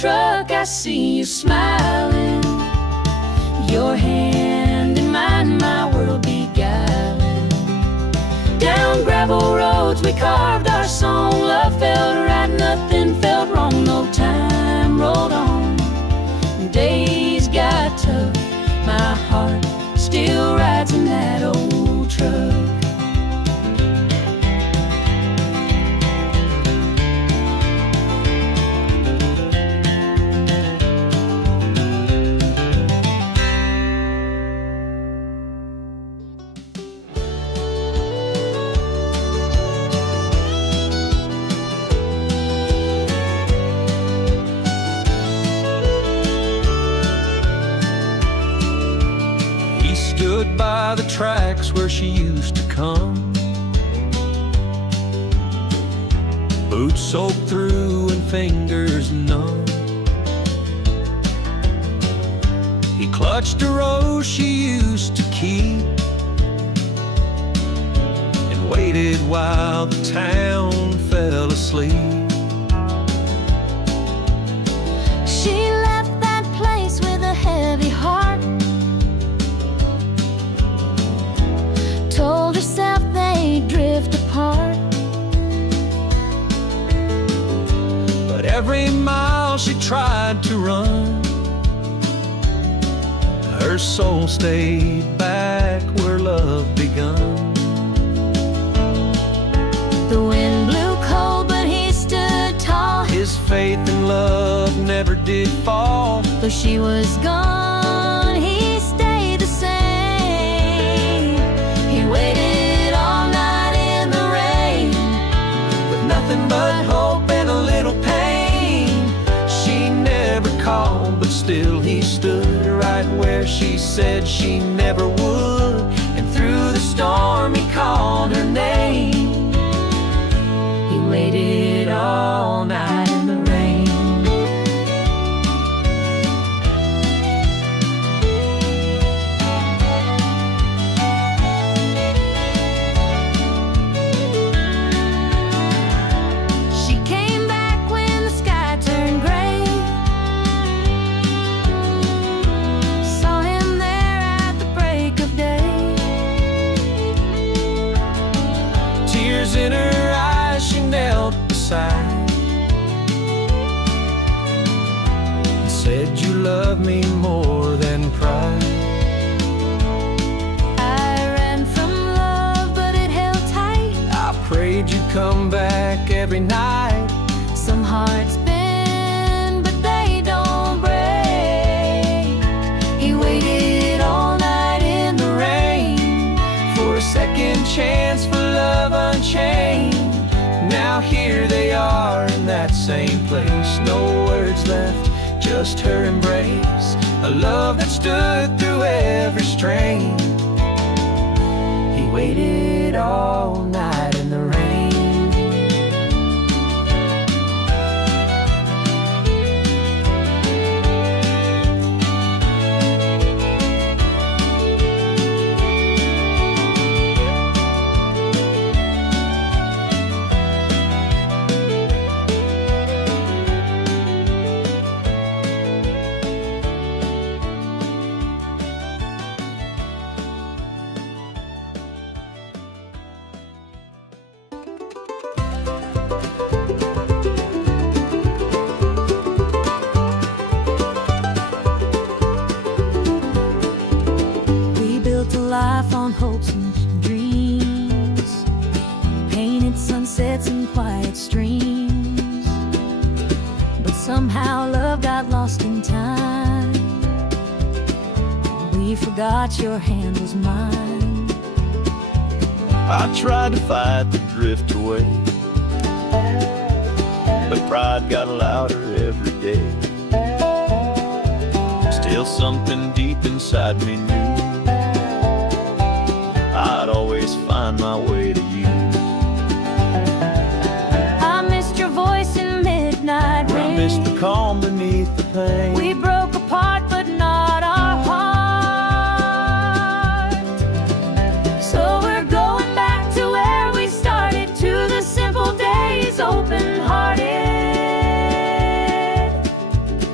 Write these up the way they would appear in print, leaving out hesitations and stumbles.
truck, I see you smiling, your hand in mine, my world beguiling. Down gravel roads we carved our song, love felt right, nothing felt wrong, no time rolled on. Days got tough, my heart still rides in that old truck. Stood by the tracks where she used to come, boots soaked through and fingers numb. He clutched a rose she used to keep and waited while the town fell asleep. She left that place with a heavy heart, told herself they'd drift apart. But every mile she tried to run, her soul stayed back where love begun. The wind blew cold, but he stood tall. His faith in love never did fall. Though she was gone, he stayed the same. He waited all night in the rain, With nothing but hope and a little pain. She never called, but still he stood right where she said she never would. And through the storm he called her name. He waited all night in the rain. she came back when the sky turned gray. Saw him there at the break of day. Tears in her eyes, she knelt beside and said, "You love me more than pride." I ran from love, but it held tight. I prayed you'd come back every night. Some hearts bend, but they don't break. He waited all night in the rain For a second chance, for love unchained. Now here they are in that same place. No words left, just her embrace. A love that stood through every strain. He waited all night in the rain. We built a life on hopes and dreams, painted sunsets and quiet streams. But somehow love got lost in time. We forgot your hand was mine. I tried to fight the drift away, but pride got louder every day. Still something deep inside me knew I'd always find my way to you. I missed your voice in midnight I rain. missed the calm beneath the pain. We broke apart, but not our heart. So we're going back to where we started, to the simple days, open-hearted.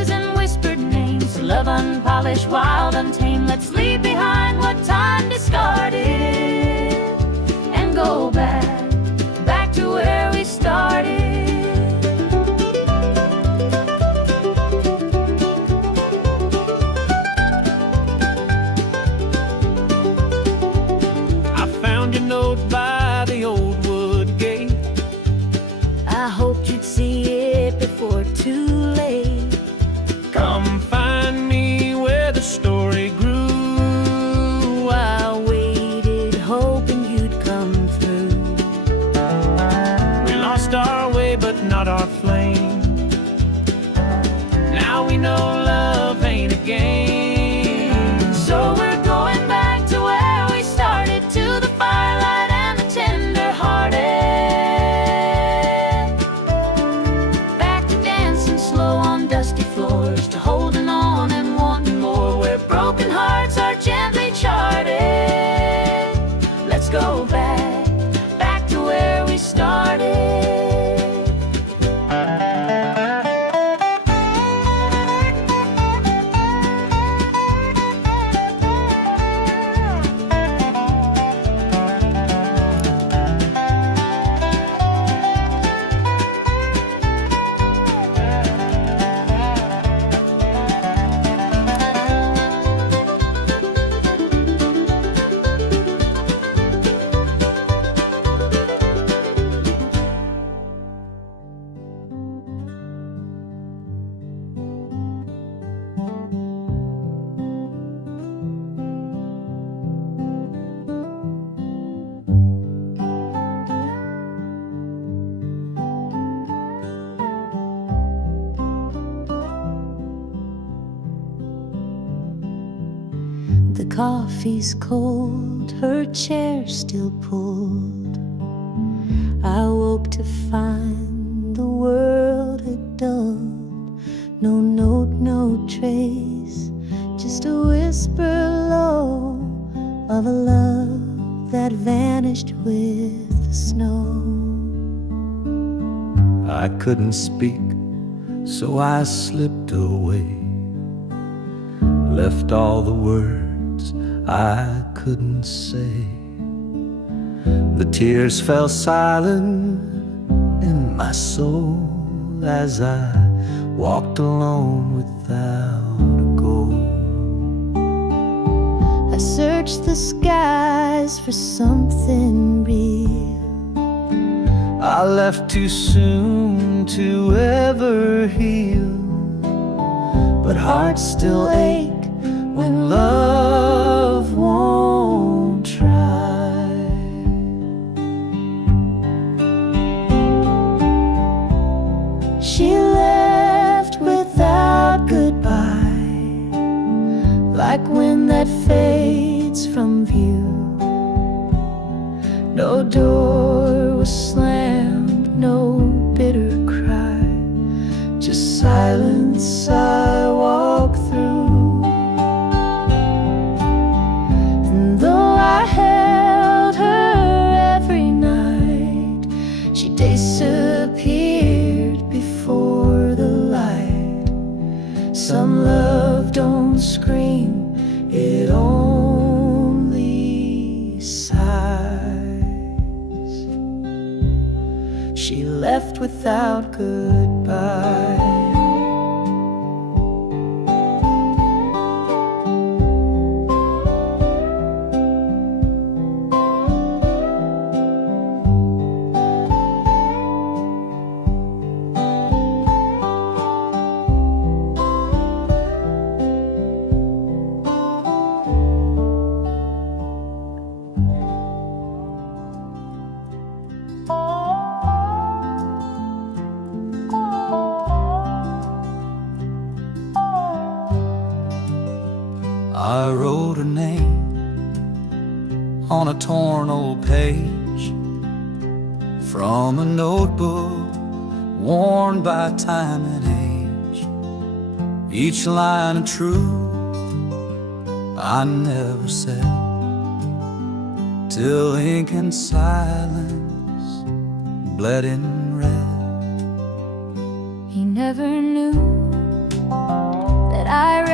voices and whispered names. Love unpolished, wild, untamed. Let's leave behind what time discarded and go back to where we started. I found your note by the old wood gate. I hoped you'd see it before too late. Come find me where the story grew. I waited, hoping you'd come through. We lost our way, but not our flame. Now we know love ain't a game. So we're going back to where we started, to the firelight and the tender-hearted. Back to dancing slow on dusty floors, to holding on and wanting more, where broken hearts are gently charted. Let's go back to where we started. The coffee's cold, her chair still pulled. I woke to find the world had dulled. No note, no trace, just a whisper low of a love that vanished with the snow. I couldn't speak, so I slipped away. Left all the words I couldn't say. The tears fell silent in my soul as I walked alone without a goal. I searched the skies for something real. I left too soon to ever heal, but hearts still ache when love won't try. She left without goodbye, like wind that fades from view. No door was slammed, no bitter cry, just silence I walk through. And though I held her every night, she disappeared before the light. Some love don't scream, it only sighs. She left without goodbye. I wrote her name on a torn old page from a notebook worn by time and age. Each line of truth I never said, till ink and silence bled in red. He never knew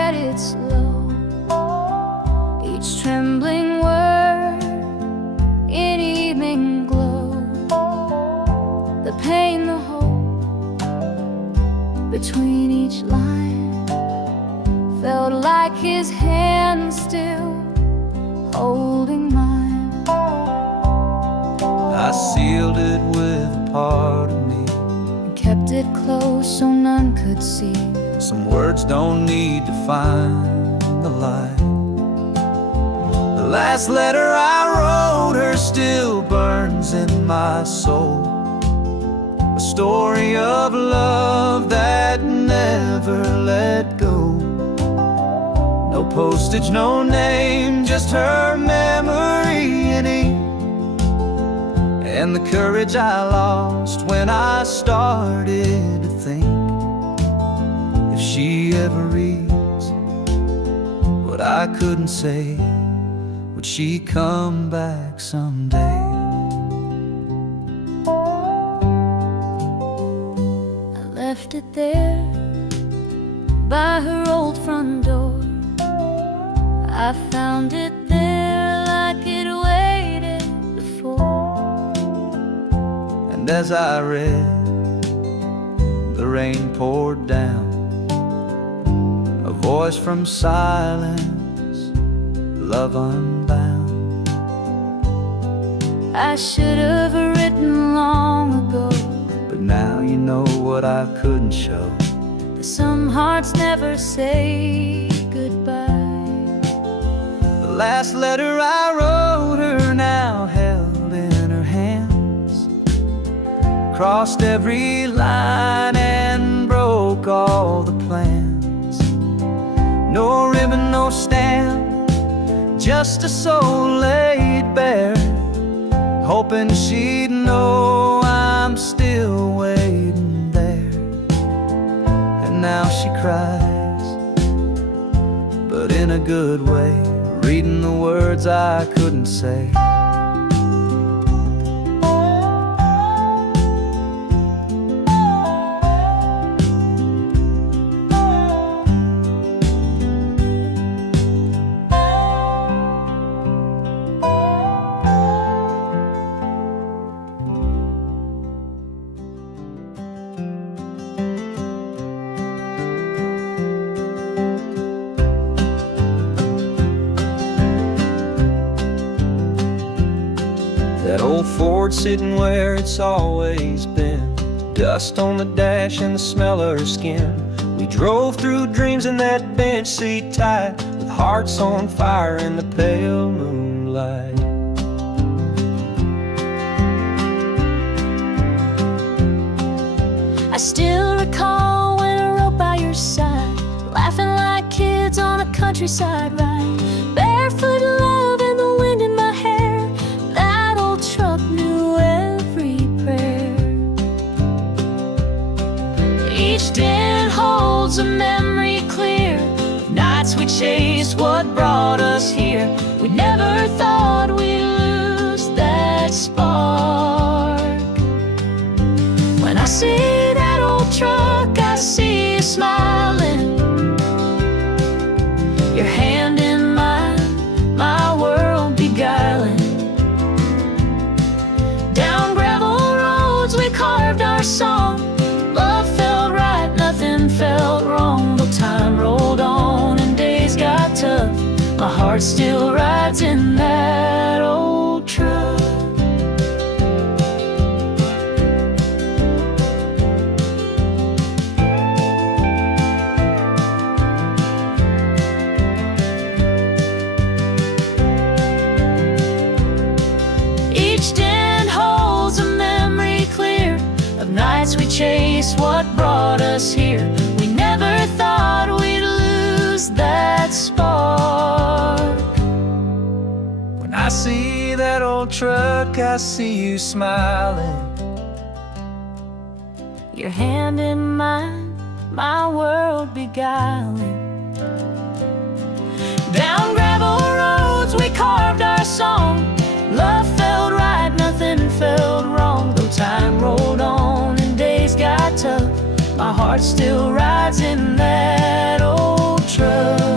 write it slow, each trembling word in evening glow. The pain, the hope between each line felt like his hand still holding mine. I sealed it with a part of me, And kept it close so none could see. some words don't need to find the light. The last letter I wrote her still burns in my soul, a story of love that never let go. No postage, no name, just her memory in ink, and the courage I lost when I started to think, if she ever reads what I couldn't say, would she come back someday? I left it there by her old front door. I found it there like it waited before. And as I read, the rain poured down, a voice from silence, love unbound. I should have written long ago, But now you know what I couldn't show. that some hearts never say goodbye. The last letter I wrote her now held in her hands, crossed every line and broke all the plans. No ribbon, no stamp, just a soul laid bare, hoping she'd know I'm still waiting there. And now she cries, but in a good way, reading the words I couldn't say. That old Ford sitting where it's always been, dust on the dash and the smell of her skin. We drove through dreams in that bench seat tight, with hearts on fire in the pale moonlight. I still recall when I rode by your side, laughing like kids on a countryside ride, barefoot love and the wind in my hair. That old truck knew every prayer. Each dent holds a memory clear of nights we chased what brought us here. We never thought we'd lose that spark. When I see that old truck, I see you smiling, your hand in mine, my world beguiling. Down gravel roads we carved our song, love felt right, nothing felt wrong. Though time rolled on and days got tough, my heart still rides in that old truck. Each dent holds a memory clear of nights we chased what brought us here. We never thought we'd lose that spark. When I see that old truck, I see you smiling, Your hand in mine, my world beguiling. Down gravel roads we carved our song, love felt right, nothing felt wrong. Though time rolled on and days got tough, my heart still rides in that old truck.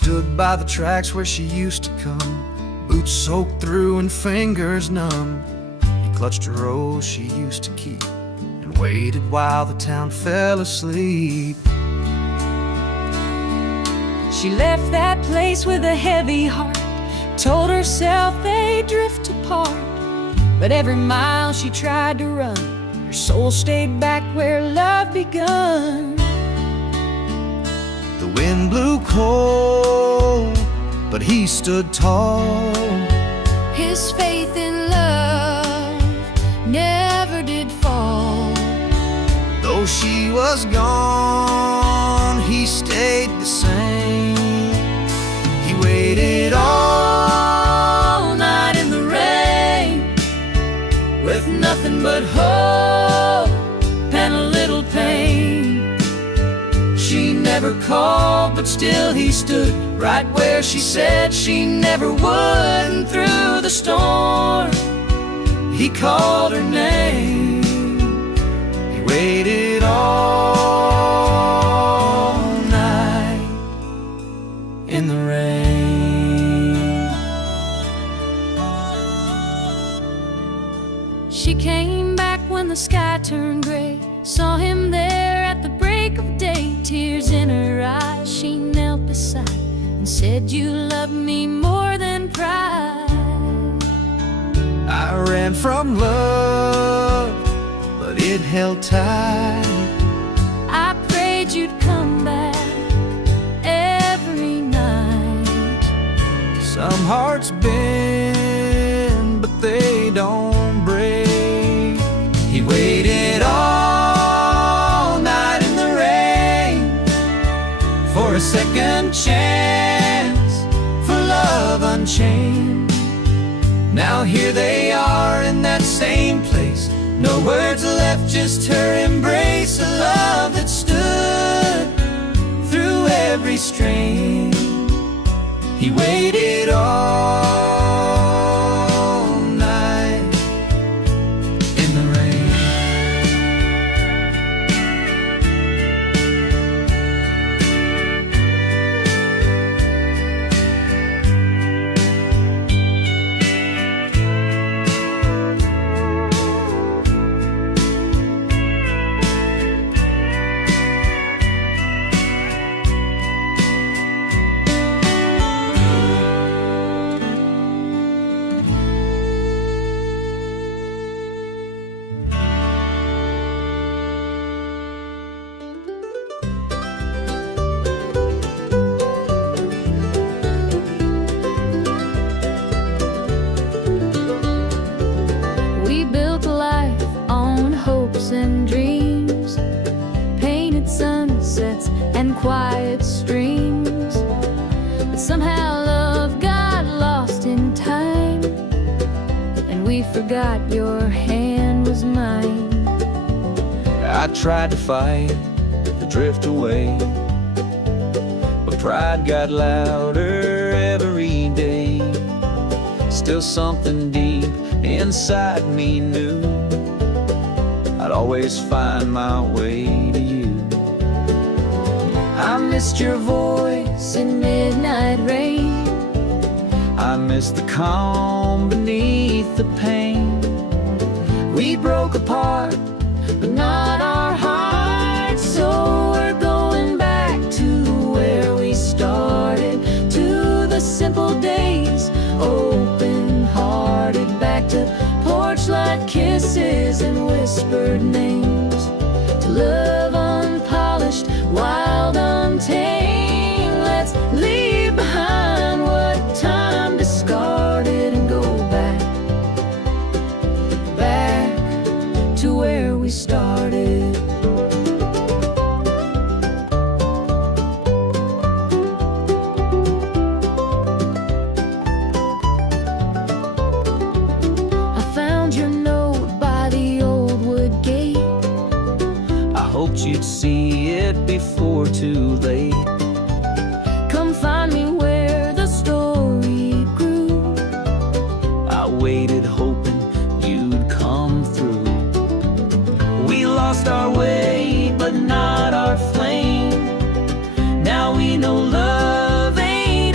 stood by the tracks where she used to come, boots soaked through and fingers numb. He clutched a rose she used to keep and waited while the town fell asleep. She left that place with a heavy heart, told herself they'd drift apart. But every mile she tried to run, her soul stayed back where love begun. The wind blew cold, but he stood tall. His faith in love never did fall. Though she was gone, he stayed the same. He waited all night in the rain, with nothing but hope and a little pain. She never called, but still he stood right where she said she never would. And through the storm, he called her name. He waited all night in the rain. She came back when the sky turned gray, saw him there at the break of day. Tears in her eyes, she knelt beside and said, "You love me more than pride." I ran from love, but it held tight. I prayed you'd come back every night. Some hearts bend, but they don't break. He waited all night in the rain for a second chance, for love unchained. Now here they are in that same place, no words left, just her embrace. A love that stood through every strain. He waited all night in the rain. We built a life on hopes and dreams, painted sunsets and quiet streams. But somehow love got lost in time, and we forgot your hand was mine. I tried to fight, to drift away, but pride got louder every day. Still something deep inside me knew I'd always find my way to you. I missed your voice in midnight rain. I missed the calm beneath the pain. We broke apart, but not our hearts. So we're going back to where we started, to the simple days, open-hearted, back to porch light kisses and whispered names, to love unpolished, wild, untamed. Let's leave behind what time discarded and go back, back to where we started. I found your note by the old wood gate. I hoped you'd see it before too late. Come find me where the story grew. I waited hoping you'd come through. We lost our way, but not our flame. Now we know love ain't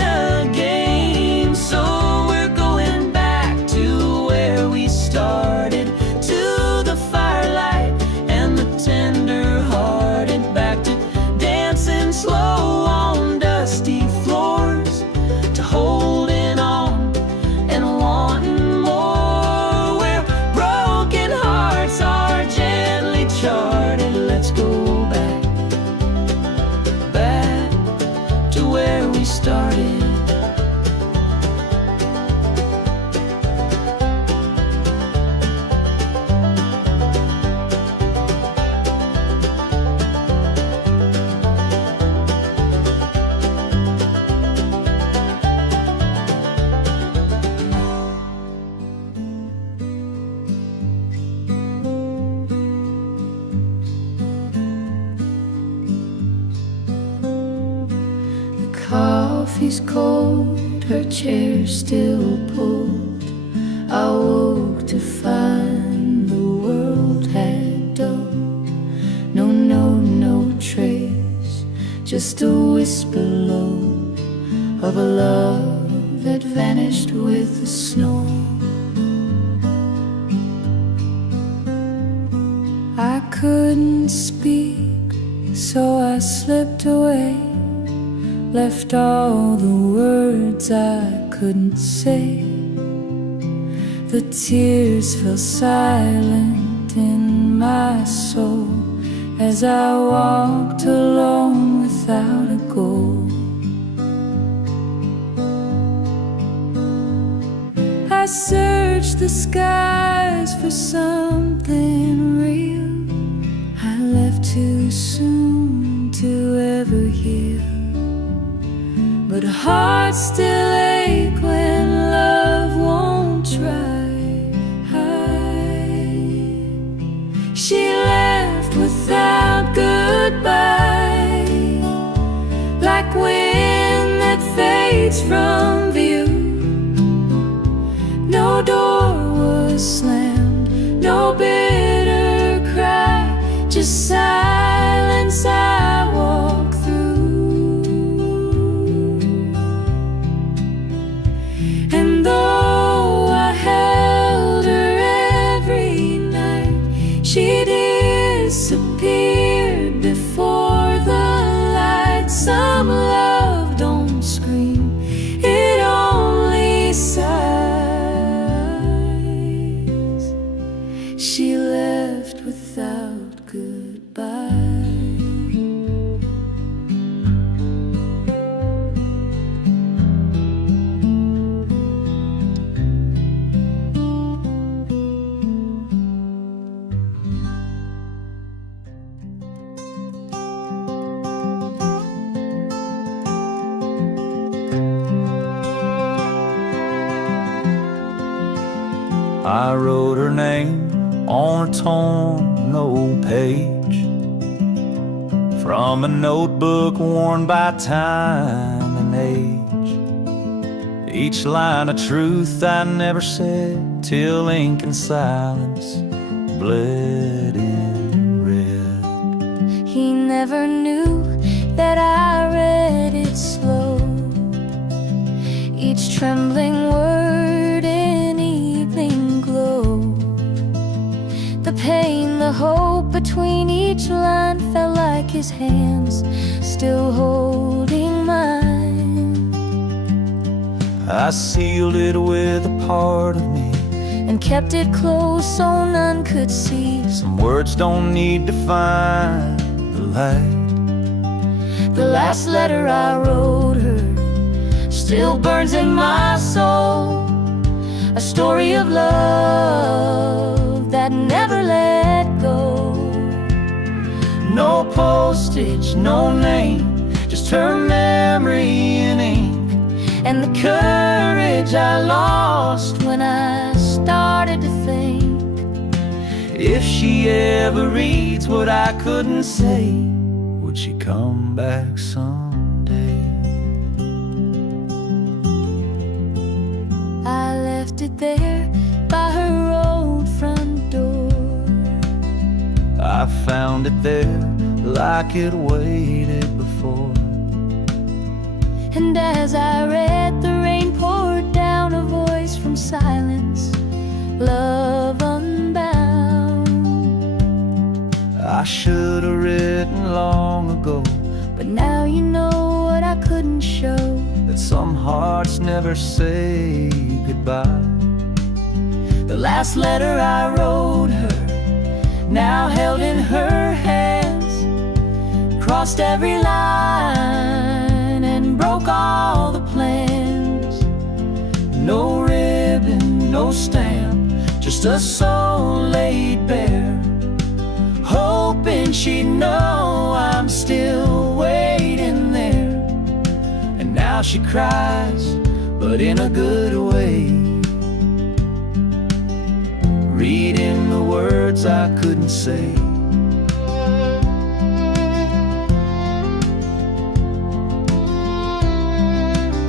she's cold, her chair still pulled. I woke to find the world had dulled. No trace, just a whisper low of a love that vanished with the snow. I couldn't speak, so I slipped away, left all the words I couldn't say. The tears fell silent in my soul as I walked alone without a goal. I searched the skies for something real. I left too soon to ever heal, but hearts still ache when love won't try. She left without goodbye, like wind that fades from view. No door was slammed, no bitter cry, just silence I walk through. And though I held her every night, she disappeared before the light. Some love don't scream, it only sighs. She left without goodbye. I wrote her name on a torn old page from a notebook worn by time and age. Each line a truth I never said till ink and silence bled in red. He never knew that I read it slow, each trembling word in evening glow. The pain, the hope between each line felt like his hands still holding mine. I sealed it with a part of me and kept it close so none could see. Some words don't need to find the light. The last letter I wrote her still burns in my soul, a story of love that never let go. No postage, no name, just her memory in ink, and the courage I lost when I started to think. If she ever reads what I couldn't say, would she come back someday? I left it there by her old front door. I found it there like it waited before. And as I read, the rain poured down, a voice from silence, love unbound. I should have written long ago, but now you know what I couldn't show, that some hearts never say goodbye. The last letter I wrote her, now held in her hands, crossed every line and broke all the plans. No ribbon, no stamp, just a soul laid bare, hoping she'd know I'm still waiting there. And now she cries, but in a good way, reading the words I couldn't say.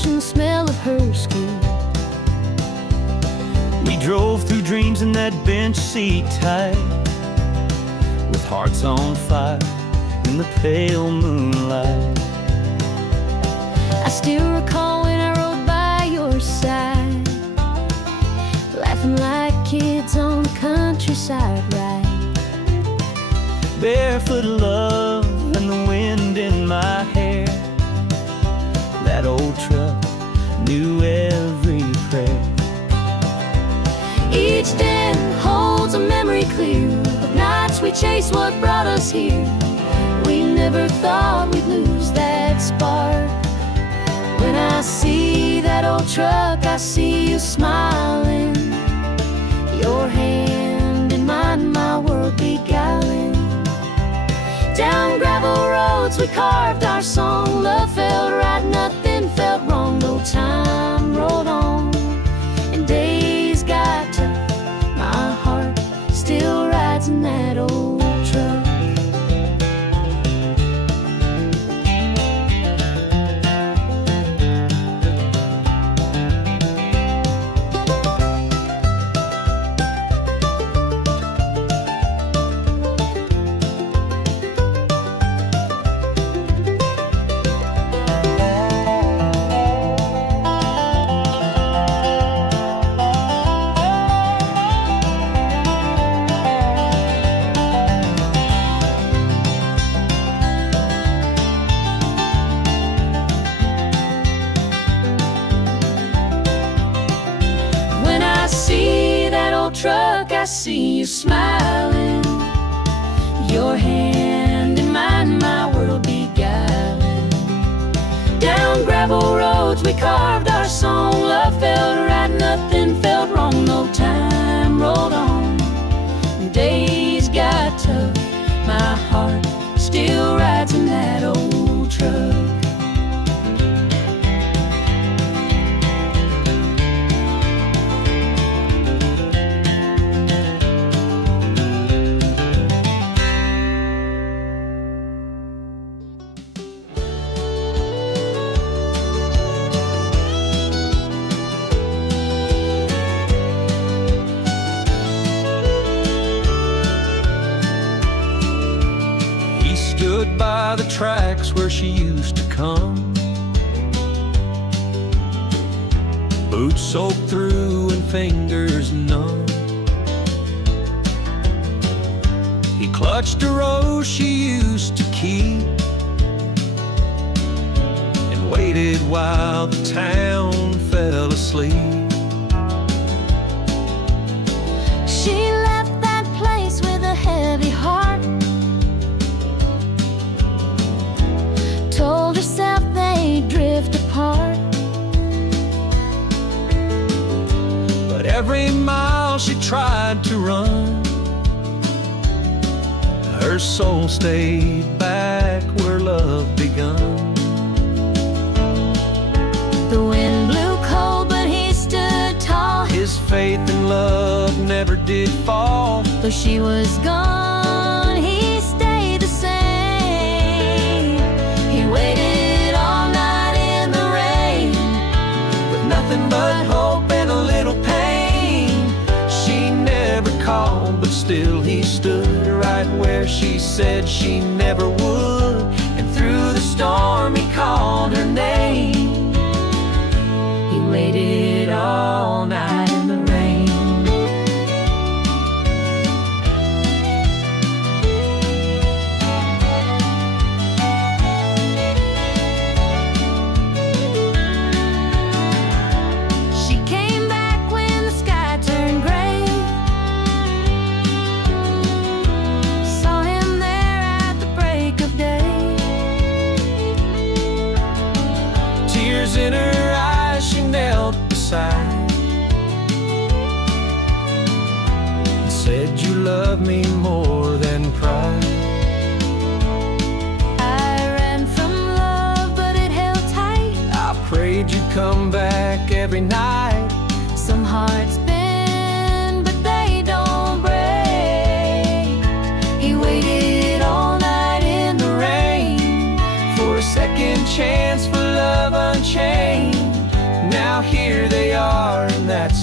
brush and the smell of her skin. We drove through dreams in that bench seat tight, with hearts on fire in the pale moonlight. I still recall when I rode by your side, laughing like kids on the countryside ride. Barefoot love and the wind in my hair. That old truck knew every prayer. Each day holds a memory clear of nights we chased what brought us here. We never thought we'd lose that spark. When I see that old truck, I see you smiling, your hand in mine, my world beguiling. Down gravel roads we carved our song. Love felt right, nothing felt wrong. No time rolled on and days got tough. My heart still rides in that old truck. Truck, I see you smiling, your hand in mine, my world beguiling. Down gravel roads we carved our song. Love felt right, nothing felt wrong. No time rolled on, days got tough. My heart still rides in that old truck. Stood by the tracks where she used to come, boots soaked through and fingers numb. He clutched a rose she used to keep and waited while the town fell asleep. She left that place with a heavy heart, told herself they'd drift apart. But every mile she tried to run, her soul stayed back where love begun. The wind blew cold, but he stood tall. His faith in love never did fall. Though she was gone, he stayed the same. He waited all night in the rain, With nothing but hope and a little pain. She never called, but still he stood right where she said she never would. And through the storm he called her name. he waited all night in the rain. She came back when the sky turned gray, saw him there at the break of day. Tears in her eyes, she knelt beside and said, "You love me more than pride." I ran from love, but it held tight. I prayed you'd come back every night. Some hearts bend, but they don't break. He waited all night in the rain For a second chance, for love unchained.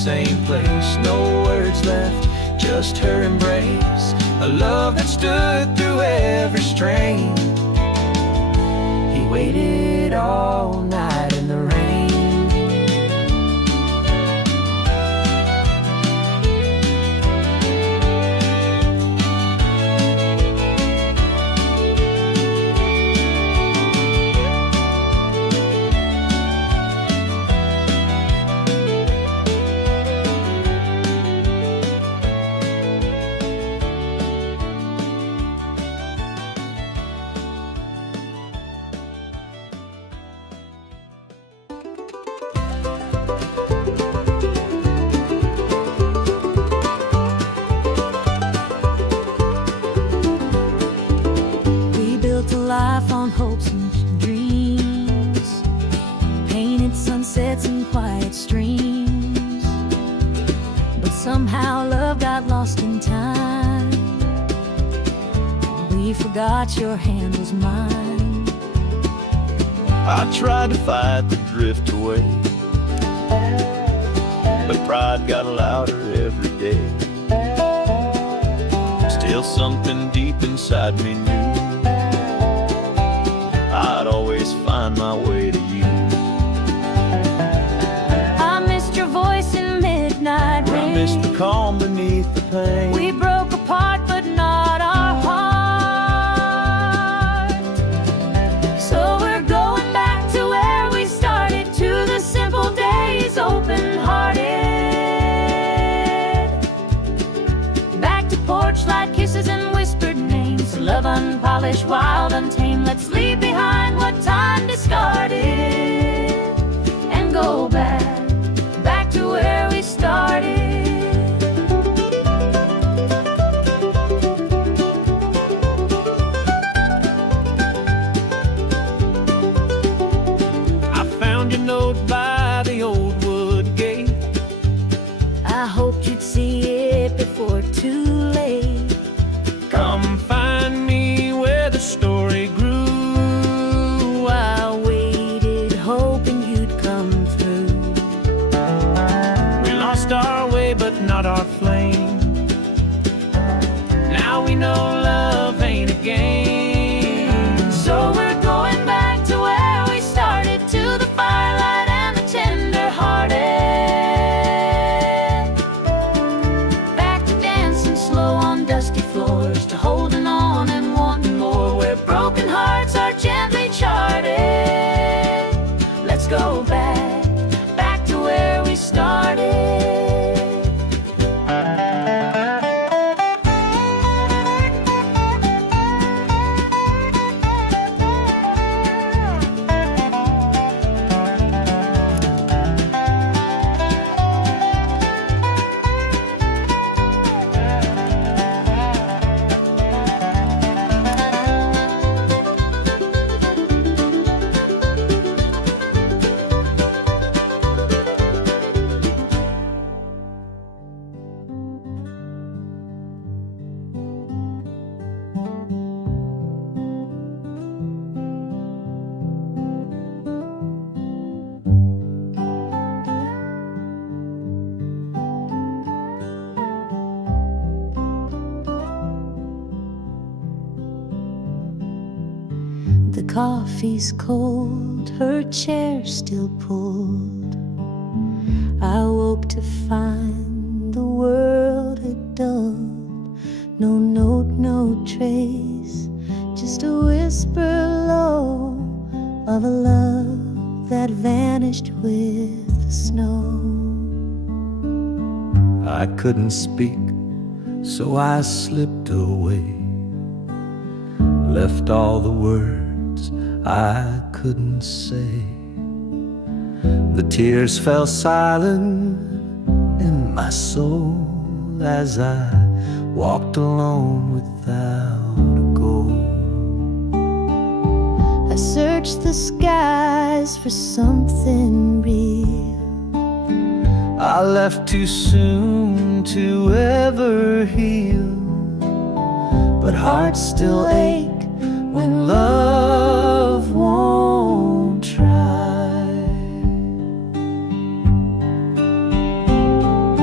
same place. No words left, just her embrace. A love that stood through every strain. He waited all night in the rain. Life on hopes and dreams, painted sunsets and quiet streams. But somehow love got lost in time. We forgot your hand was mine. I tried to fight the drift away, but pride got louder every day. Still something deep inside me knew I'd always find my way to you. I missed your voice in midnight rain. I missed the calm beneath the pain. We broke apart but not our heart. So we're going back to where we started, to the simple days, open-hearted. Back to porch light kisses and whispered names. Love unpolished, wild, untamed. Let's leave behind what time discarded and go back to where we started. I found your note by the old wood gate. I hoped you'd see it before too late. Come find me where the story grew. I waited, hoping you'd come through. We lost our way, but not our flame. Now we know love ain't a game. So we're going back to where we started, to the firelight and the tender-hearted. Back to dancing slow on dusty floors, to holding on and wanting more, where broken hearts are gently charted. Let's go back to where we started. The coffee's cold, her chair still pulled. I woke to find the world had dulled. No note, no trace, just a whisper low of a love that vanished with the snow. I couldn't speak, so I slipped away. Left all the words I couldn't say. The tears fell silent in my soul as I walked alone without a goal. I searched the skies for something real. I left too soon to ever heal, but hearts still ache when love won't try.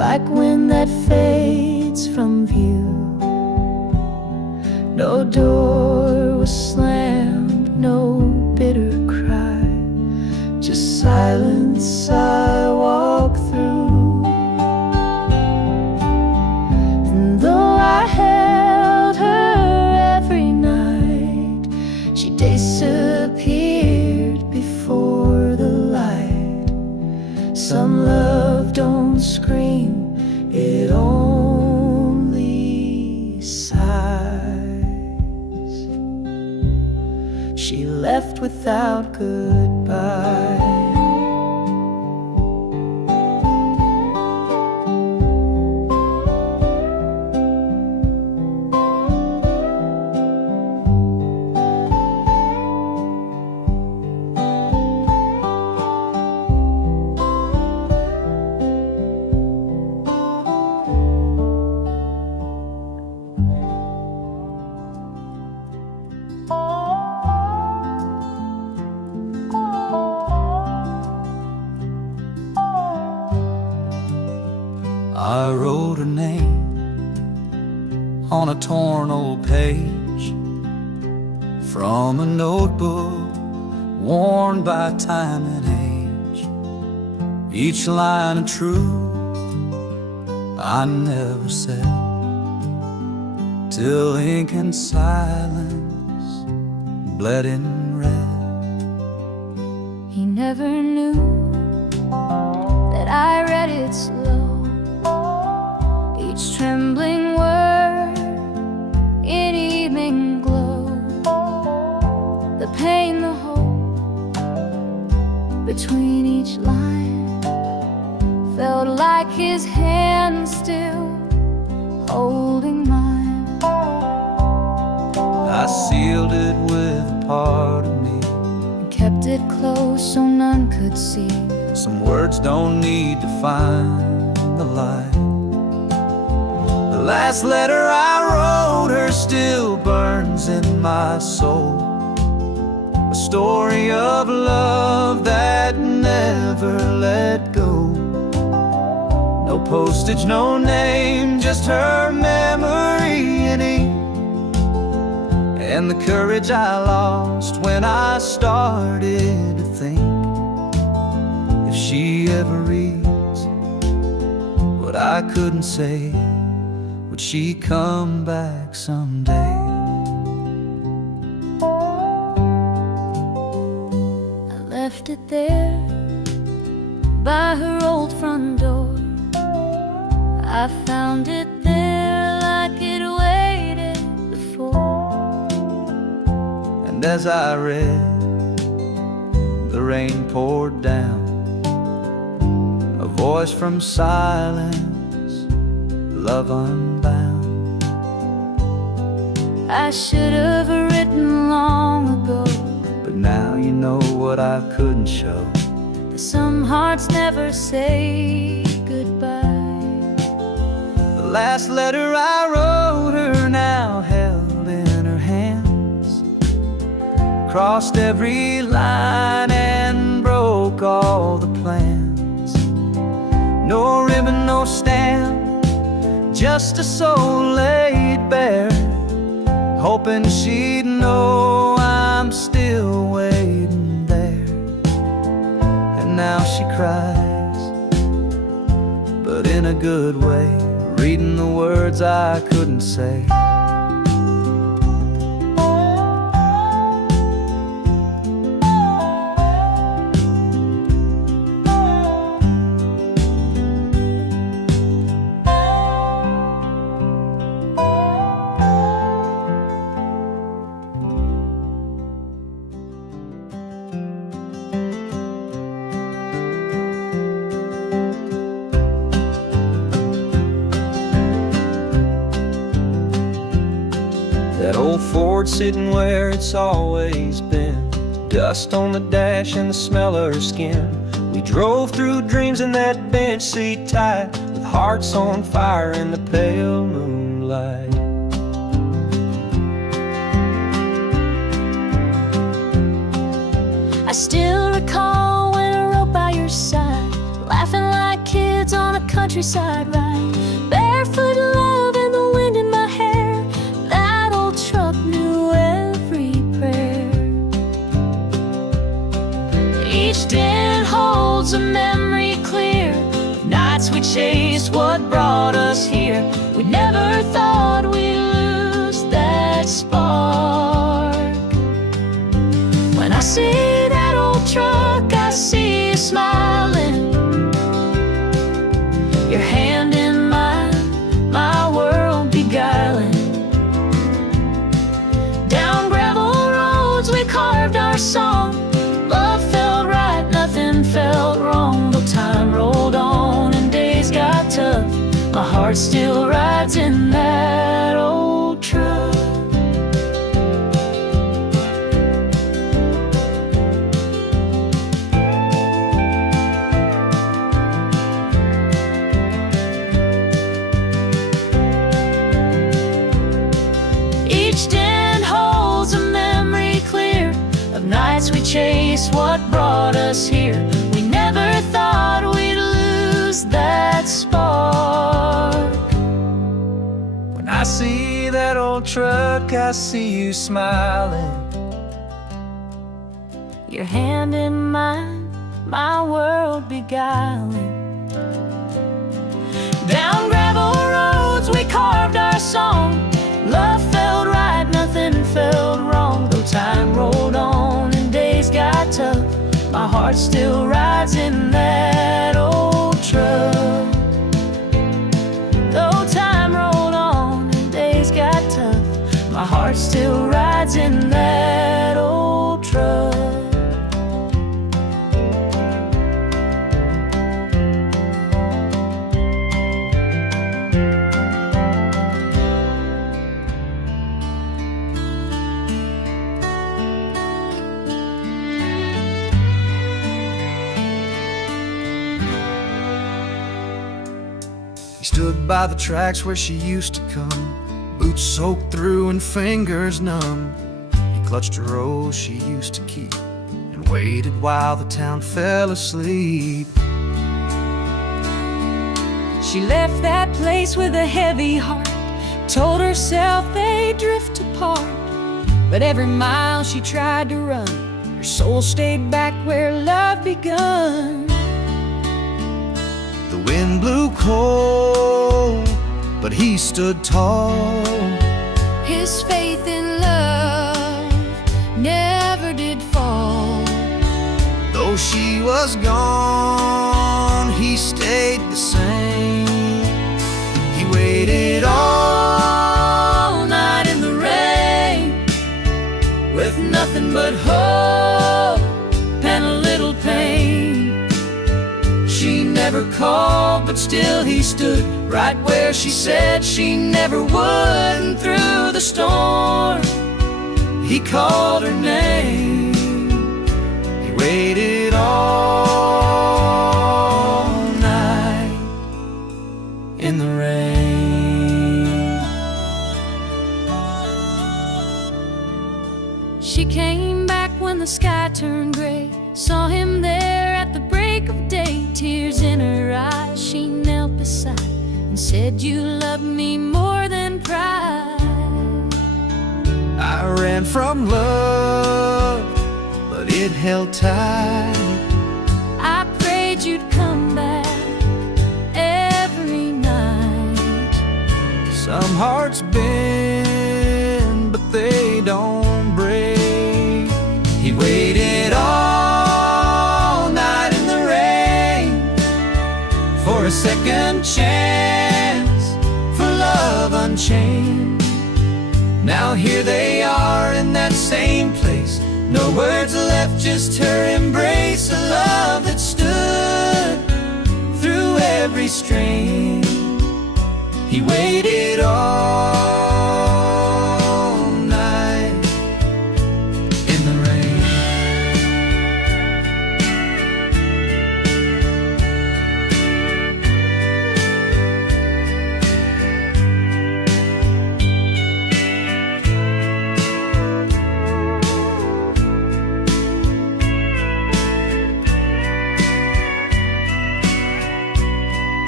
like wind that fades from view. No door was slammed, no bitter cry, just silence I walk through. And though I held her every night, she disappeared before the light. Some love don't scream, it only sighs. She left without goodbye. I wrote her name on a torn old page from a notebook worn by time and age. Each line of truth I never said, till ink and silence bled in red. He never knew that I read it slow, each trembling word in evening glow. The pain, the hope between each line felt like his hand still holding mine. I sealed it with a part of me, And kept it close so none could see. some words don't need to find the light. The last letter I wrote her still burns in my soul, a story of love that never let go. No postage, no name, just her memory in ink, and the courage I lost when I started to think, if she ever reads what I couldn't say, would she come back someday? I left it there by her old front door. I found it there like it waited before. And as I read, the rain poured down, a voice from silence, love unbound. I should have written long ago, But now you know what I couldn't show. that some hearts never say goodbye. The last letter I wrote her now held in her hands, crossed every line and broke all the plans. No ribbon, no stamp, just a soul laid bare, hoping she'd know I'm still waiting there. And now she cries, but in a good way, reading the words I couldn't say. That old Ford sitting where it's always been, dust on the dash and the smell of her skin. We drove through dreams in that bench seat tight, with hearts on fire in the pale moonlight. I still recall when I rode by your side, laughing like kids kids on a countryside ride, barefoot love and the wind in my hair. That old truck knew every prayer. Each den holds a memory clear, nights we chased what brought us here. We never thought we'd lose that spark. When I see that old truck, I see you smiling, your hand in mine, my world beguiling. Down gravel roads we carved our song. Love felt right, nothing felt wrong. Though time rolled on and days got tough, my heart still rides in that old truck. Each den holds a memory clear of nights we chased what brought us here. We never thought we'd lose that spark. When I see that old truck, I see you smiling, Your hand in mine, my world beguiling. Down gravel roads we carved our song. Love felt right, nothing felt wrong. Though time rolled on and days got tough, my heart still rides in that old truck. Though time rolled on and days got tough, my heart still rides in that old truck. He stood by the tracks where she used to come, boots soaked through and fingers numb. He clutched a rose she used to keep and waited while the town fell asleep. She left that place with a heavy heart, told herself they'd drift apart. But every mile she tried to run, her soul stayed back where love begun. The wind blew cold, but he stood tall. His faith in love never did fall. Though she was gone, he stayed the same. He waited all night in the rain, with nothing but hope and a little pain. She never called, but still he stood right where she said she never would. And through the storm, he called her name. He waited all night in the rain. She came back when the sky turned gray, saw him there at the break of day. Tears in her eyes, she knelt beside and said, "You love me more than pride." I ran from love, but it held tight. I prayed you'd come back every night. Some hearts bend, but they don't break. He waited all night in the rain for a second chance, for love unchained. Now here they are in that same place, no words left, just her embrace. A love that stood through every strain. He waited all night in the rain.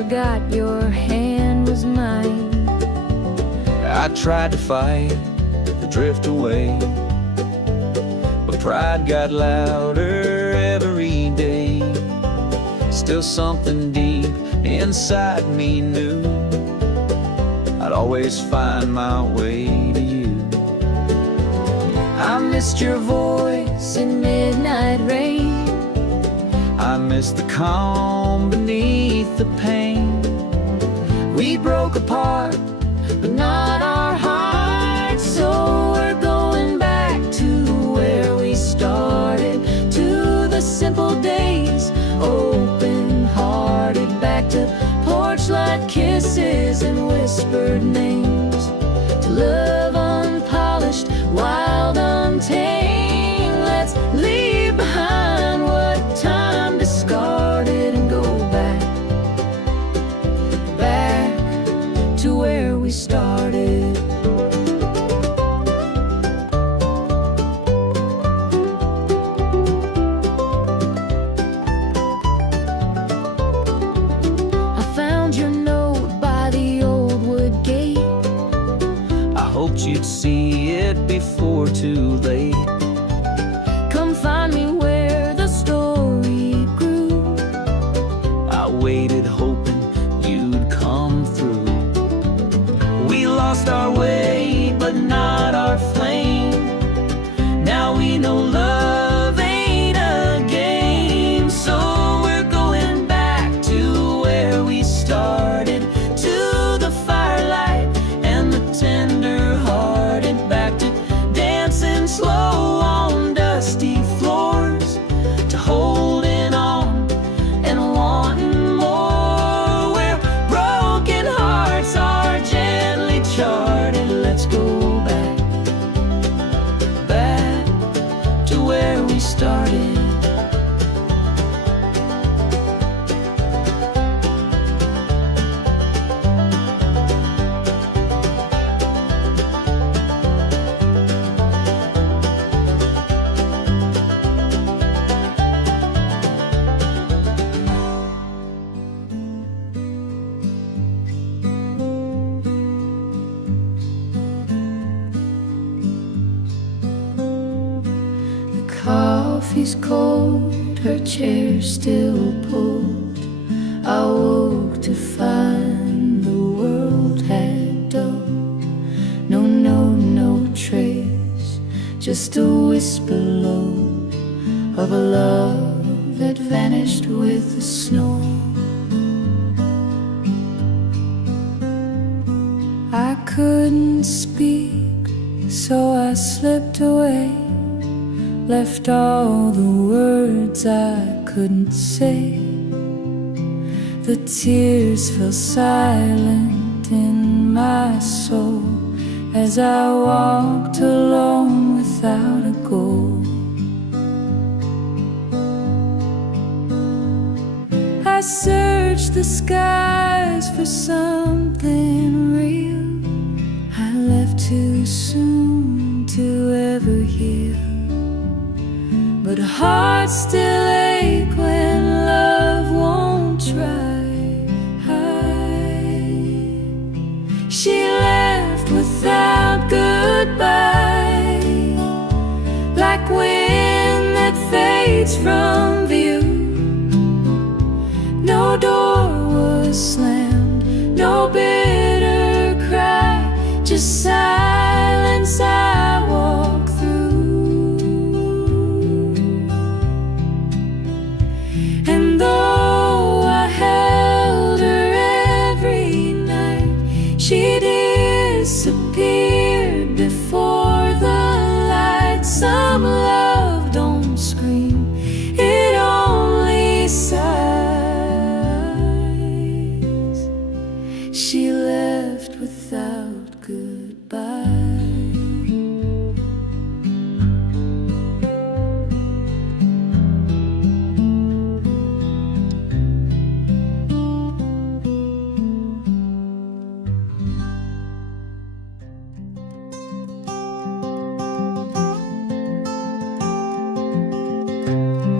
forgot your hand was mine. I tried to fight the drift away, but pride got louder every day. Still something deep inside me knew I'd always find my way to you. I missed your voice in midnight rain. I missed the calm beneath the pain. We broke apart, but not our hearts. So we're going back to where we started, to the simple days, open-hearted. Back to porch light kisses and whispered names, to love unpolished, wild, untamed. Let's leave behind what time discarded and go back, back to where we started. I found your note by the old wood gate. I hoped you'd see it before too late. Come find me where the story grew. I waited hoping you'd come through. We lost our way, but not our flame. Now we know love ain't a game. So we're going back to where we started, to the firelight and the tender-hearted. Back to dancing slow on dusty floors, to holding on and wanting more, where broken hearts are gently charted. Let's go back, back to where we started. The coffee's cold, her chair still pulled. I woke to find the world had dulled. No trace, just a whisper low of a love that vanished with the snow. I couldn't speak, so I slipped away, left all the words I couldn't say. The tears fell silent in my soul as I walked alone without a goal. I searched the skies for something real. I left too soon to ever heal, but hearts still ache when love won't try. She left without goodbye, like wind that fades from view. No door was slammed, no bitter cry, just silence I walk through. And though I held her every night, she disappeared before the light. Some love don't scream, it only sighs. She left without goodbye.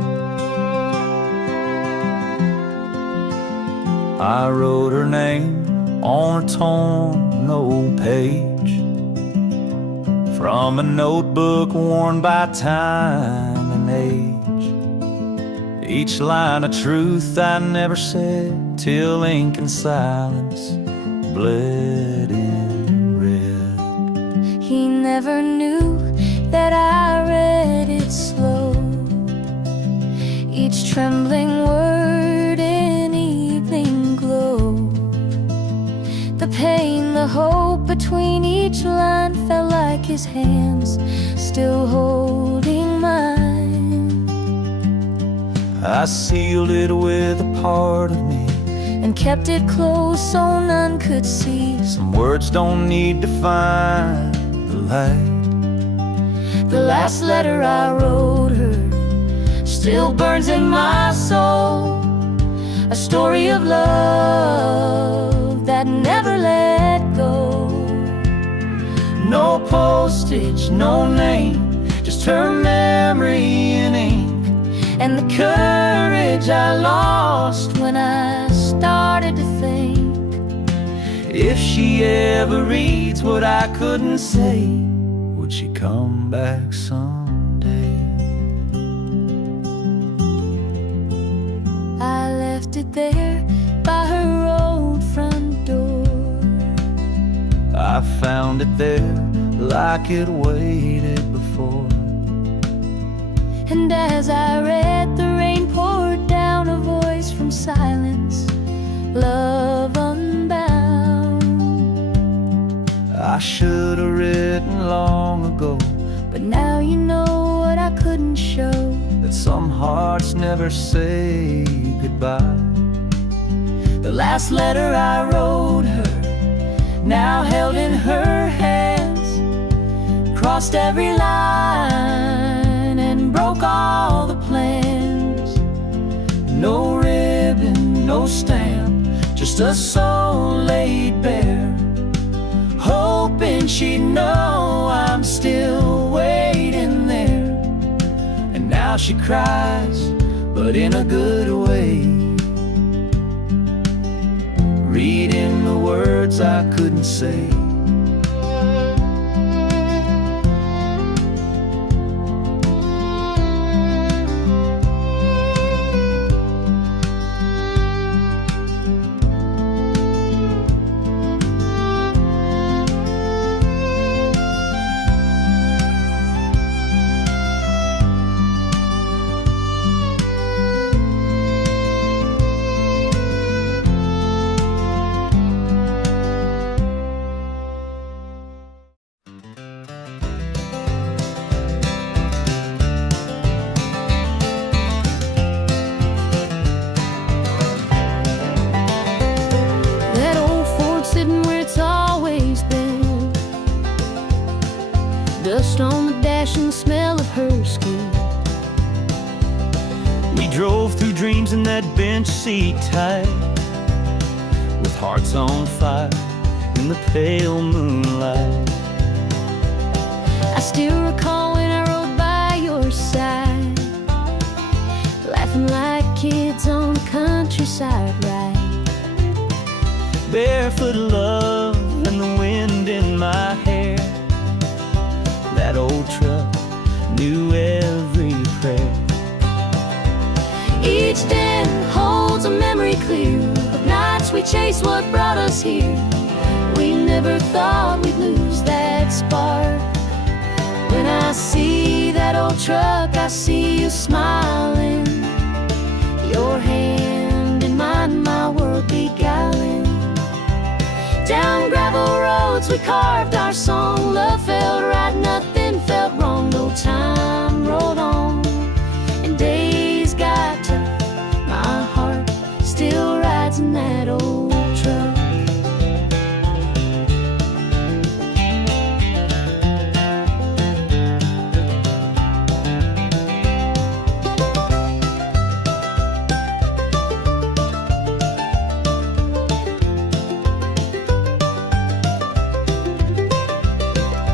I wrote her name on a torn old page from a notebook worn by time and age. Each line of truth I never said till ink and silence bled in red. He never knew that I read it slow, each trembling word in evening glow. The pain, the hope between each line felt like his hands still holding mine. I sealed it with a part of me and kept it close so none could see. Some words don't need to find the light. The last letter I wrote her still burns in my soul, a story of love that never let go. No postage, no name, just her memory in ink, and the courage I lost when I started to think. If she ever reads what I couldn't say, would she come back someday? I left it there by her old front door. I found it there like it waited before. And as I read, the rain poured down, a voice from silence, love unbound. I should have written long ago, but now you know what I couldn't show, that some hearts never say goodbye. The last letter I wrote her, now held in her hands, crossed every line and broke all the plans. No ribbon, no stamp, just a soul laid bare, hoping she'd know I'm still waiting there. And now she cries, but in a good way, reading the words I couldn't say. Dust on the dash and the smell of her skin. We drove through dreams in that bench seat tight, with hearts on fire in the pale moonlight. I still recall when I rode by your side, laughing like kids on the countryside ride. Barefoot love and the wind in my hair. That old truck knew every prayer. Each den holds a memory clear of nights we chased what brought us here. We never thought we'd lose that spark. When I see that old truck, I see you smiling, your hand in mine, my world beguiling. Down gravel roads we carved our song. Love felt right, nothing felt wrong. No time rolled on and days got tough. My heart still rides in that old truck.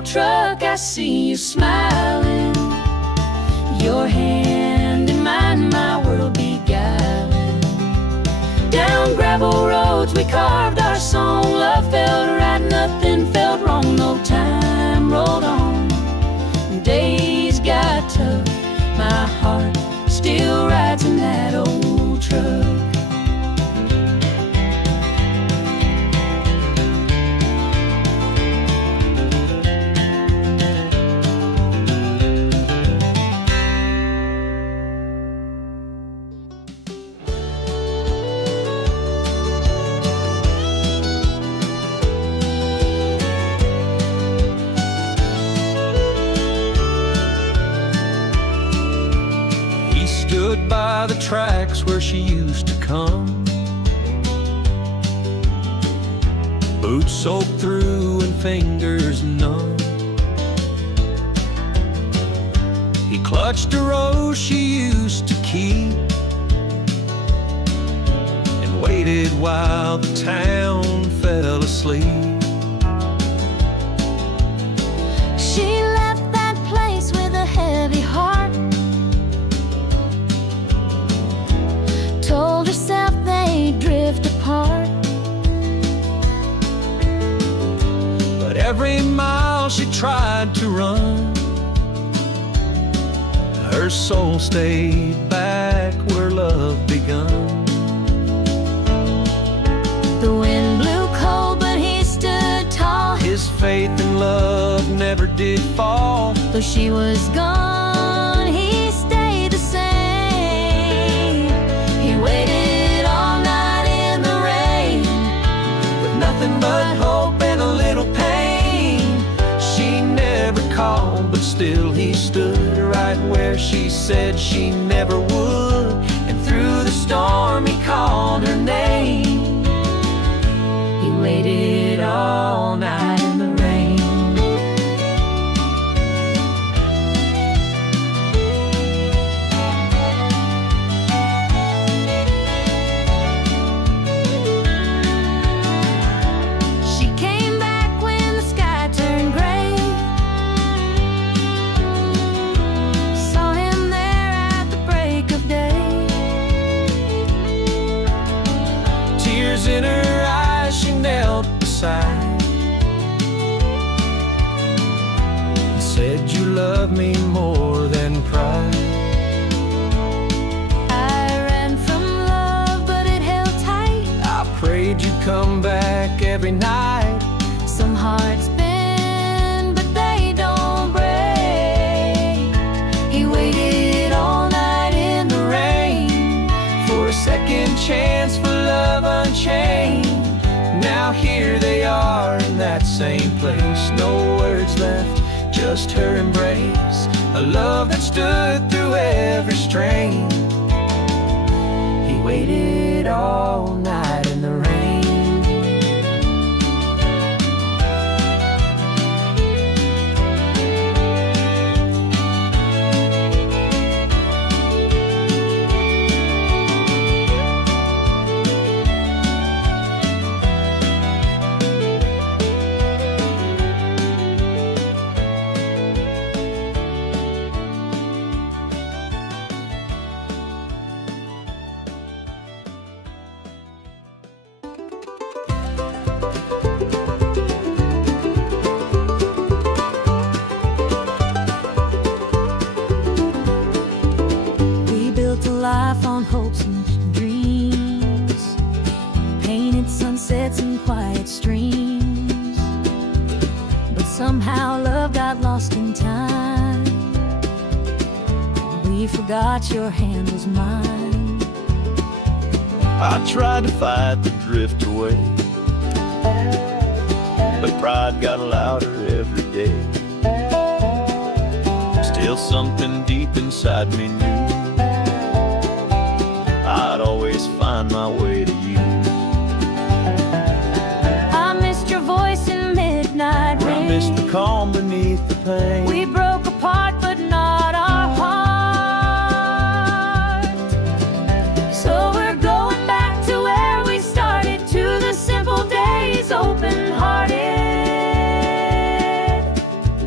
old truck, I see you smiling. Your hand in mine, my world beguiling. Down gravel roads we carved our song. Love felt right, nothing felt wrong. No time rolled on, days got tough. My heart still rides in that old truck. Stood by the tracks where she used to come, boots soaked through and fingers numb. He clutched a rose she used to keep and waited while the town fell asleep. She left that place with a heavy heart, told herself they'd drift apart. But every mile she tried to run, her soul stayed back where love begun. The wind blew cold, but he stood tall. His faith in love never did fall. Though she was gone, he stayed the same. He waited all night in the rain, With nothing but hope and a little pain. She never called, but still he stood right where she said she never would. And through the storm he called her name. He waited all night in the rain. she came back when the sky turned gray. Saw him there at the break of day. Tears in her eyes, she knelt beside and said, "You love me more than pride." I ran from love, but it held tight. I prayed you'd come back every night. Some hearts bend, but they don't break. He waited all night in the rain For a second chance for love unchained. Now here they are in that same place. No words left, just her embrace. A love that stood through every strain. He waited all night in the rain. We built a life on hopes and dreams, painted sunsets and quiet streams. But somehow love got lost in time. We forgot your hand was mine. I tried to fight the drift away, but pride got louder every day. Still something deep inside me knew I'd always find my way to you. I missed your voice in midnight I rain. missed the calm beneath the pain. We broke apart, but not our heart. So we're going back to where we started, to the simple days, open-hearted.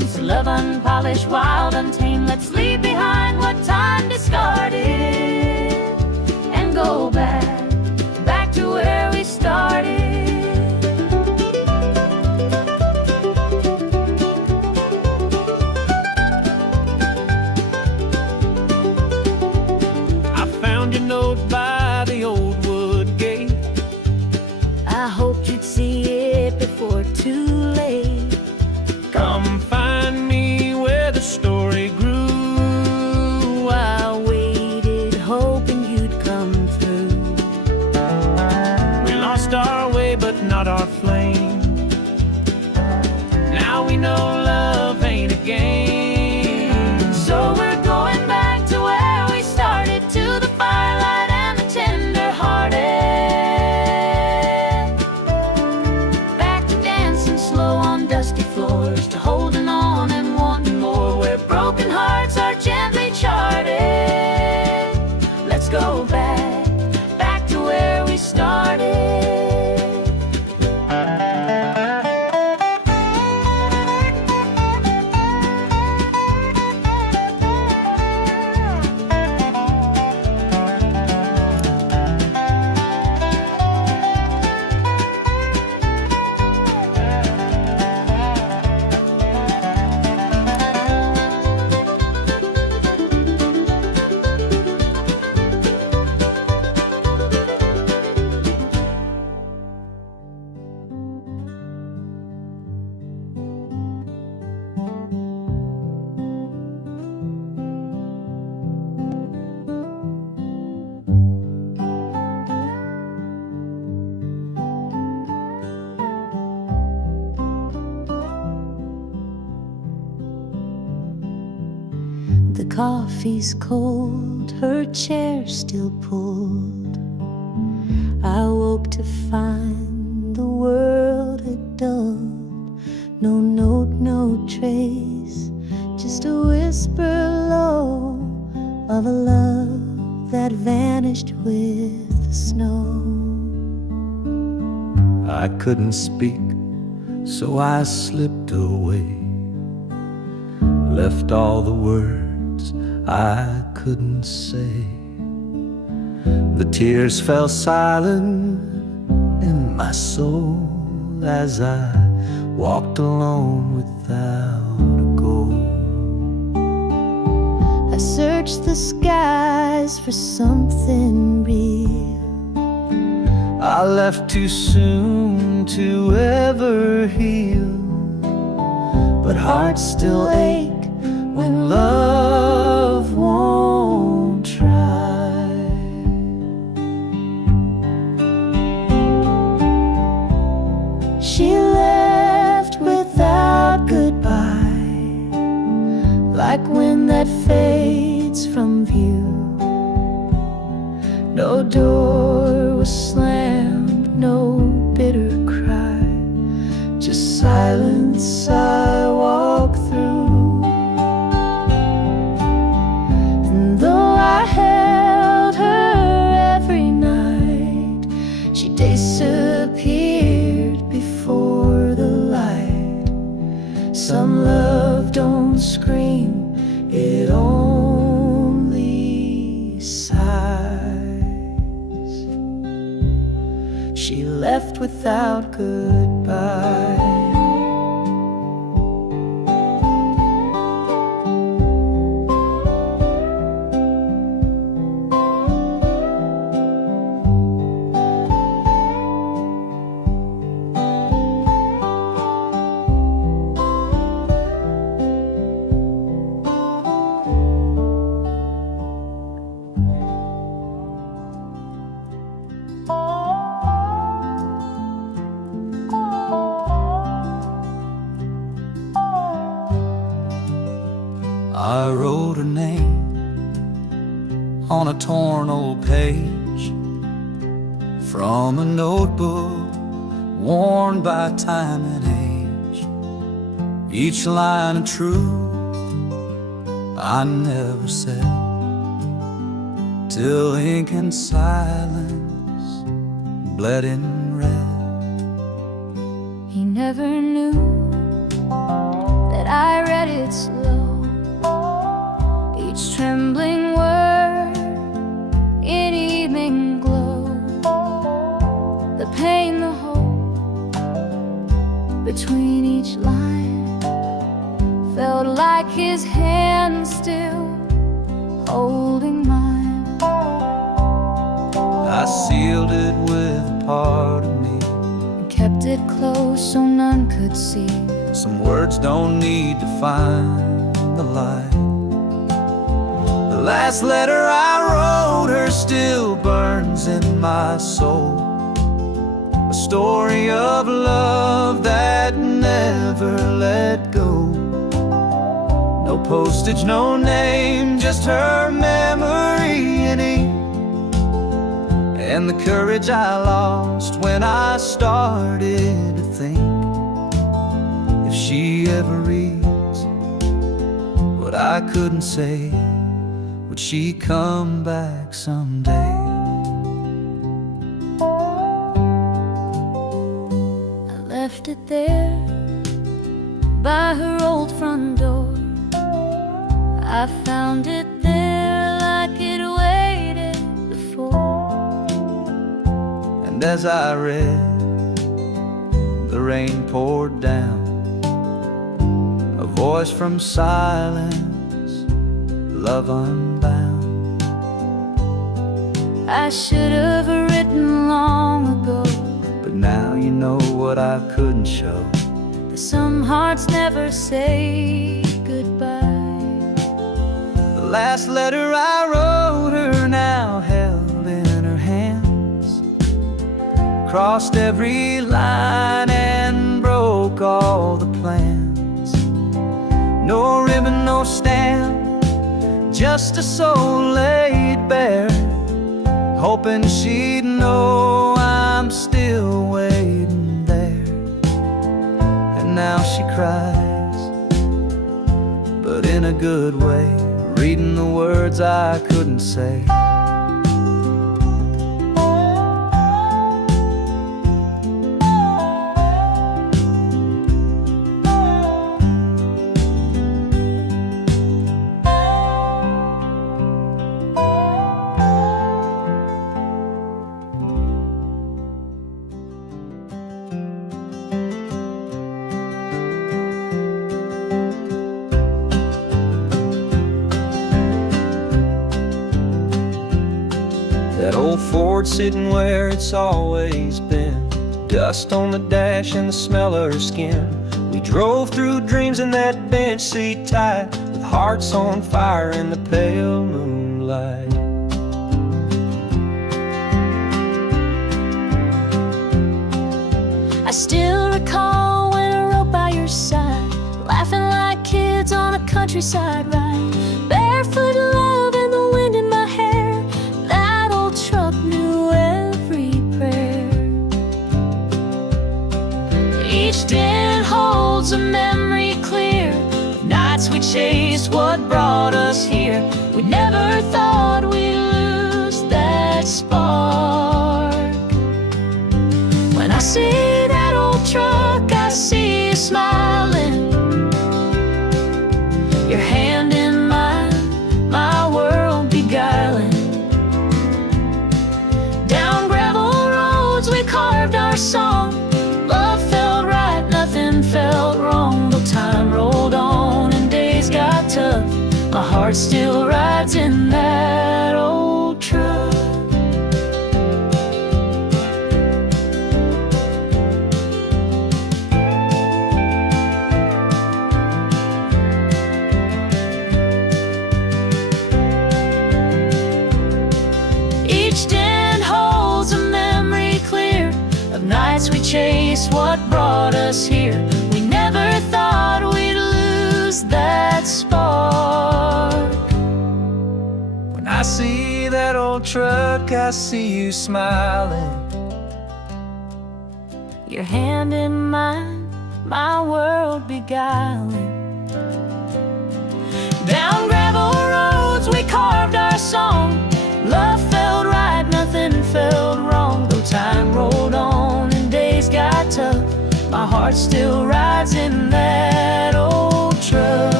unpolished, wild, untamed. Let's leave behind what time discarded and go back to where we started. I found your note by the old wood gate. I hoped you'd see it before too late. Come find me where the story grew. I waited, hoping you'd come through. We lost our way, but not our flame. Now we know love ain't a game. So we're going back to where we started, to the firelight and the tender-hearted. Back to dancing slow on dusty floors, to holding on and wanting more, where broken hearts are gently charted. Let's go back to where we started. The coffee's cold, her chair still pulled. I woke to find the world had dulled. No note, no trace, just a whisper low of a love that vanished with the snow. I couldn't speak, so I slipped away, left all the words I couldn't say. The tears fell silent in my soul as I walked alone without a goal. I searched the skies for something real. I left too soon to ever heal, but hearts still ache when love won't try. She left without goodbye, like wind that fades from view. No door was slammed, no bitter cry, just silence I walk through. And though I held her every night, she disappeared before the light. Some love don't scream, it only sighs. She left without goodbye. I wrote her name on a torn old page from a notebook worn by time and age. Each line of truth I never said, till ink and silence bled in red. He never knew that I read read it slow, each trembling word in evening glow. The pain, the hope between each line felt like his hand still holding mine. I sealed it with a part of me And kept it close so none could see. Some words don't need to find the light. The last letter I wrote her still burns in my soul. A story of love that never let go. No postage, no name, just her memory in ink. And the courage I lost when I started to think, if she ever reads what I couldn't say, would she come back someday? I left it there by her old front door. I found it there like it waited before. And as I read, the rain poured down, a voice from silence, love unbound. I should have written long ago, But now you know what I couldn't show. that some hearts never say goodbye. The last letter I wrote her now held in her hands, crossed every line and broke all the plans. No ribbon, no stamp, just a soul laid bare, hoping she'd know I'm still waiting there. And now she cries, but in a good way, reading the words I couldn't say. That old Ford sitting where it's always been, dust on the dash and the smell of her skin. We drove through dreams in that bench seat tight, with hearts on fire in the pale moonlight. I still recall when I rode by your side, laughing like kids on a countryside ride. Barefoot love and the wind in my hair, that old truck knew every prayer. Each dent holds a memory clear of nights we chased what brought us here. We never thought we'd lose that spark. When I see that old truck, I see you smiling, your hand in mine, my world beguiling. Down gravel roads we carved our song. Love felt right, nothing felt wrong. Though time rolled on and days got tough, my heart still rides in that old truck. Each dent holds a memory clear of nights we chased what brought us here. We never thought we'd lose that spark. When I see that old truck, I see you smiling, Your hand in mine, my world beguiling. Down gravel roads we carved our song. Love felt right, nothing felt wrong. Though time rolled on and days got tough, my heart still rides in that old truck.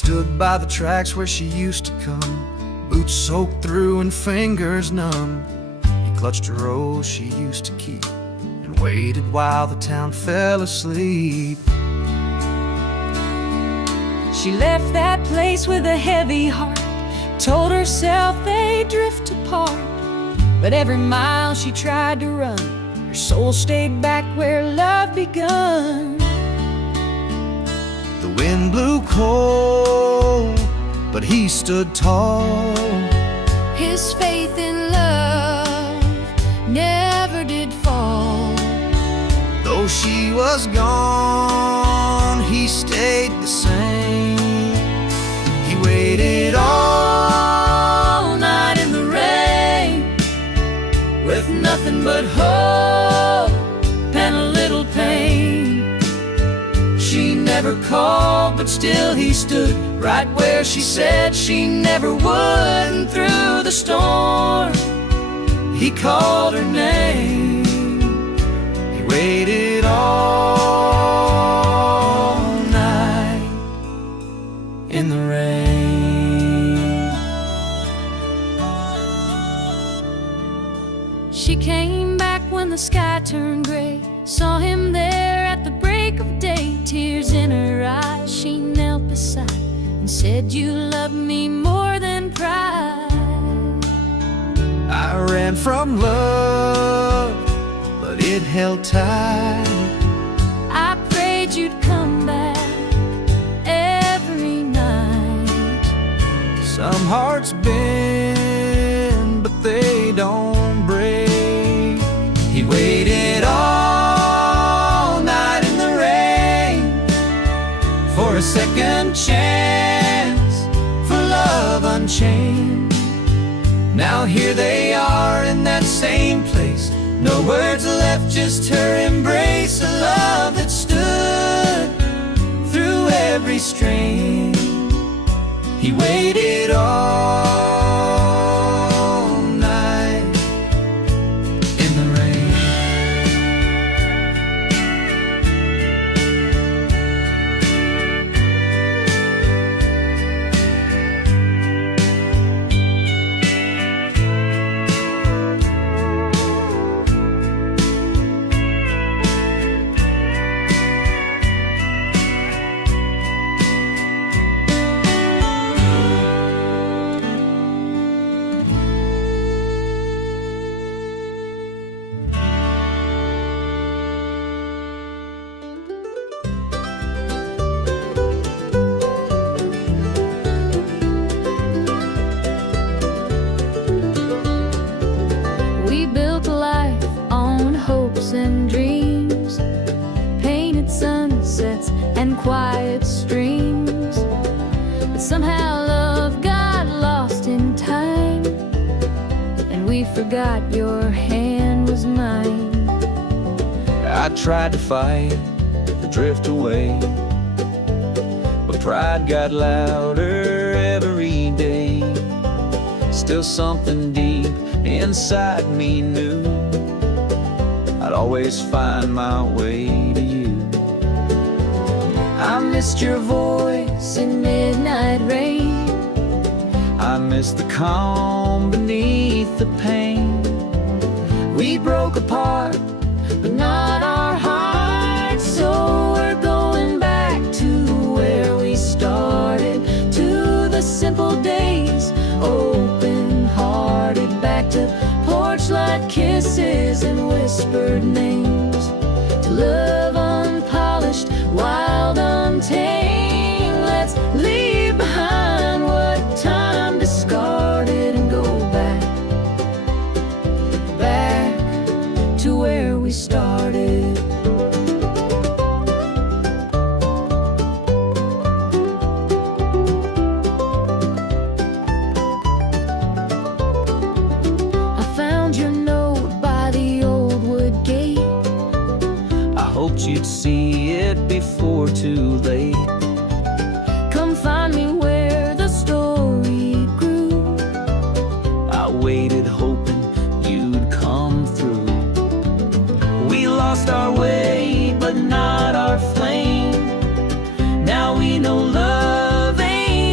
stood by the tracks where she used to come, boots soaked through and fingers numb. He clutched a rose she used to keep and waited while the town fell asleep. She left that place with a heavy heart, told herself they'd drift apart. But every mile she tried to run, her soul stayed back where love begun. The wind blew cold, but he stood tall. His faith in love never did fall. Though she was gone, he stayed the same. He waited all night in the rain, with nothing but hope and a little pain. She never called, but still he stood right where she said she never would. And through the storm, he called her name. He waited all night in the rain. She came back when the sky turned gray, saw him there at the break of day. Tears in her eyes, she knelt beside and said, "You love me more than pride." I ran from love, but it held tight. I prayed you'd come back every night. Some hearts bend, but they don't break. He waited all night in the rain for a second chance, for love unchained. Now here they are in that same place, no words left, just her embrace. A love that stood through every strain. He waited all night in the rain. We built a life on hopes and dreams, painted sunsets and quiet streams. But somehow love got lost in time, and we forgot your hand was mine. I tried to fight, to drift away, but pride got louder every day. Still something deep inside me knew I'd always find my way to you. I missed your voice in midnight rain. I miss the calm beneath the pain. We broke apart, but not our hearts. So we're going back to where we started, to the simple days, open-hearted, back to porch-light kisses and whispered names, to love unpolished, wild, untamed. Let's leave behind what time discarded and go back to where we started. I found your note by the old wood gate. I hoped you'd see it before too late. Come find me where the story grew. I waited hoping you'd come through. We lost our way, but not our flame. Now we know love ain't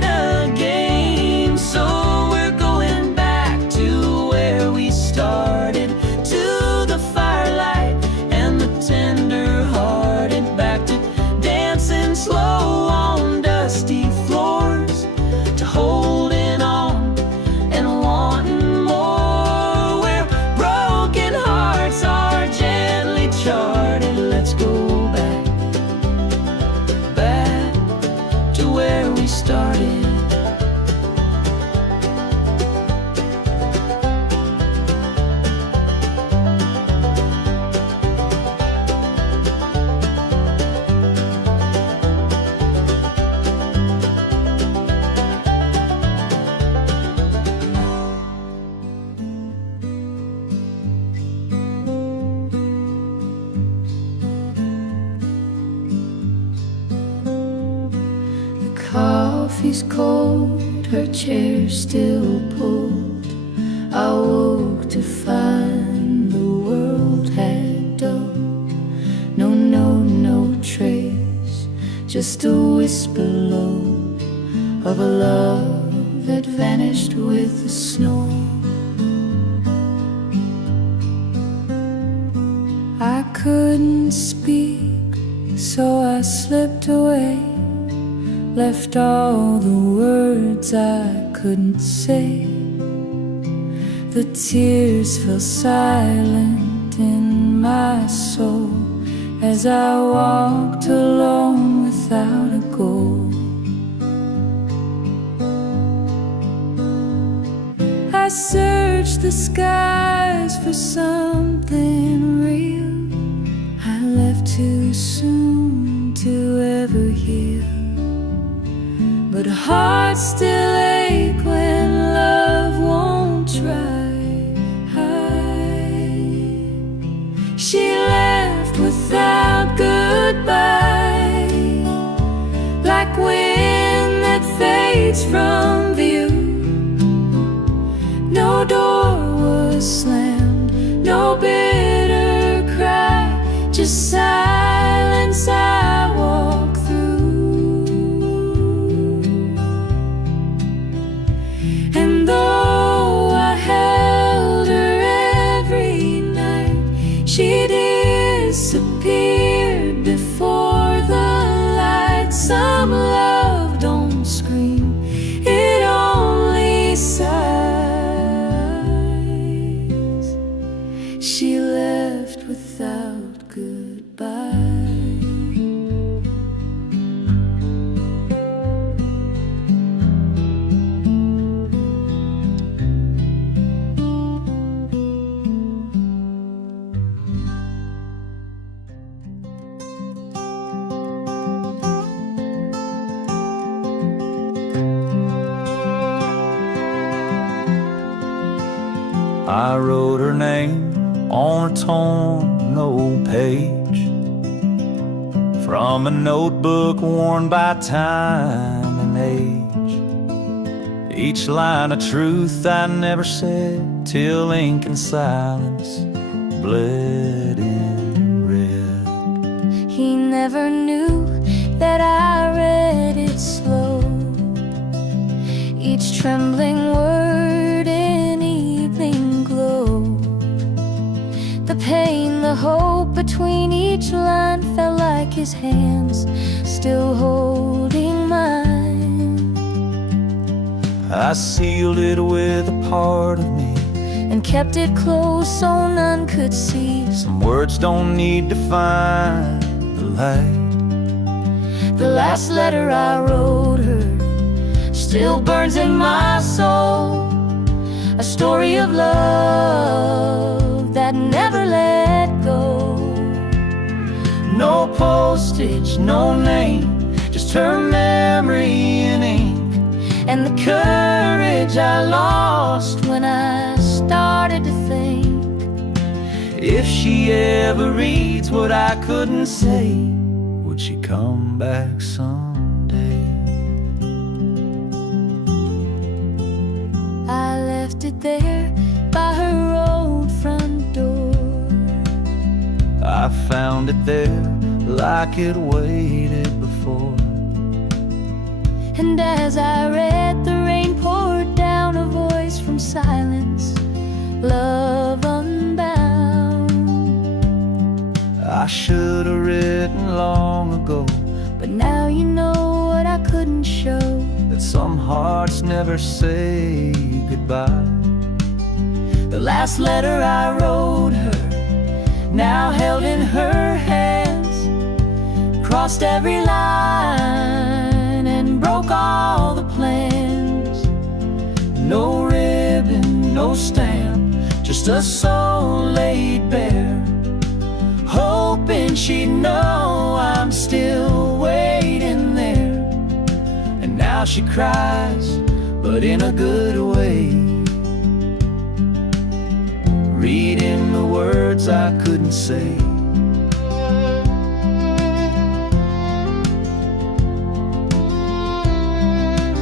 coffee's cold, her chair still pulled. I woke to find the world had dulled. No trace, just a whisper low of a love that vanished with the snow. I couldn't speak, so I slipped away, left all the words I couldn't say. The tears fell silent in my soul as I walked alone without a goal. I searched the skies for something real. I left too soon to ever heal, but hearts still ache when love won't try. She left without goodbye, like wind that fades from view. No door was slammed, no bitter cry, just silence I walk through. And though I held her every night, she disappeared before the light. Some love don't scream, it only sighs. She left without goodbye. I wrote her name on a torn old page from a notebook worn by time and age. Each line of truth I never said till ink and silence bled in red. He never knew that I read it slow, each trembling word in evening glow. The pain, the hope between each line felt like his hands still holding mine. I sealed it with a part of me and kept it close so none could see. Some words don't need to find the light. The last letter I wrote her still burns in my soul, a story of love that never let go. No postage, no name, just her memory in ink, and the courage I lost when I started to think, if she ever reads what I couldn't say, would she come back someday? I left it there by her old front door. I found it there like it waited before. And as I read, the rain poured down, a voice from silence, love unbound. I should have written long ago, but now you know what I couldn't show, that some hearts never say goodbye. The last letter I wrote her, now held in her hands, crossed every line and broke all the plans. No ribbon, no stamp, just a soul laid bare, hoping she'd know I'm still waiting there. And now she cries, but in a good way, reading the words I couldn't say.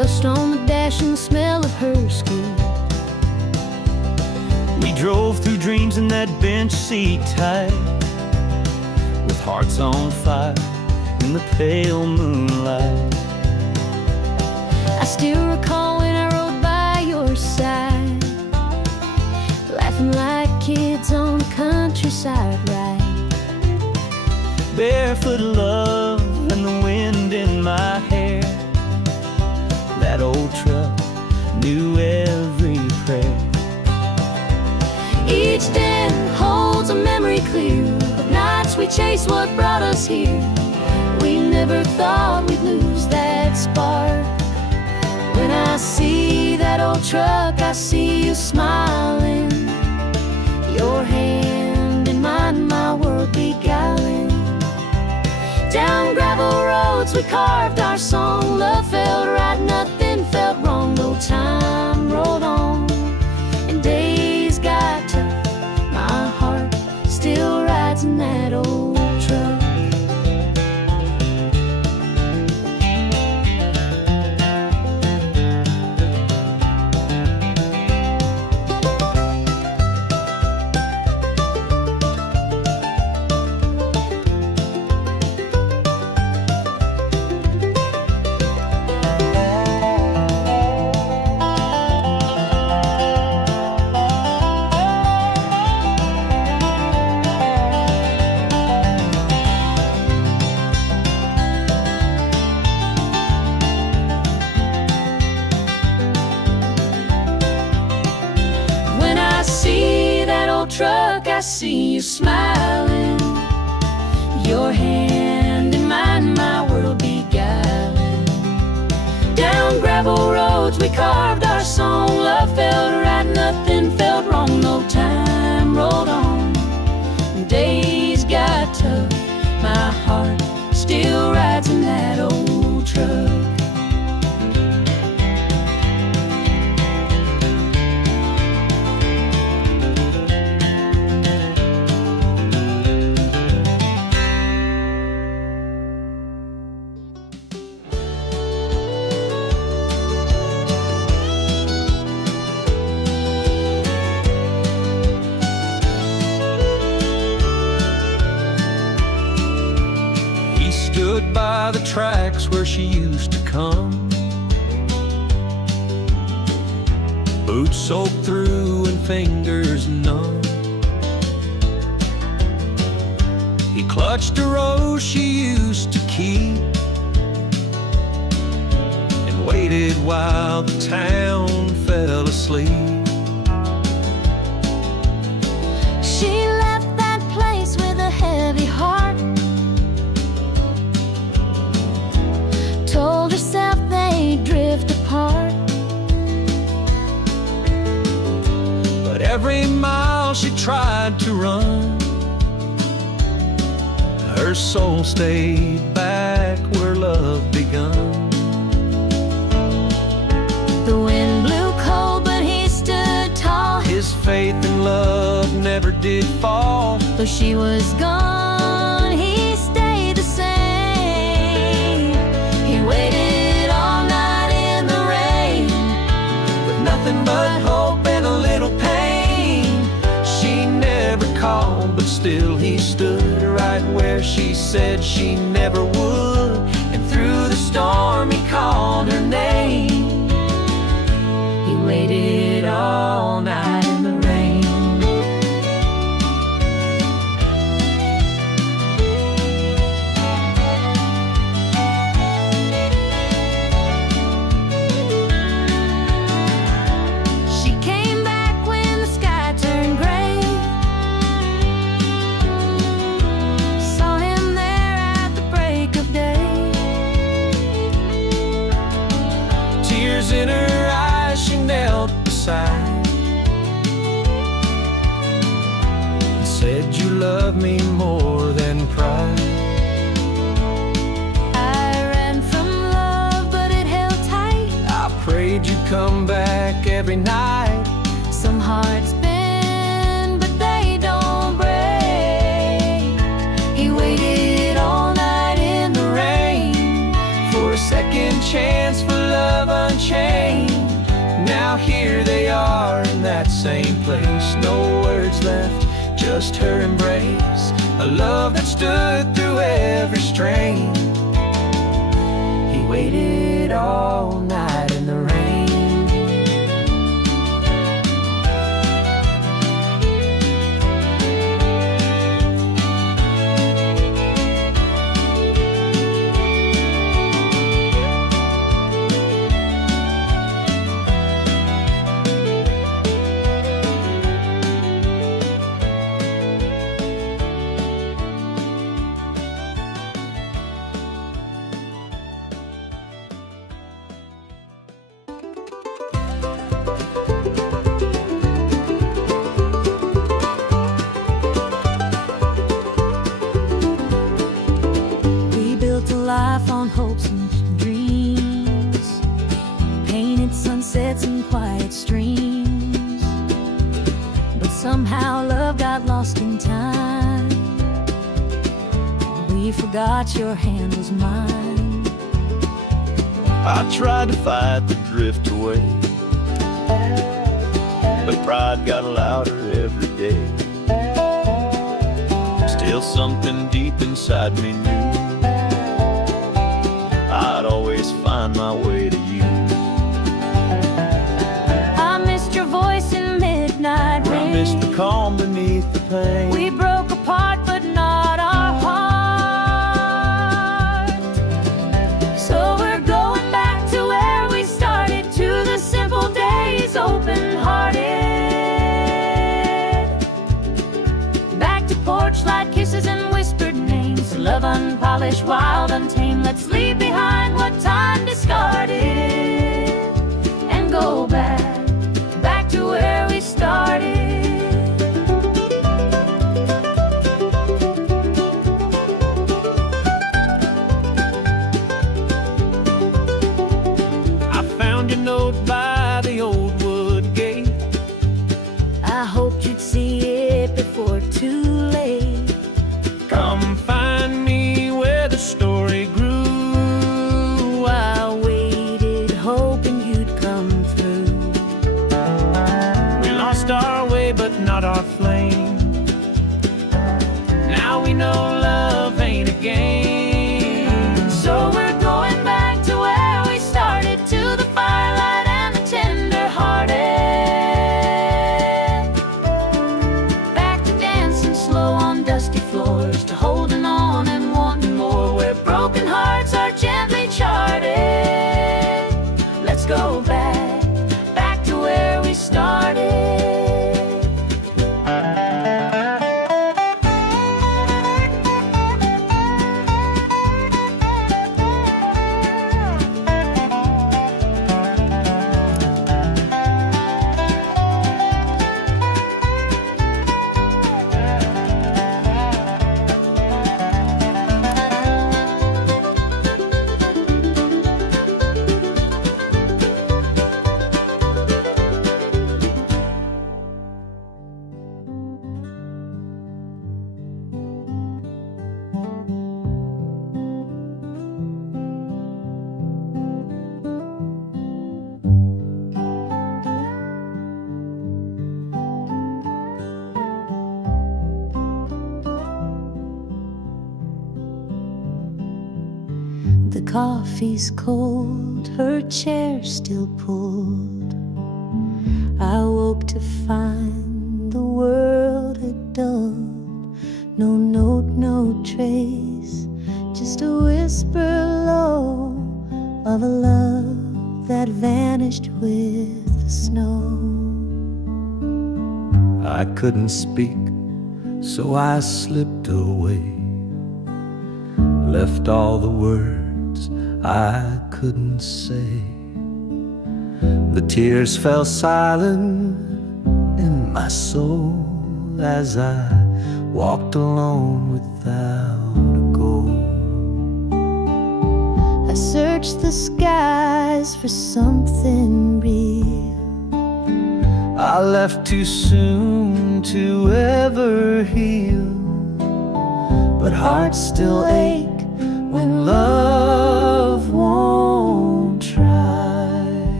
Dust on the dash and the smell of her skin. We drove through dreams in that bench seat tight, with hearts on fire in the pale moonlight. I still recall when I rode by your side, laughing like kids on the countryside ride. Barefoot love and the wind in my hair. That old truck knew every prayer. Each day holds a memory clear of nights we chased what brought us here. We never thought we'd lose that spark. When I see that old truck, I see you smiling, your hand in mine, my world beguiling. Down gravel roads we carved our song. Love felt right, nothing felt wrong. No time rolled on and days got tough. My heart still rides in that old truck. Truck, I see you smiling, your hand in mine, my world beguiling. Down gravel roads we carved our song. Love felt right, nothing felt wrong. No time rolled on, days got tough. My heart still rides in that old truck. Stood by the tracks where she used to come, boots soaked through and fingers numb. He clutched a rose she used to keep and waited while the town fell asleep. She left that place with a heavy heart, told herself they'd drift apart. But every mile she tried to run, her soul stayed back where love begun. The wind blew cold, but he stood tall. His faith in love never did fall. Though she was gone, he stayed the same. He waited all night in the rain, With nothing but hope and a little pain. She never called, but still he stood right where she said she never would. And through the storm he called her name. he waited all night in the rain. She came back when the sky turned gray, saw him there at the break of day. Tears in her eyes, she knelt beside and said, "You love me more than pride." I ran from love, but it held tight. I prayed you'd come back every night. Some hearts bend, but they don't break. He waited all night in the rain For a second chance for love unchained. Now here they are in that same place. No words left, just her embrace. A love that stood through every strain. He waited all night in the rain. Life on hopes and dreams, painted sunsets and quiet streams. But somehow love got lost in time. We forgot your hand was mine. I tried to fight the drift away, but pride got louder every day. Still something deep inside me knew I'd always find my way to you. I missed your voice in midnight rain. I missed the calm beneath the pain. We broke apart but not our heart. So we're going back to where we started, to the simple days, open-hearted. Back to porch light kisses and whispered names. Love unpolished, wild, untamed. Let's leave behind what time discarded and go back to where we started. I found your note by the old wood gate. I hoped you'd see it before too late. Come find me where the story grew. I waited, hoping you'd come through. We lost our way, but not our flame. Now we know love ain't a game. So we're going back to where we started, to the firelight and the tender-hearted. Back to dancing slow on dusty floors, to holding on and wanting more, where broken hearts are gently charted. Let's go back to where we started. The coffee's cold, her chair still pulled. I woke to find the world had dulled. No note, no trace, just a whisper low of a love that vanished with the snow. I couldn't speak, so I slipped away, left all the words I couldn't say. The tears fell silent in my soul as I walked alone without a goal. I searched the skies for something real. I left too soon to ever heal, but hearts still ache when love won't try.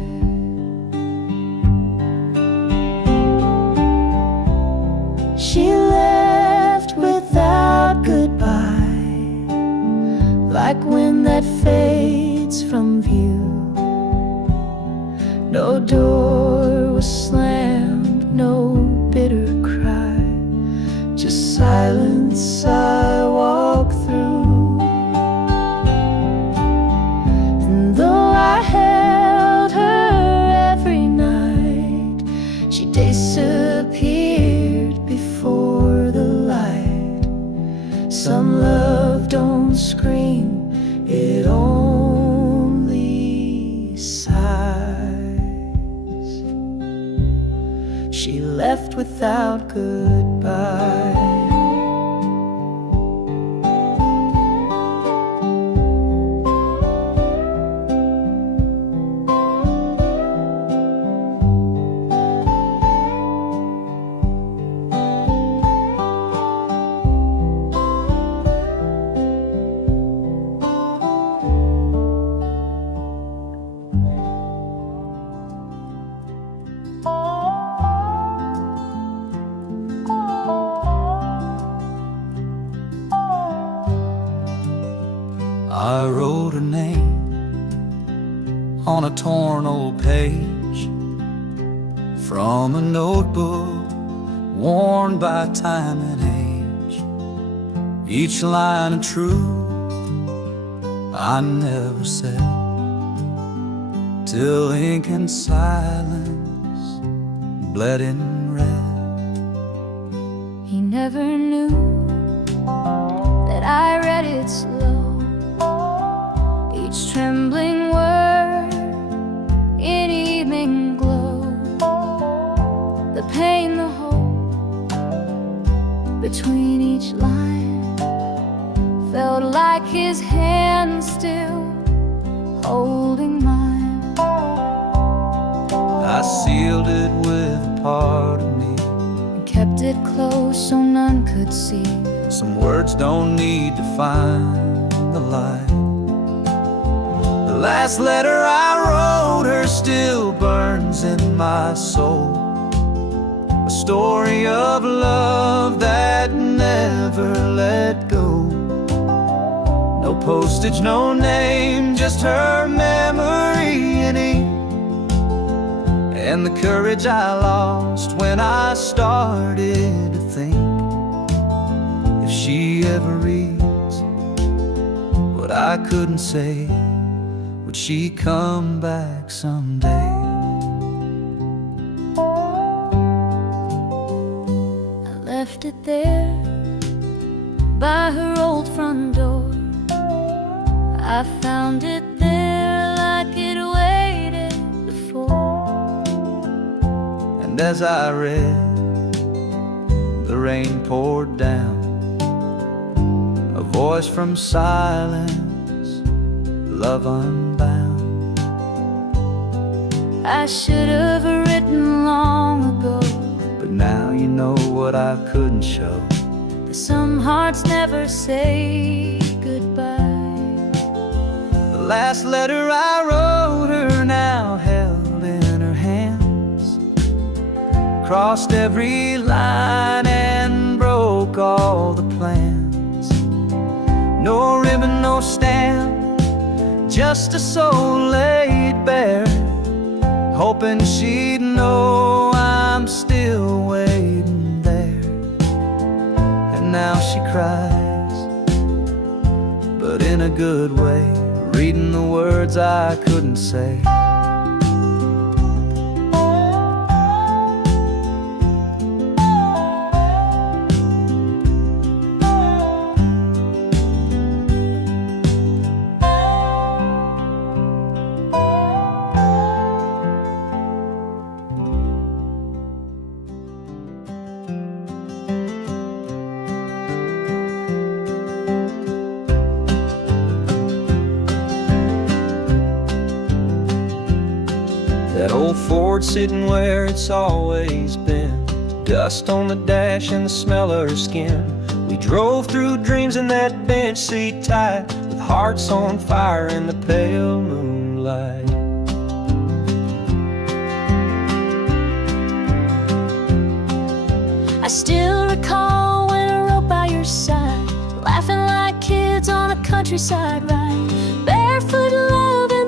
streets from view. No door was slammed, no bitter cry, just silence I walk through. And though I held her every night, she disappeared before the light. Some love don't scream, it only sighs. She left without goodbye. I wrote her name on a torn old page from a notebook worn by time and age. Each line of truth I never said, till ink and silence bled in red. He never knew that I read it slow, each trembling word in evening glow. The pain, the hope between each line felt like his hand still holding mine. I sealed it with a part of me, And kept it close so none could see. some words don't need to find the light. The last letter I wrote her still burns in my soul, a story of love that never let go. No postage, no name, just her memory in ink, and the courage I lost when I started to think, if she ever reads what I couldn't say, would she come back someday? I left it there by her old front door. I found it there like it waited before. And as I read, the rain poured down, a voice from silence, love unbound. I should have written long ago, But now you know what I couldn't show. that some hearts never say goodbye. The last letter I wrote her now held in her hands, crossed every line and broke all the plans. No ribbon, no stamp, just a soul laid bare, hoping she'd know I'm still waiting there. And now she cries, but in a good way, reading the words I couldn't say. That old Ford sitting where it's always been, dust on the dash and the smell of her skin. We drove through dreams in that bench seat tight, with hearts on fire in the pale moonlight. I still recall when I rode by your side, laughing like kids on a countryside ride, barefoot love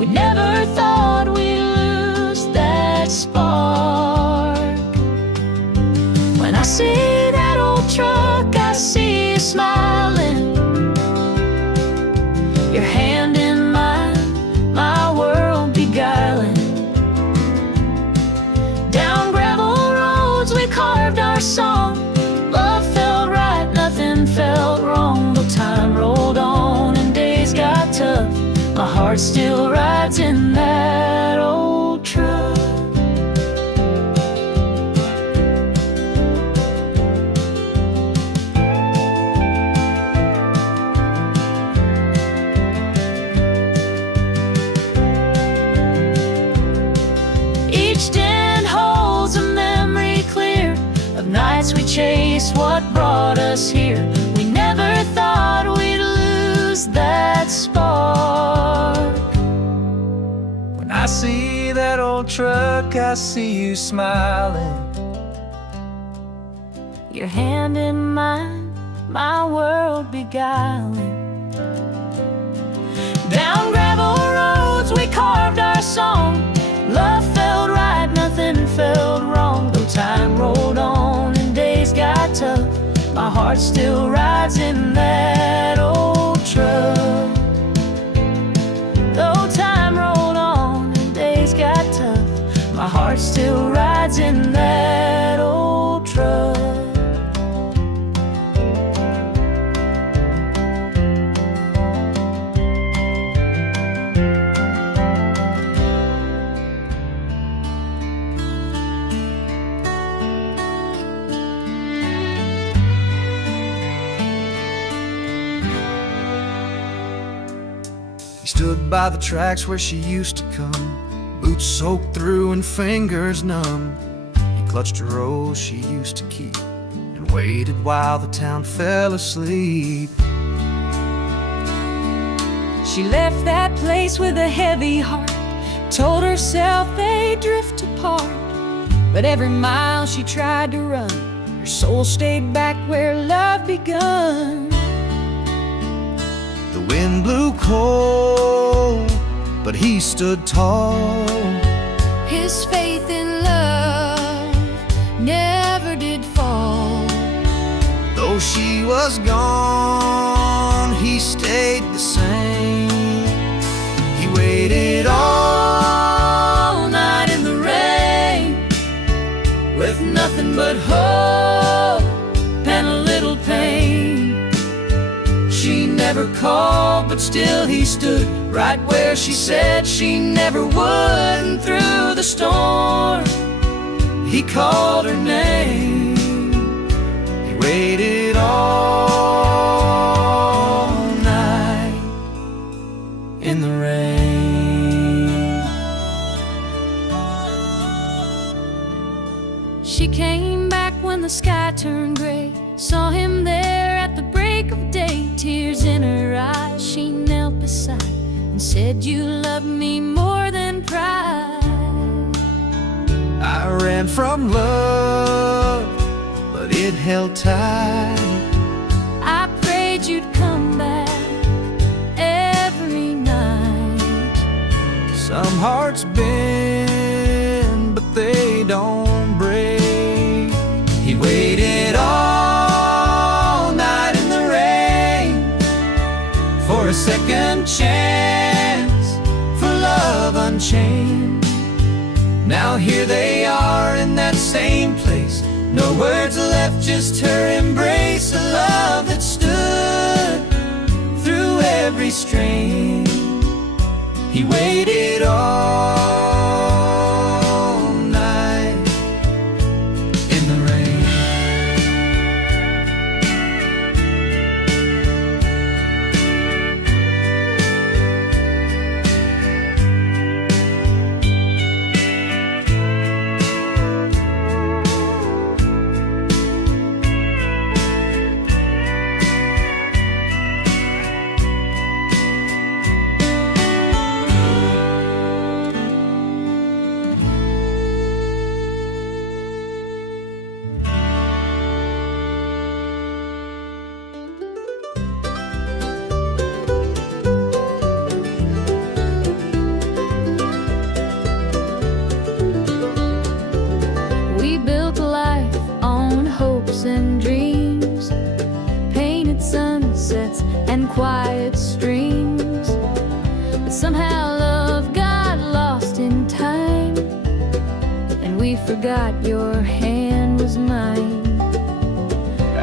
We never thought we'd lose that spark. When I see that old truck, I see you smiling, your hand in mine, my world beguiling. Down gravel roads we carved our song. Love felt right, nothing felt wrong. Though time rolled on and days got tough, my heart still rides in that old truck. Each den holds a memory clear of nights we chased what brought us here. We never thought we'd lose that spark. When I see that old truck, I see you smiling, Your hand in mine, my world beguiling. Down gravel roads we carved our song. Love felt right, nothing felt wrong. Though time rolled on and days got tough, my heart still rides in that old truck. Though time rolled on and days got tough, my heart still rides in that old truck. He stood by the tracks where she used to come, boots soaked through and fingers numb. He clutched a rose she used to keep and waited while the town fell asleep. She left that place with a heavy heart, told herself they'd drift apart. But every mile she tried to run, her soul stayed back where love begun. The wind blew cold, but he stood tall. His faith in love never did fall. Though she was gone, he stayed the same. He waited all night in the rain, With nothing but hope and a little pain. She never called, but still he stood right where she said she never would. And through the storm, he called her name. he waited all night In the rain, She came back when the sky turned gray, saw him there at the break of day. Tears in her eyes, she knelt beside and said, "You love me more than pride." I ran from love, but it held tight. I prayed you'd come back every night. Some hearts bend, but they don't break. He waited all night in the rain for a second chance, for love unchained. Now here they are in that same place, no words left, just her embrace. A love that stood through every strain. He waited all night in the rain.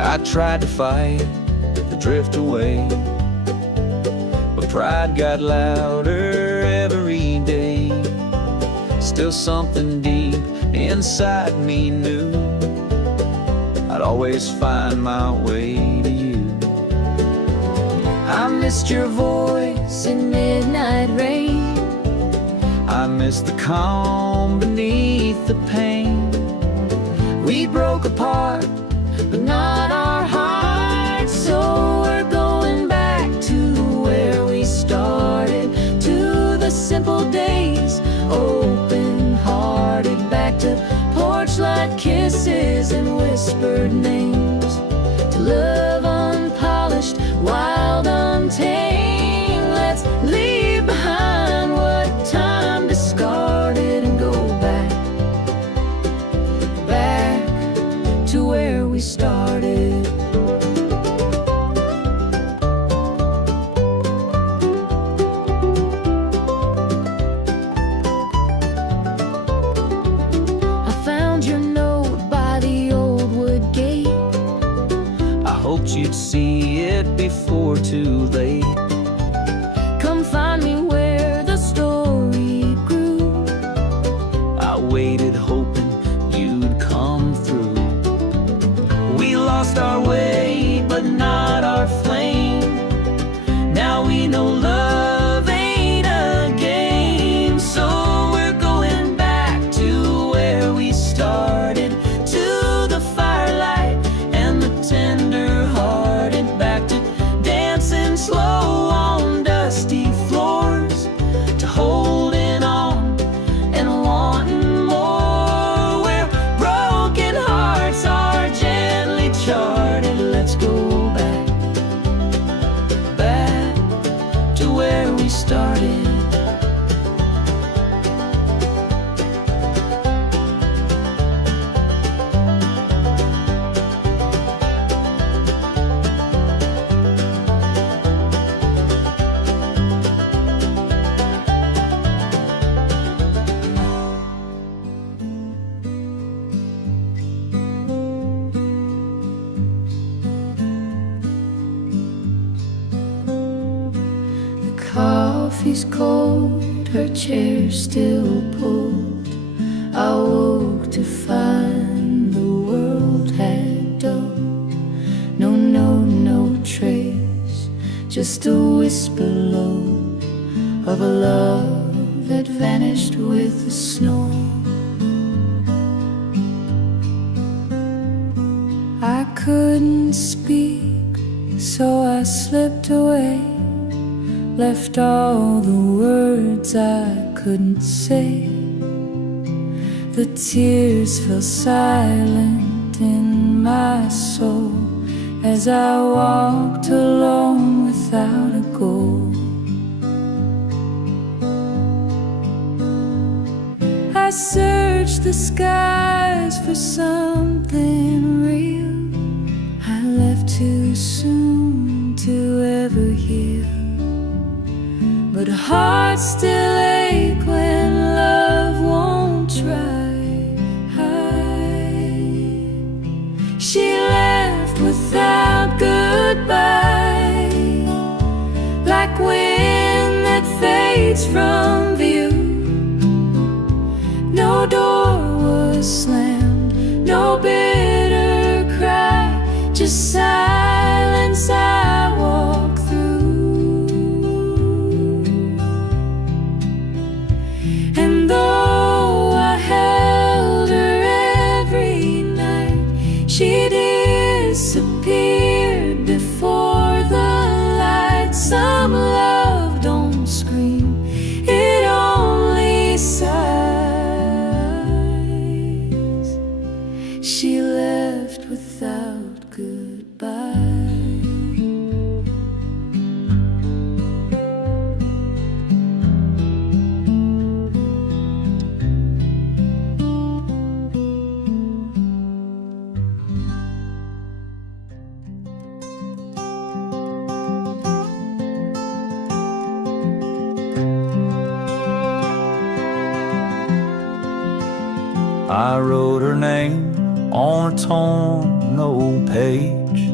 I tried to fight the drift away, but pride got louder every day. Still something deep inside me knew I'd always find my way to you. I missed your voice in midnight rain. I miss the calm beneath the pain. We broke apart, but not our hearts. So we're going back to where we started, to the simple days, open-hearted. Back to porch light kisses and whispered names, to love unpolished, wild, untamed. Let's leave behind what time discarded and go back to where we started. I found your note by the old wood gate. I hoped you'd see it before too late. Come find me where the story grew. I waited hoping you'd come through. We lost our way, but not our flame. Now we know love ain't a game. So we're going back to where we started, to the firelight and the tender-hearted. Back to dancing slow on dusty floors, to holding on and wanting more. Where broken hearts are gently charted. Let's go back to where we started. Coffee's cold, her chair still pulled. I woke to find the world had dulled. No note, no trace, just a whisper low of a love that vanished with the snow. I couldn't speak, so I slipped away, left all the words I couldn't say. The tears fell silent in my soul as I walked alone without a goal. I searched the skies for something real. I left too soon to ever heal, but hearts still ache when love won't try. She left without goodbye, like wind that fades from view. No door was slammed, no bitter cry, just silence I walk through. And though I held her every night, she disappeared before the light. Some love don't scream, it only sighs. She left without goodbye. I wrote her name on a torn old page.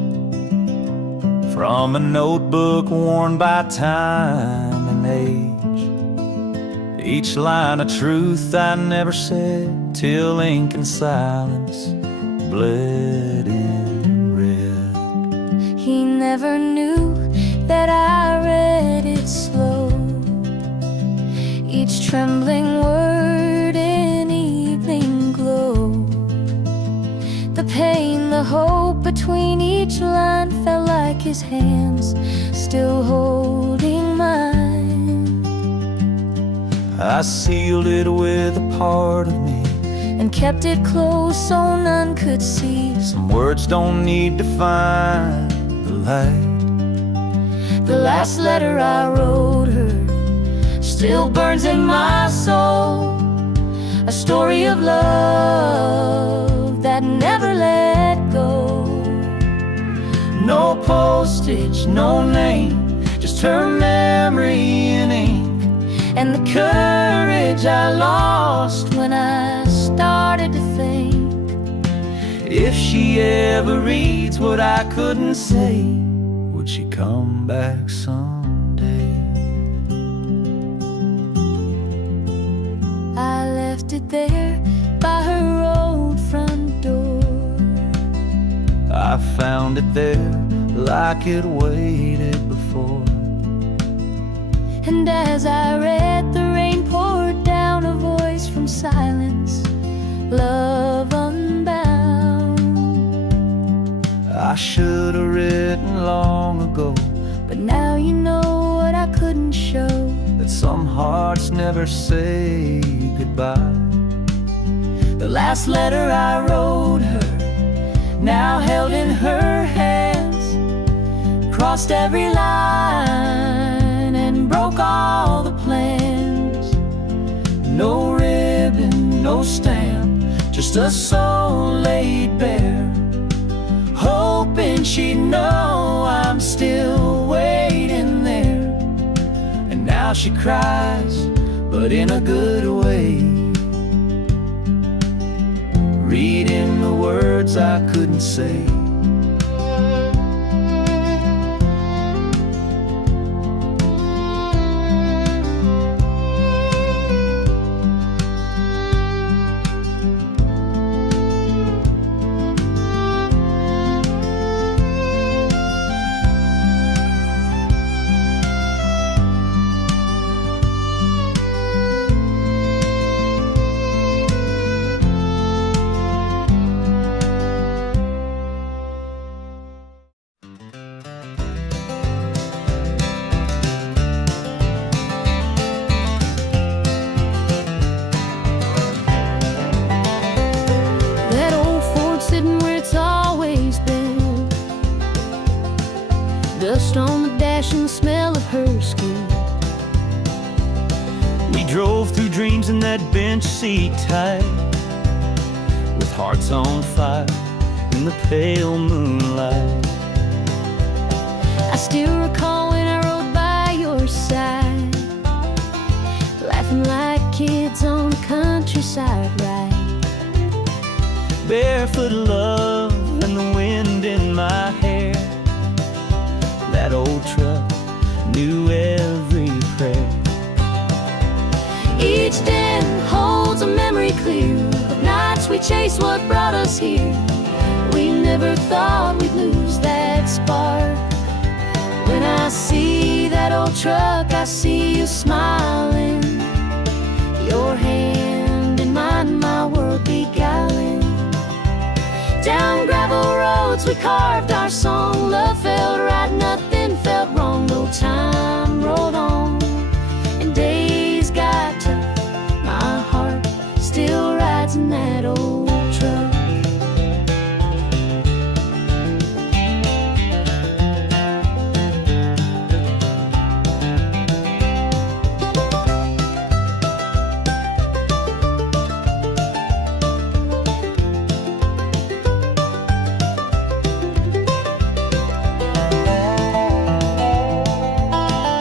from a notebook worn by time and age. Each line a truth I never said, till ink and silence bled in red. He never knew that I read it slow, each trembling word in evening glow. The pain, the hope between each line felt like his hands still holding mine. I sealed it with a part of me and kept it close so none could see. Some words don't need to find the light. The last letter I wrote her still burns in my soul, a story of love that never let go. No postage, no name, just her memory in ink, and the courage I lost when I started to think. If she ever reads what I couldn't say, would she come back someday? I left it there by her old front door. I found it there like it waited before. And as I read, the rain poured down, a voice from silence, love unbound. I should have written long ago, but now you know what I couldn't show, that some hearts never say goodbye. the last letter I wrote her, now held in her hands, crossed every line and broke all the plans. No ribbon, no stamp, just a soul laid bare, hoping she'd know I'm still waiting there. And now she cries, but in a good way, reading the words I couldn't say. Dust on the dash and the smell of her skin. We drove through dreams in that bench seat tight, with hearts on fire in the pale moonlight. I still recall when I rode by your side, laughing like kids on the countryside ride. Barefoot love and the wind in my hair. That old truck knew every prayer. Each den holds a memory clear of nights we chased what brought us here. We never thought we'd lose that spark. When I see that old truck, I see you smiling, your hand in mine, my world beguiling. Down gravel roads we carved our song. Love felt right, nothing felt wrong. No time rolled on and days got tough. My heart still rides in that old truck.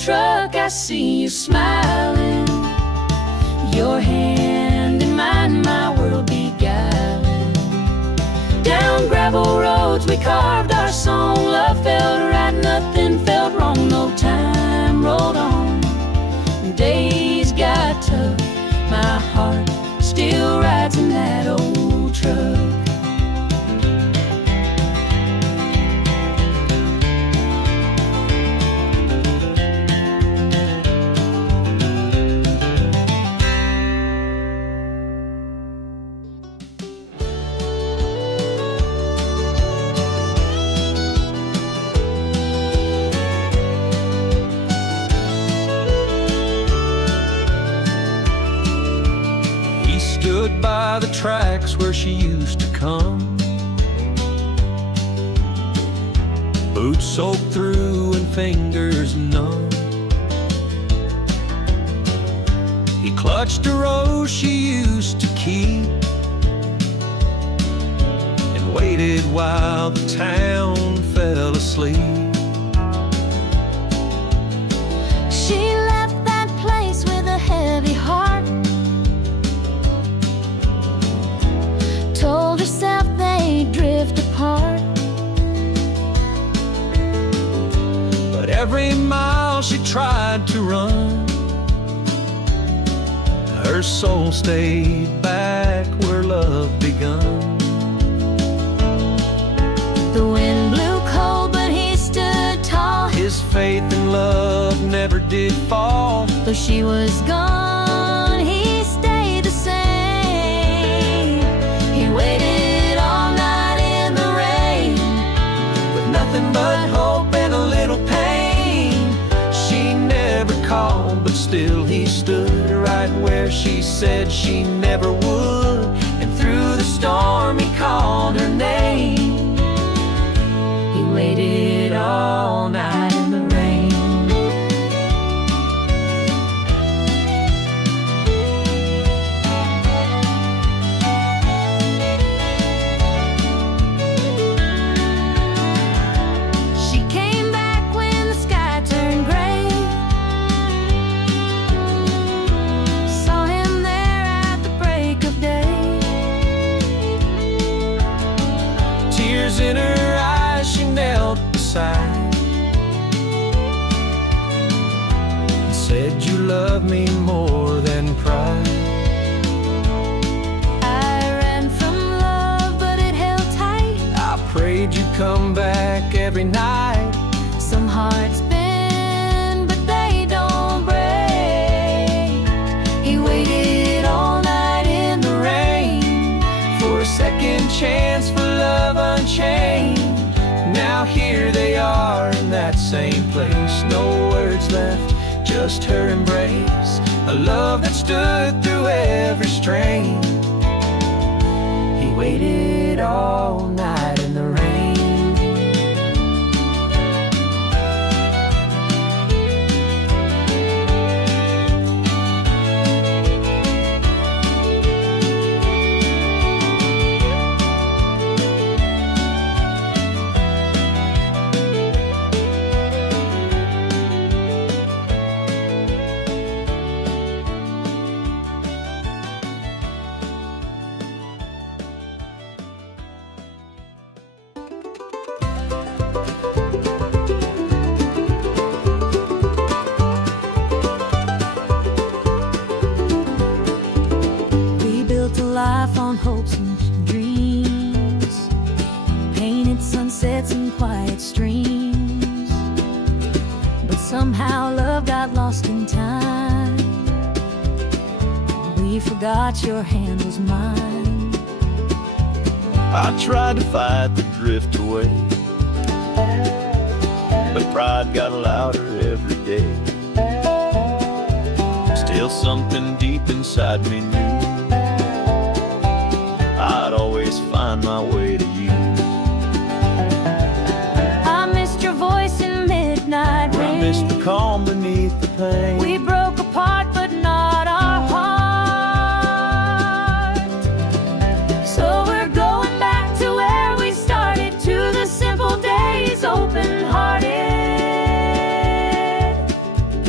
truck, I see you smiling, your hand in mine, my world beguiling. Down gravel roads we carved our song, love felt right, nothing felt wrong, no time rolled on. Days got tough, my heart still rides in that old truck. Stood by the tracks where she used to come, boots soaked through and fingers numb. He clutched a rose she used to keep and waited while the town fell asleep. She left that place with a heavy heart, told herself they'd drift apart. But every mile she tried to run, her soul stayed back where love begun. The wind blew cold, but he stood tall. His faith in love never did fall. Though she was gone, he stayed the same. He waited all night in the rain, With nothing but hope and a little pain. She never called, but still he stood right where she said she never would. And through the storm he called her name. He waited all night in the rain. she came back when the sky turned gray. Saw him there at the break of day. Tears in her eyes, she knelt beside and said, "You love me more than pride." I ran from love, but it held tight. I prayed you'd come back every night. Some hearts bend, but they don't break. He waited all night in the rain For a second chance for love unchained. Now here they are in that same place. No words left, just her embrace. A love that stood through every strain. He waited all night in the rain. We built a life on hopes and dreams, painted sunsets and quiet streams. But somehow love got lost in time. We forgot your hand was mine. I tried to fight the drift away, but pride got louder every day. Still something deep inside me knew I'd always find my way to you. I missed your voice in midnight rain. I missed the calm beneath the pain. We broke apart, but not our heart. So we're going back to where we started, to the simple days, open-hearted.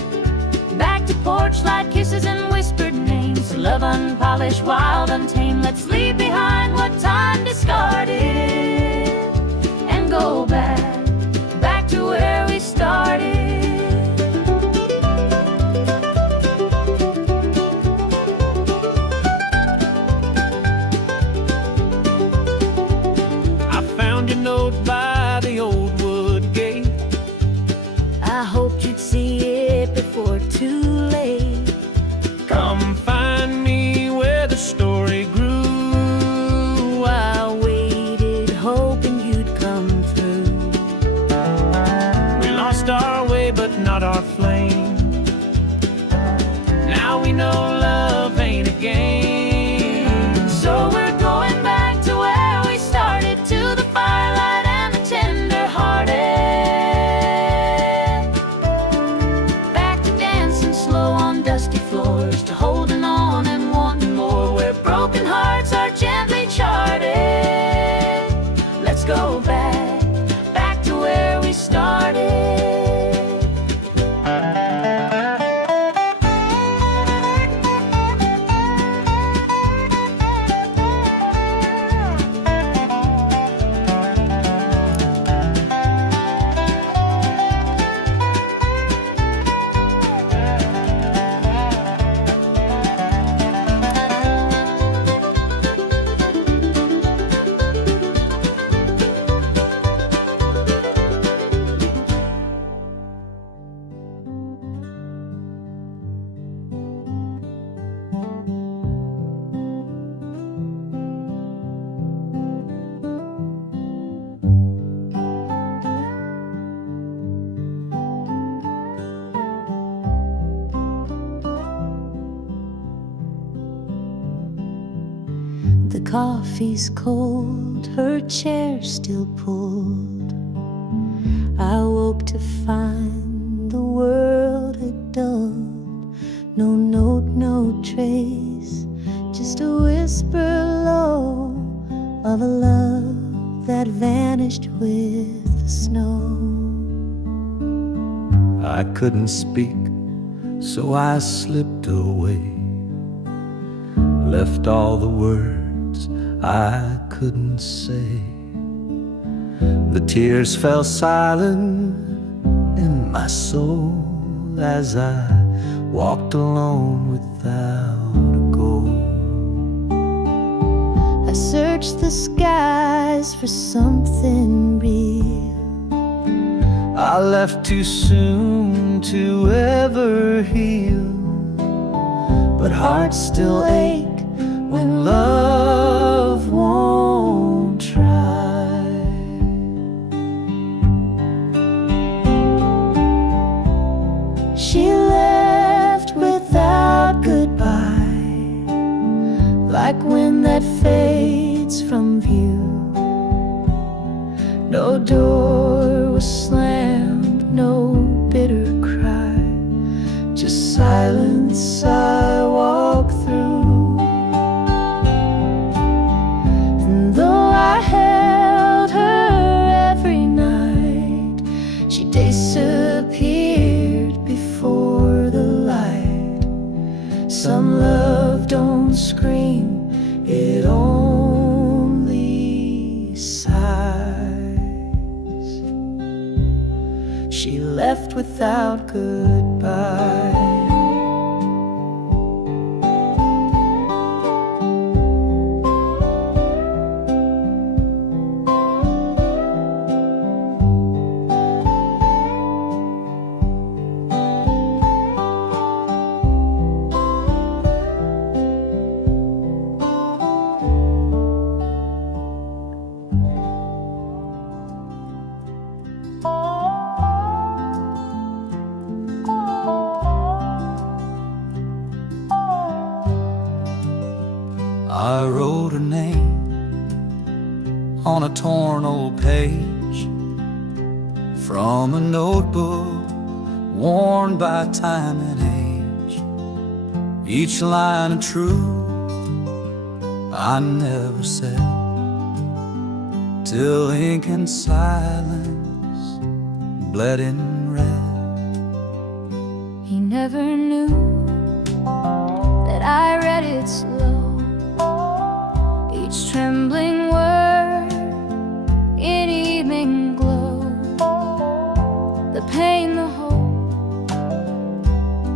childish, wild, untamed. Let's leave behind what time discarded and go back to where we started. I found your note by the old wood gate. I hoped you'd see it before too late. Come find me where the story grew. I waited, hoping you'd come through. We lost our way, but not our flame. Now we know love ain't a game. So we're going back to where we started, to the firelight and the tender-hearted. Back to dancing slow on dusty floors, to holding on and wanting more, where broken hearts are gently charted. Let's go back to where we started. The coffee's cold, her chair still pulled. I woke to find the world had dulled. No note, no trace, just a whisper low of a love that vanished with the snow. I couldn't speak, so I slipped away, left all the words I couldn't say. The tears fell silent in my soul as I walked alone without a goal. I searched the skies for something real. I left too soon to ever heal, but hearts still ache when love won't try. She left without goodbye, like wind that fades from view. No door was slammed, no bitter cry, just silence I walk through. And though I held her every night, she disappeared before the light. Some love don't scream, it only sighs. She left without goodbye. I wrote her name on a torn old page from a notebook worn by time and age. Each line a truth I never said, till ink and silence bled in red. He never knew that I read it slow,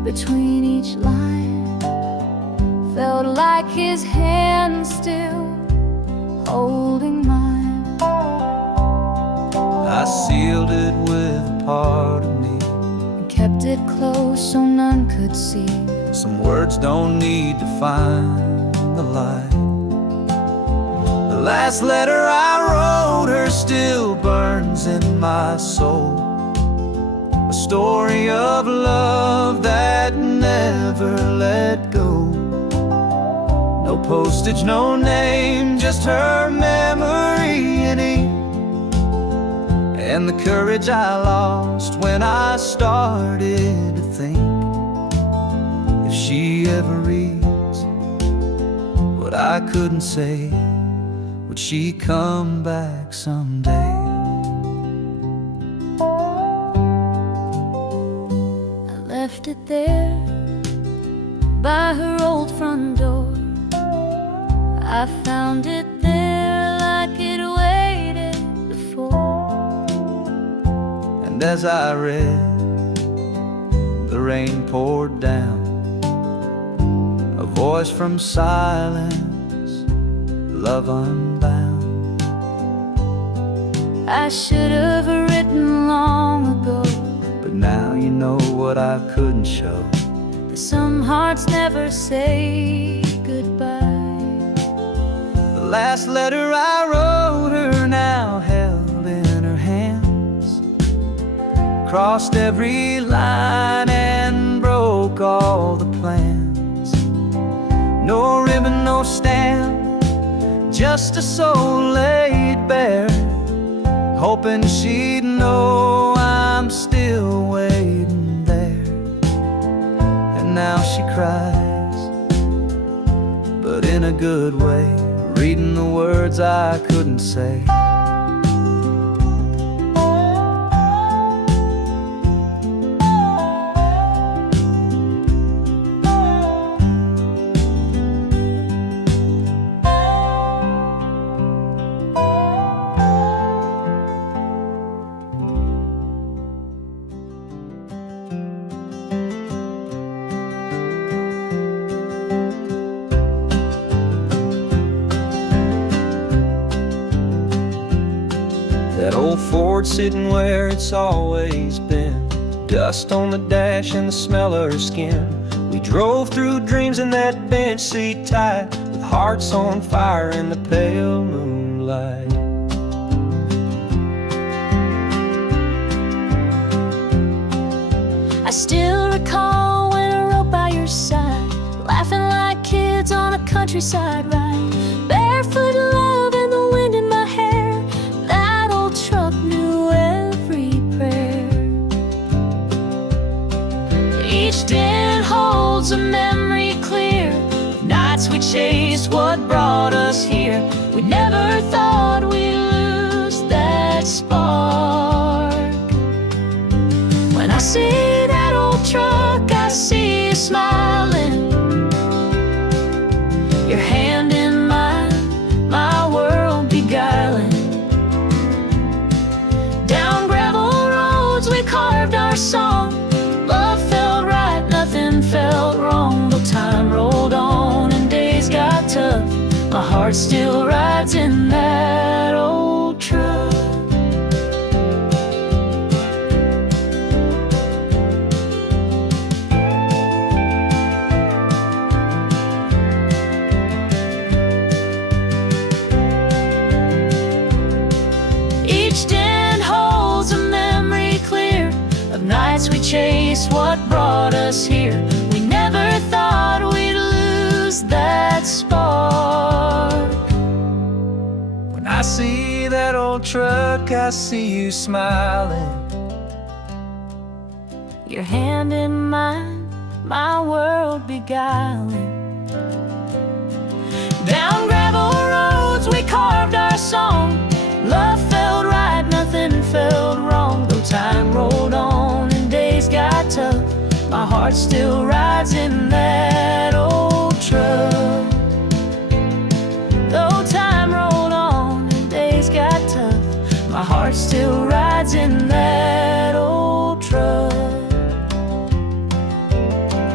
between each line. Felt like his hand still holding mine. I sealed it with a part of me, And kept it close so none could see. some words don't need to find the light. The last letter I wrote her still burns in my soul, a story of love that never let go. No postage, no name, just her memory in ink, and the courage I lost when I started to think, if she ever reads what I couldn't say, would she come back someday? I left it there by her old front door. I found it there like it waited before. And as I read, the rain poured down, a voice from silence, love unbound. I should have written long ago, But now you know what I couldn't show. that some hearts never say goodbye. The last letter I wrote her now held in her hands, crossed every line and broke all the plans. No ribbon, no stamp, just a soul laid bare, hoping she'd know I'm still waiting there. And now she cries, but in a good way, reading the words I couldn't say. That old Ford sitting where it's always been, dust on the dash and the smell of her skin. We drove through dreams in that bench seat tight, with hearts on fire in the pale moonlight. I still recall when I rode by your side, laughing like kids on a countryside ride. Barefoot love and the wind in my hair, that old truck knew every prayer. Each dent holds a memory clear, nights we chased what brought us here. We never thought we'd lose that spark. When I see that old truck, I see you smiling, your hand in mine, my world beguiling. Down gravel roads we carved our song, love felt right, nothing felt wrong. Though time rolled on and days got tough, my heart still rides in that old truck. Nights we chased what brought us here. We never thought we'd lose that spark. When I see that old truck, I see you smiling, your hand in mine, my world beguiling. Down gravel roads we carved our song, love felt right, nothing felt wrong. Though time rolled on and days got tough, my heart still rides in that old truck. Though time rolled on and days got tough, my heart still rides in that old truck.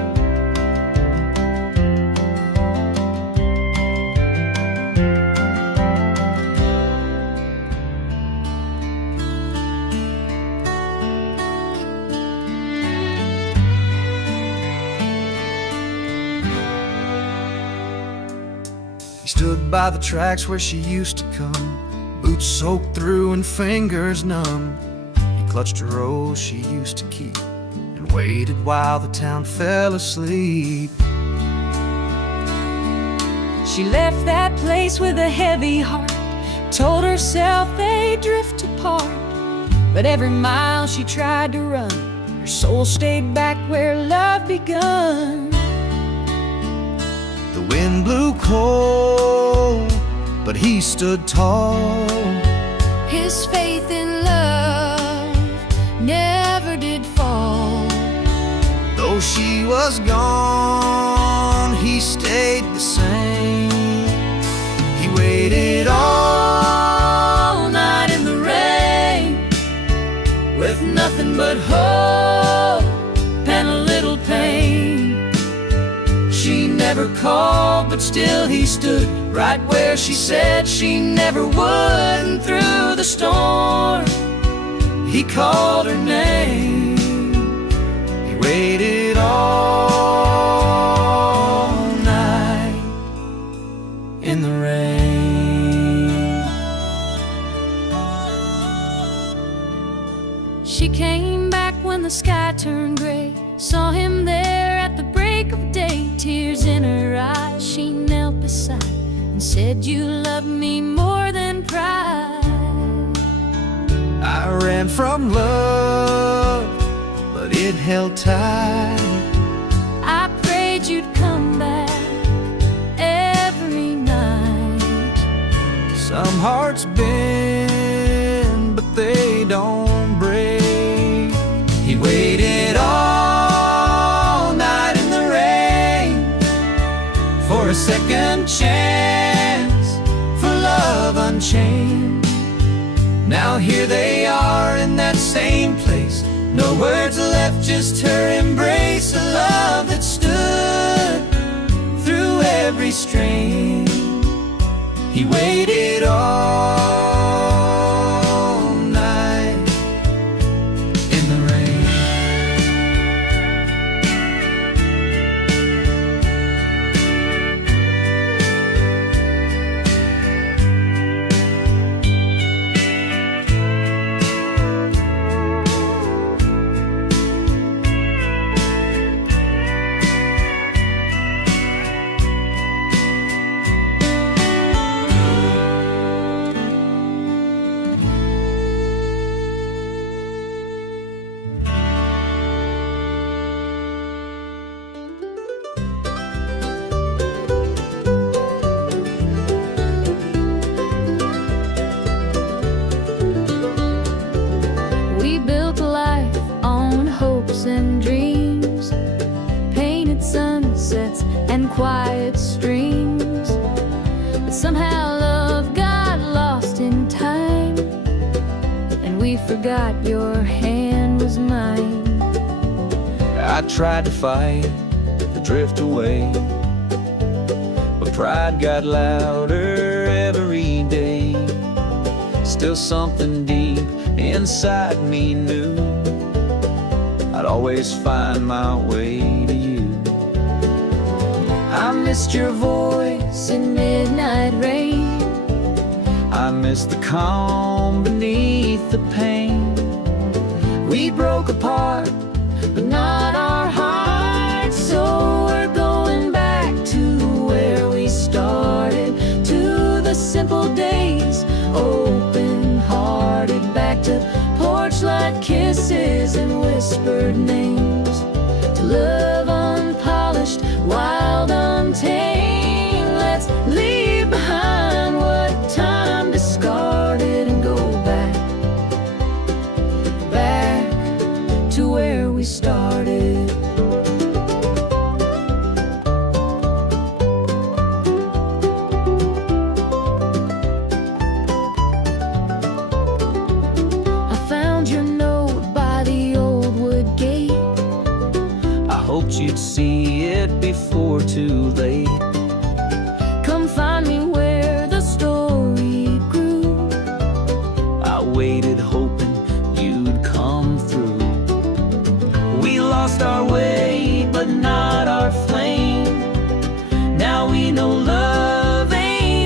stood by the tracks where she used to come, boots soaked through and fingers numb. He clutched a rose she used to keep and waited while the town fell asleep. She left that place with a heavy heart, told herself they'd drift apart. But every mile she tried to run, her soul stayed back where love begun. The wind blew cold, but he stood tall. His faith in love never did fall. Though she was gone, he stayed the same. He waited all night in the rain, with nothing but hope and a little pain. She never called, but still he stood right where she said she never would. And through the storm, he called her name. he waited all night In the rain. She came back when the sky turned gray, saw him there at the break of day. Tears in her eyes, she knelt beside and said, "You love me more than pride." I ran from love, but it held tight. I prayed you'd come back every night. Some hearts bend, but they don't break. He waited all night in the rain for a second chance, for love unchained. Now here they are in that same place, no words left, just her embrace. A love that stood through every strain. He waited all night in the rain. We built a life on hopes and dreams, painted sunsets and quiet streams. But somehow love got lost in time, and we forgot your hand was mine. I tried to fight the drift away, but pride got louder every day. Still something deep inside me knew I'd always find my way to you. I missed your voice in midnight rain. I miss the calm beneath the pain. We broke apart, but not our hearts. So we're going back to where we started, to the simple days, open-hearted, back to porch light kisses and whispered names, to love unpolished, wild, untamed. Let's leave behind what time discarded and go back to where we started. I found your note by the old wood gate. I hoped you'd see it before too late. Come find me where the story grew. I waited hoping you'd come through. We lost our way, but not our flame. Now we know love ain't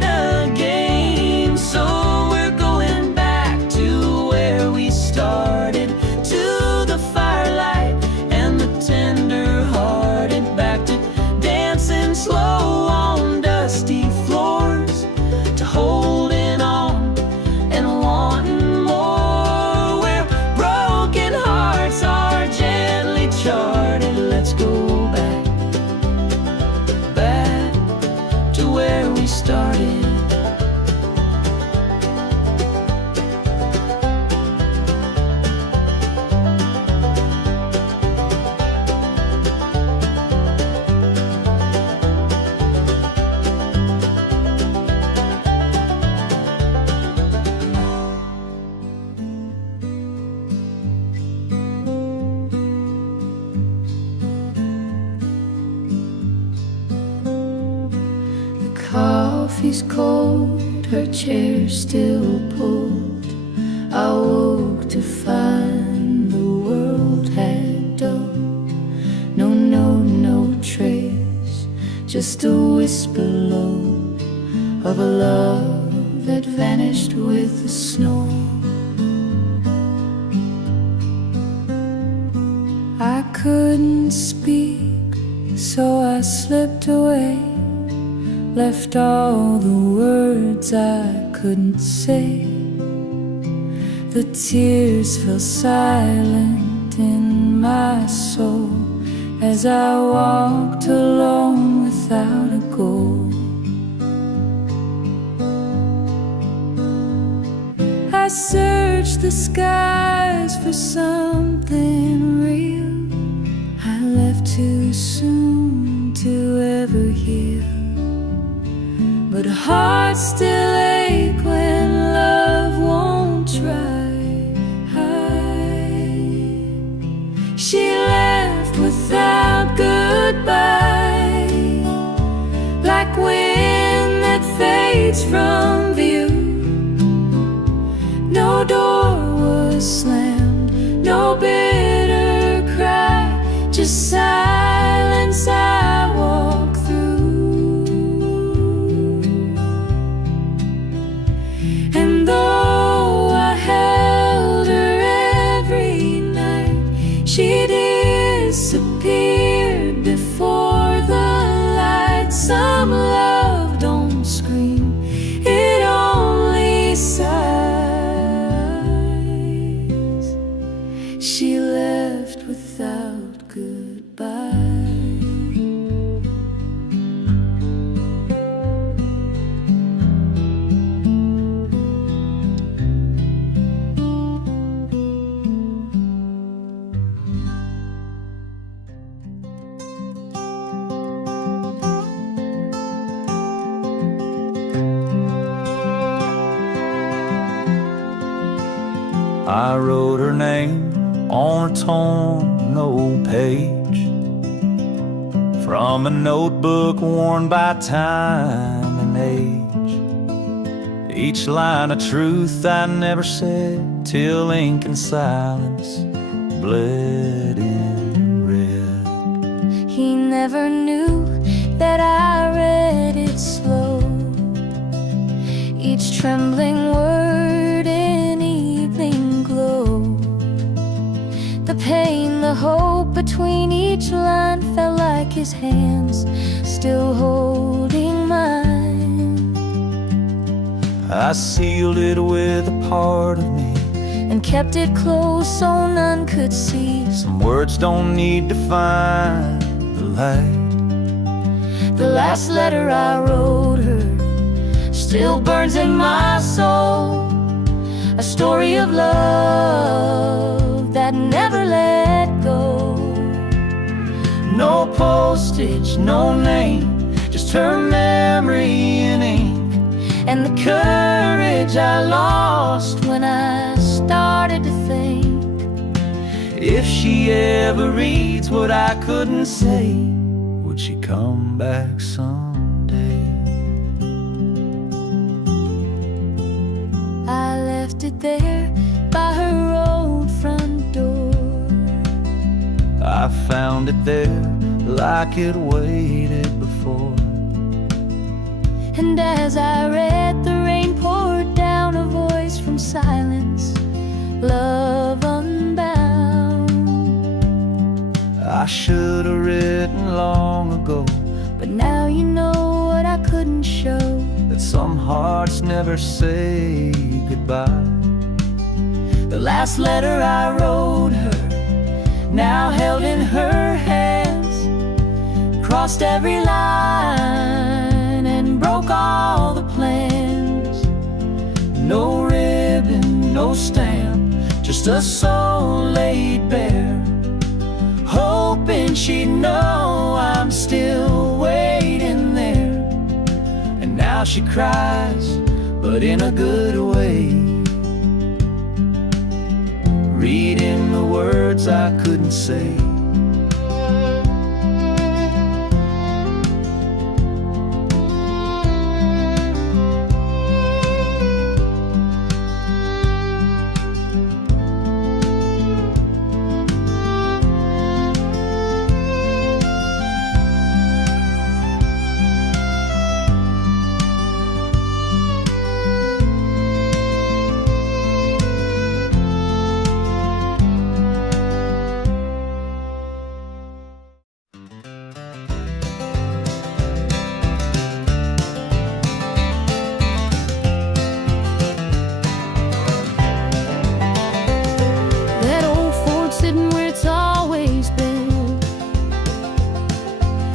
coffee's cold, her chair still pulled. I woke to find the world had dulled. No trace, just a whisper low of a love that vanished with the snow. I couldn't speak, so I slipped away, left all the words I couldn't say. The tears fell silent in my soul as I walked alone without a goal. I searched the skies for something real. I left too soon to ever heal, but hearts still ache when love won't try. She left without goodbye, like wind that fades from view. No door was slammed, no bitter cry, just silence I walk through. And though I held her every night, she disappeared before the light. Some love don't scream, it only sighs. She left without goodbye. I wrote her name on a torn old page from a notebook worn by time and age. Each line of truth I never said till ink and silence bled in red. He never knew that I read it slow, each trembling word in evening glow. The pain, the hope between each line felt like his hands still holding mine. I sealed it with a part of me and kept it close so none could see. Some words don't need to find the light. The last letter I wrote her still burns in my soul, a story of love that never let go. No postage, no name, just her memory in ink, and the courage I lost when I started to think. If she ever reads what I couldn't say, would she come back someday? I left it there by her old front door. I found it there like it waited before. And as I read, the rain poured down, a voice from silence, love unbound. I should have written long ago, but now you know what I couldn't show, that some hearts never say goodbye. The last letter I wrote her, now held in her hands, crossed every line and broke all the plans. No ribbon, no stamp, just a soul laid bare, hoping she'd know I'm still waiting there. And now she cries, but in a good way, reading the words I couldn't say.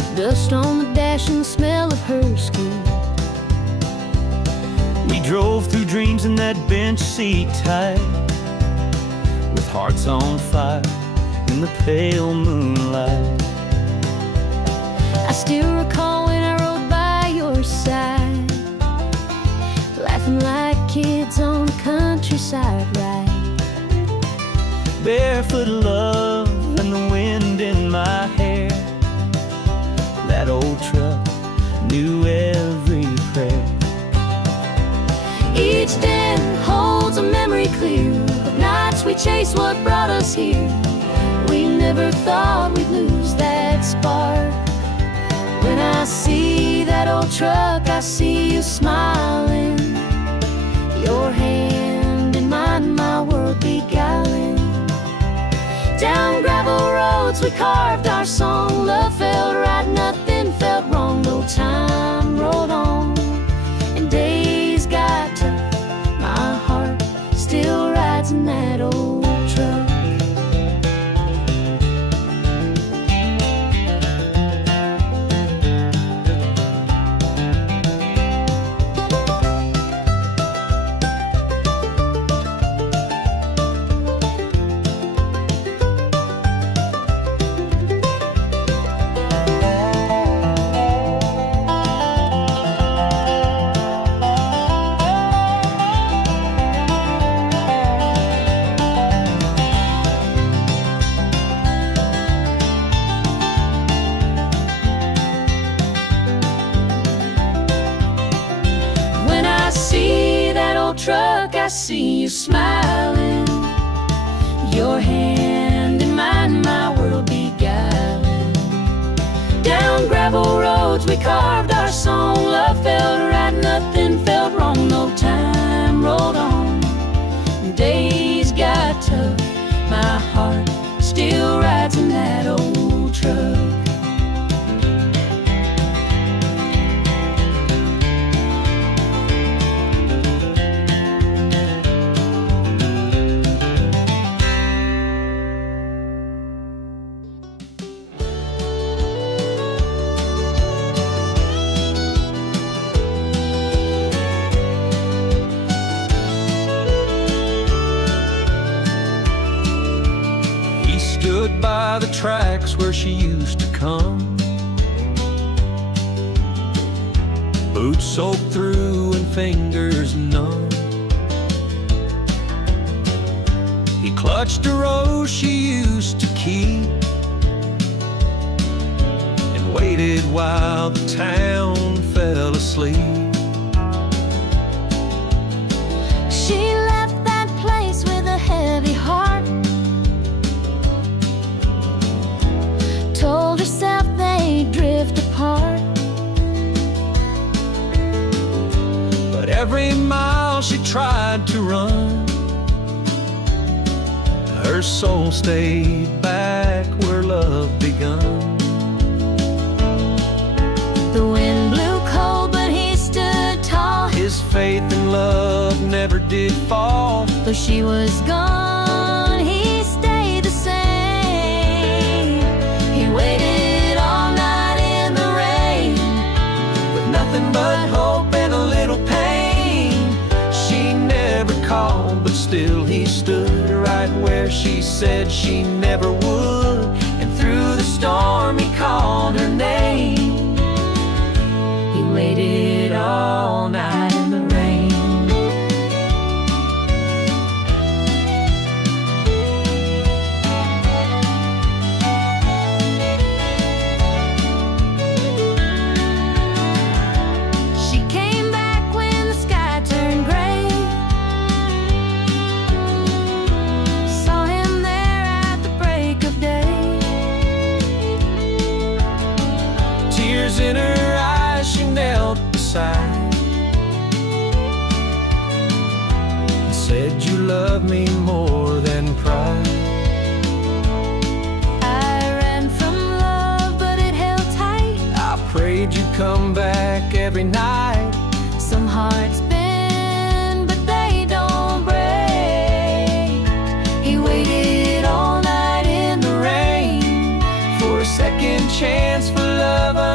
dust on the dash and the smell of her skin. We drove through dreams in that bench seat tight, with hearts on fire in the pale moonlight. I still recall when I rode by your side, laughing like kids on the countryside ride. Barefoot love and the wind in my hair. That old truck knew every prayer. Each den holds a memory clear of nights we chased what brought us here. We never thought we'd lose that spark. When I see that old truck, I see you smiling, your hand in mine, my world beguiling. Down gravel roads we carved our song. Love felt right, nothing felt wrong. No time rolled on and days got tough. My heart still rides in that old truck. Truck, I see you smiling, your hand in mine, my world beguiling. Down gravel roads we carved our song. Love felt right, nothing felt wrong. No time rolled on, days got tough. My heart still rides in that old truck. Stood by the tracks where she used to come, boots soaked through and fingers numb. He clutched a rose she used to keep and waited while the town fell asleep. She left that place with a heavy heart, told herself they'd drift apart. But every mile she tried to run, her soul stayed back where love begun. The wind blew cold, but he stood tall. His faith in love never did fall. Though she was gone, he stayed the same. He waited all night in the rain, With nothing but hope and a little pain. She never called, but still he stood right where she said she never would. And through the storm he called her name. he waited all night in the rain. She came back when the sky turned gray, saw him there at the break of day. Tears in her eyes, she knelt beside and said, "You love me more than pride." I ran from love, but it held tight. I prayed you'd come back every night. Some hearts bend, but they don't break. He waited all night in the rain For a second chance, for love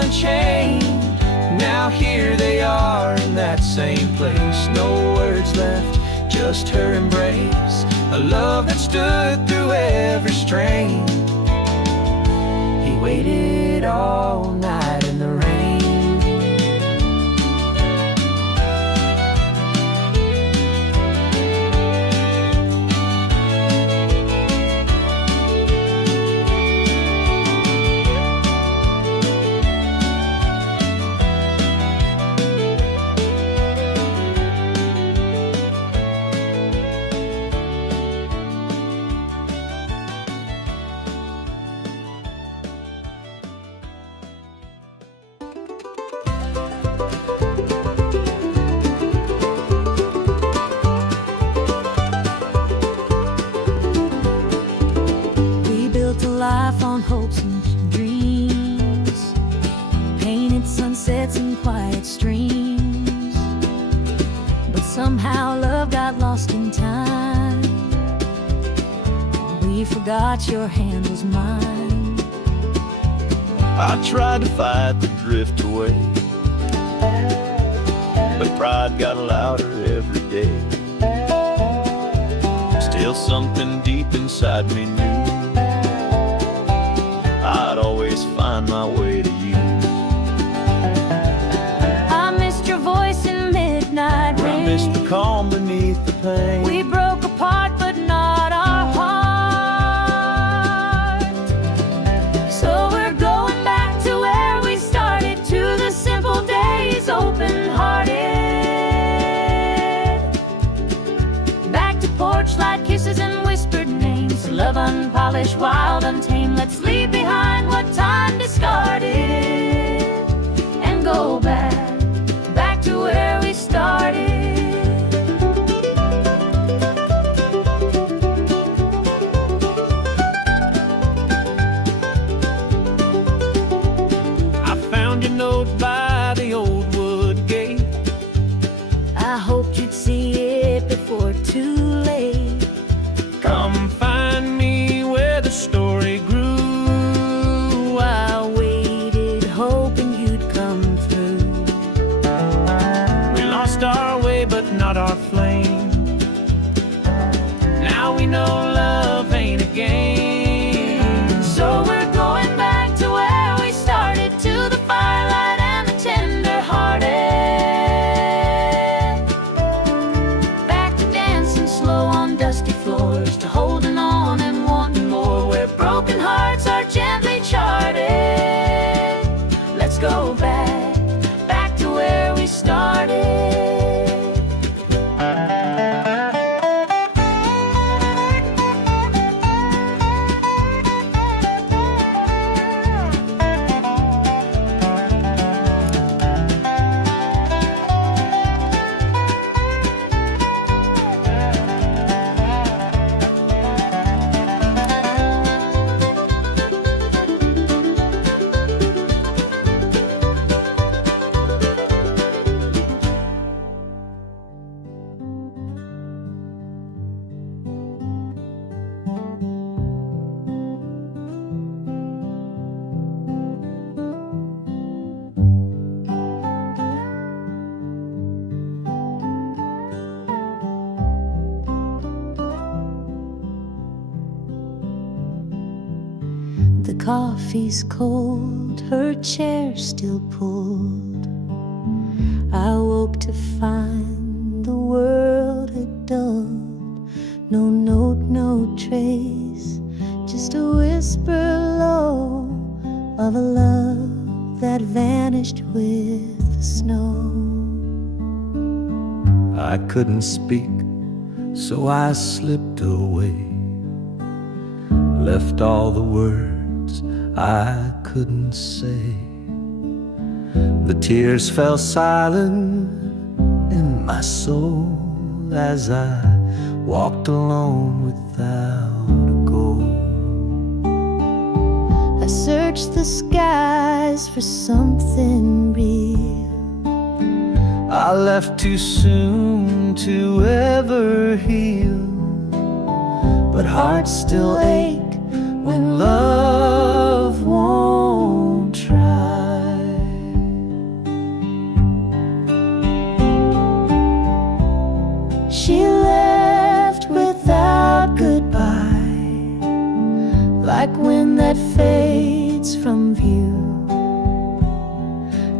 unchained. Now here they are in that same place. No words left, just her embrace. A love that stood through every strain. He waited all night in the rain. We built a life on hopes and dreams, painted sunsets and quiet streams. But somehow love got lost in time. We forgot your hand was mine. I tried to fight the drift away, but pride got louder every day. Still something deep inside me knew I'd always find my way to you. I missed your voice in midnight rain. I missed the calm beneath the pain. We broke apart, but not our heart. So we're going back to where we started, to the simple days, open-hearted. Back to porch light kisses and whispered names. Love unpolished, wild, untamed. Let's leave behind what time discarded and go back to where we started. I found your note by the old wood gate. I hoped you'd see it before too late. Come find me where the story grew. I waited, hoping you'd come through. We lost our way, but not our flame. Now we know love ain't a game. So we're going back to where we started, to the firelight and the tender-hearted. Back to dancing slow on dusty floors, to holding on and wanting more, where broken hearts are gently charted. Let's go back to where we started. The coffee's cold, her chair still pulled. I woke to find the world had dulled. No note, no trace, just a whisper low of a love that vanished with the snow. I couldn't speak, so I slipped away, left all the words I couldn't say. The tears fell silent in my soul as I walked alone without a goal. I searched the skies for something real. I left too soon to ever heal, but hearts still ache when love won't try.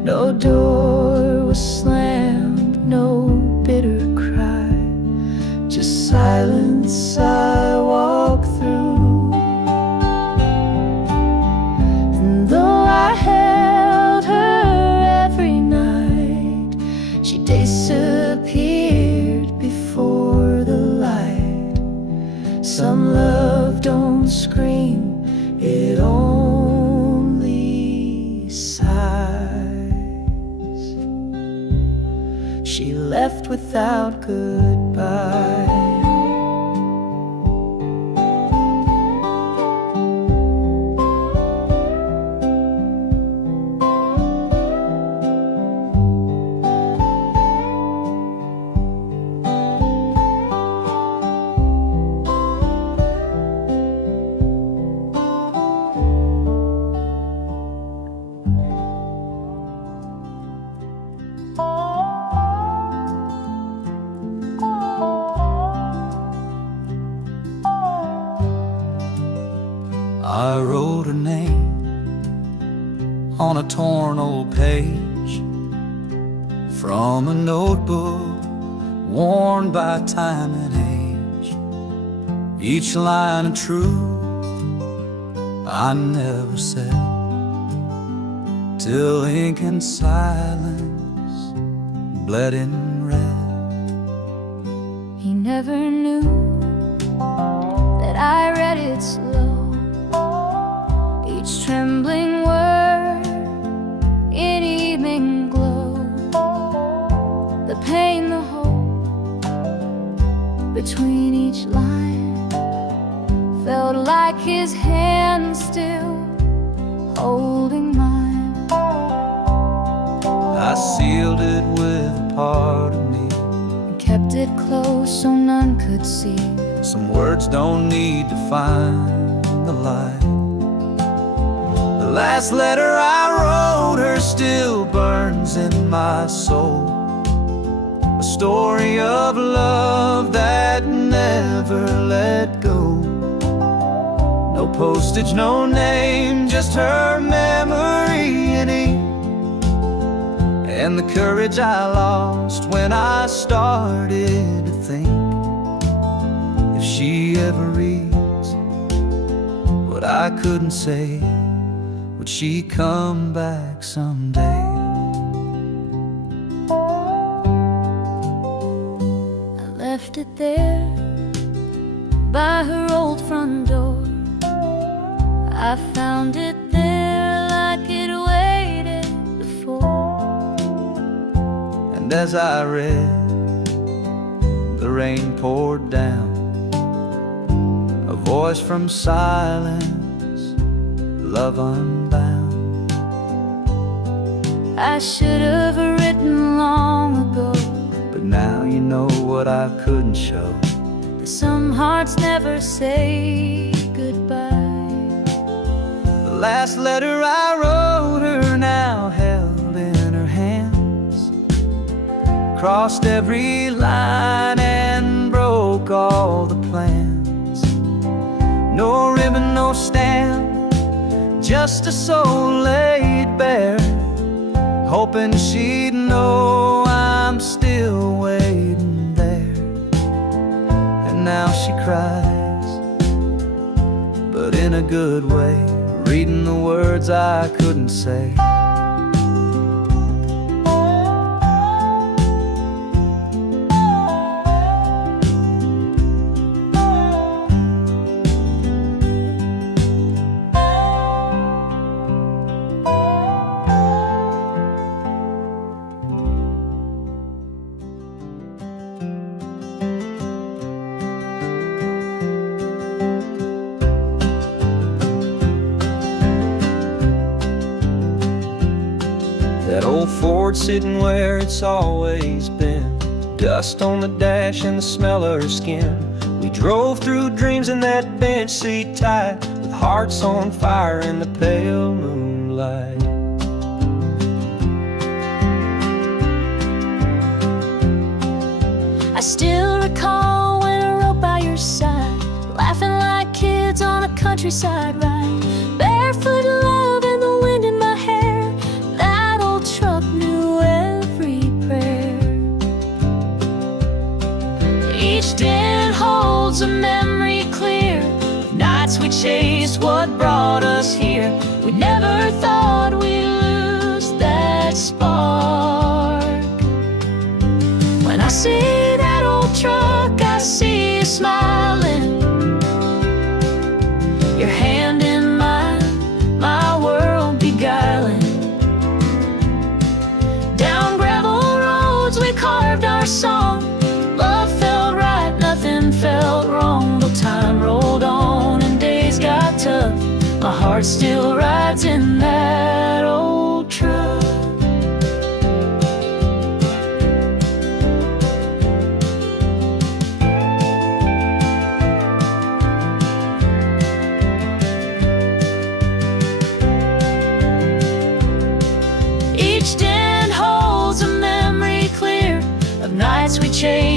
No door was slammed, no bitter cry, just silence I walk through. And though I held her every night, she disappeared before the light. Some love don't scream, it only sighs. She left without goodbye. I wrote her name on a torn old page from a notebook worn by time and age. Each line of truth I never said, till ink and silence bled in red. He never knew that I read it slow, each trembling word in evening glow. The pain, the hope between each line felt like his hand still holding mine. I sealed it with a part of me, And kept it close so none could see. some words don't need to find the light. The last letter I wrote her still burns in my soul, a story of love that never let go. No postage, no name, just her memory in ink, and the courage I lost when I started to think, if she ever reads what I couldn't say, would she come back someday? I left it there by her old front door. I found it there like it waited before. And as I read, the rain poured down, a voice from silence, love unbound. I should have written long ago, But now you know what I couldn't show. that some hearts never say goodbye. The last letter I wrote her now held in her hands, crossed every line and broke all the plans. No ribbon, no stamp, just a soul laid bare, hoping she'd know I'm still waiting there. And now she cries, but in a good way, reading the words I couldn't say. That old Ford sitting where it's always been, dust on the dash and the smell of her skin. We drove through dreams in that bench seat tight, with hearts on fire in the pale moonlight. I still recall when I rode by your side, laughing like kids on a countryside ride. Barefoot love and the wind in my hair, that old truck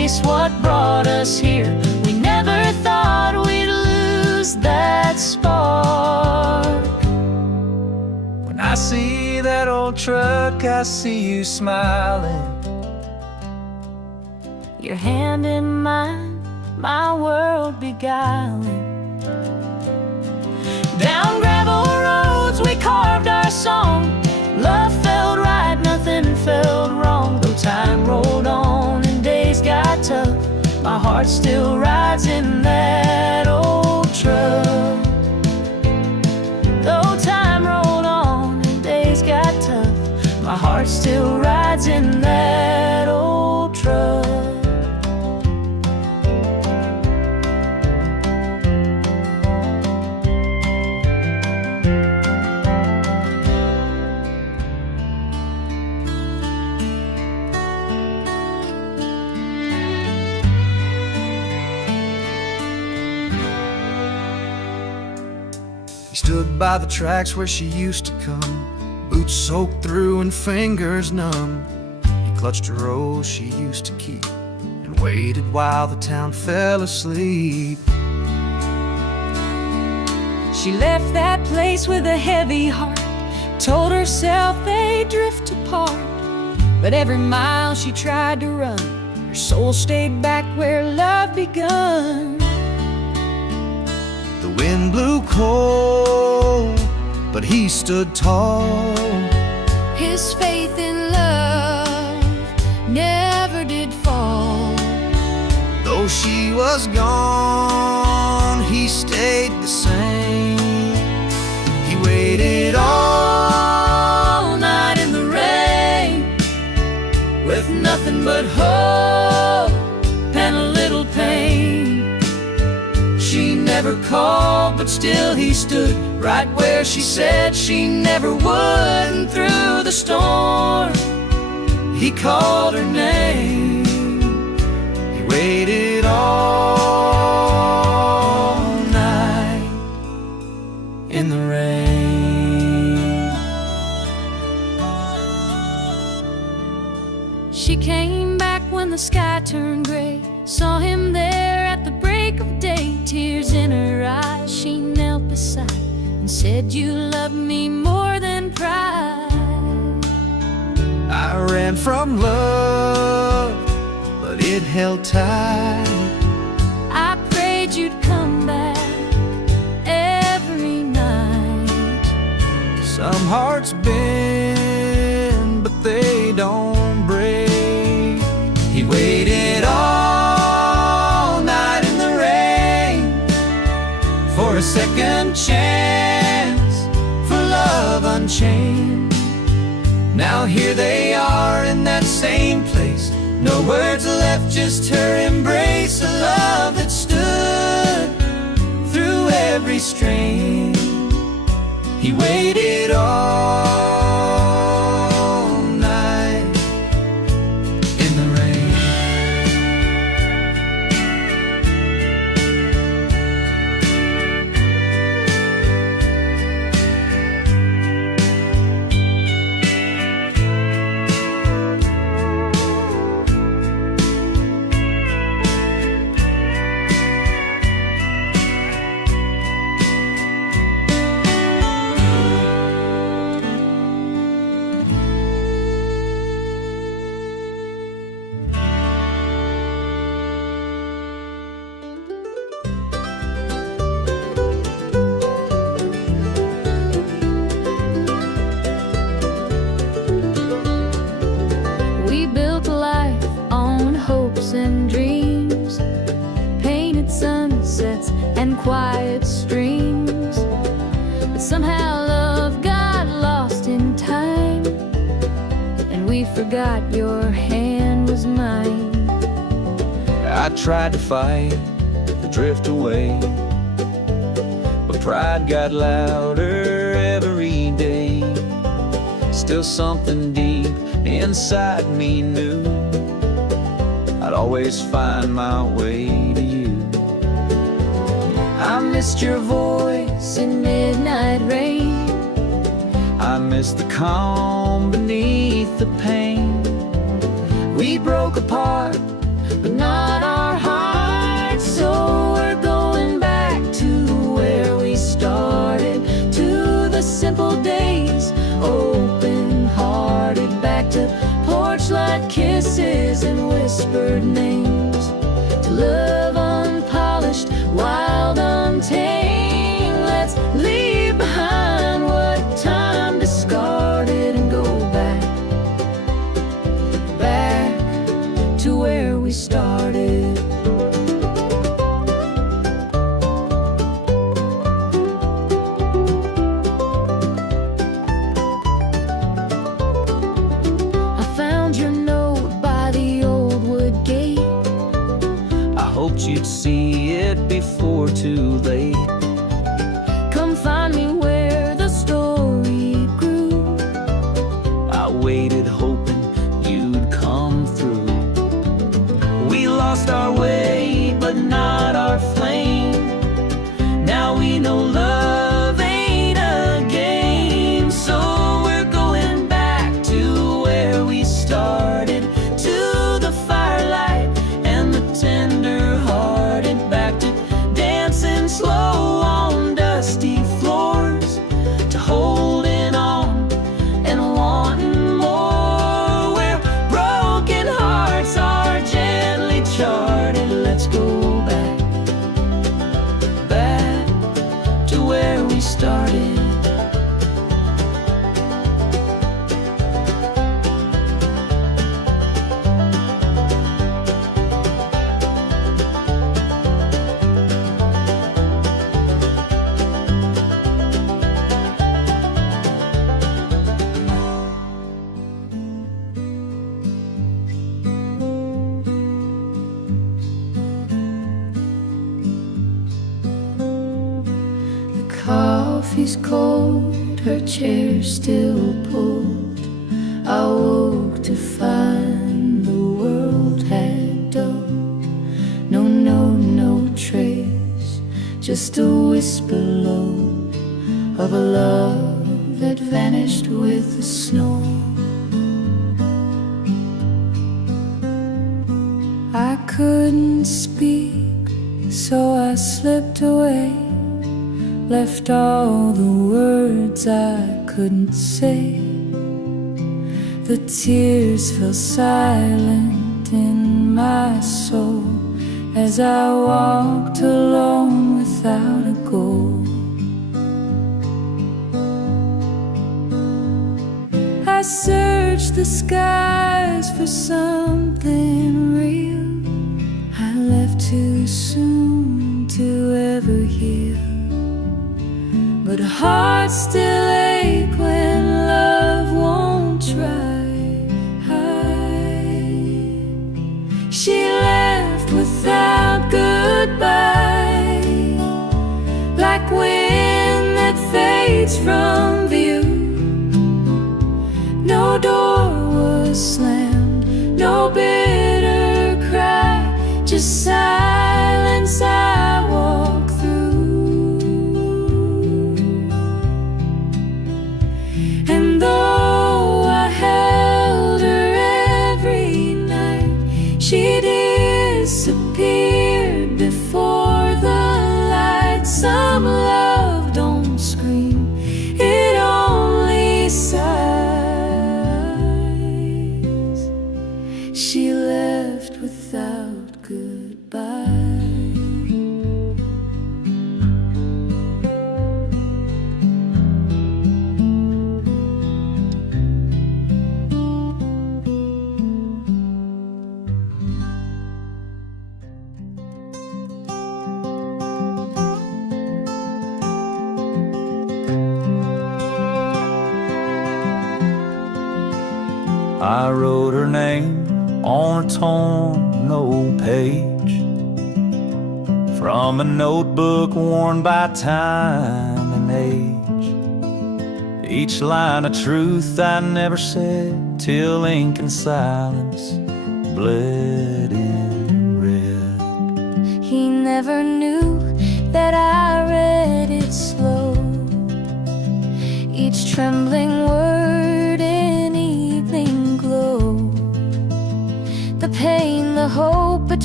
chase what brought us here. We never thought we'd lose that spark. When I see that old truck, I see you smiling. Your hand in mine, my world beguiling. Down gravel roads we carved our song. Love felt right, nothing felt wrong. Though time rolled on and days got tough, my heart still rides in that old truck. Though time rolled on and days got tough, my heart still rides in that old truck. He stood by the tracks where she used to come, boots soaked through and fingers numb. He clutched a rose she used to keep and waited while the town fell asleep. She left that place with a heavy heart, told herself they'd drift apart. But every mile she tried to run, her soul stayed back where love begun. The wind blew cold, but he stood tall. His faith in love never did fall. Though she was gone, he stayed the same. He waited all night in the rain, With nothing but hope and a little pain. She never called, but still he stood right where she said she never would. And through the storm, he called her name. he waited all night In the rain. She came back when the sky turned gray, saw him there at the break of day. Tears in her eyes, she knelt beside and said, "You love me more than pride." I ran from love, but it held tight. I prayed you'd come back every night. Some hearts bend, but they don't break. He waited all night in the rain for a second chance, for love unchained. Now here they are in that same place, no words left, just her embrace. A love that stood through every strain. He waited all night in the rain. We built a life on hopes and dreams, painted sunsets and quiet streams. But somehow love got lost in time, and we forgot your hand was mine. I tried to fight the drift away, but pride got louder every day. Still something deep inside me knew I'd always find my way to you. I missed your voice in midnight rain. I miss the calm beneath the pain. We broke apart but not our hearts. So we're going back to where we started, to the simple days, open-hearted, back to porch light kisses and whispered names, to love unpolished, wild, untamed. Let's leave behind what time discarded and go back, back to where we started. I found your note by the old wood gate. I hoped you'd see it before too late. Come find me where the story grew. I waited hoping you'd come through. We lost our way, but not our flame. Now we know love ain't a game. So we're going back to where we started, to the firelight and the tender-hearted, back to dancing slow on dusty floors, to holding on and wanting more, where broken hearts are gently charted. Let's go back, back to where we started. Coffee's cold, her chair still pulled. I woke to find the world had dulled. No note, no trace, just a whisper low of a love that vanished with the snow. I couldn't speak, so I slipped away, left all the words I couldn't say. The tears fell silent in my soul as I walked alone without a goal. I searched the skies for something real. I left too soon to ever heal, but hearts still ache when love won't try. She left without goodbye, like wind that fades from view. No door was slammed, no bitter cry, just silence I walk through. And though I held her every night, she disappeared before the light. Some love don't scream, it only sighs. She left without goodbye. I wrote her name on a torn old page from a notebook worn by time and age. Each line a truth I never said, till ink and silence bled in red. He never knew that I read it slow, each trembling word in evening glow. The pain, the hope,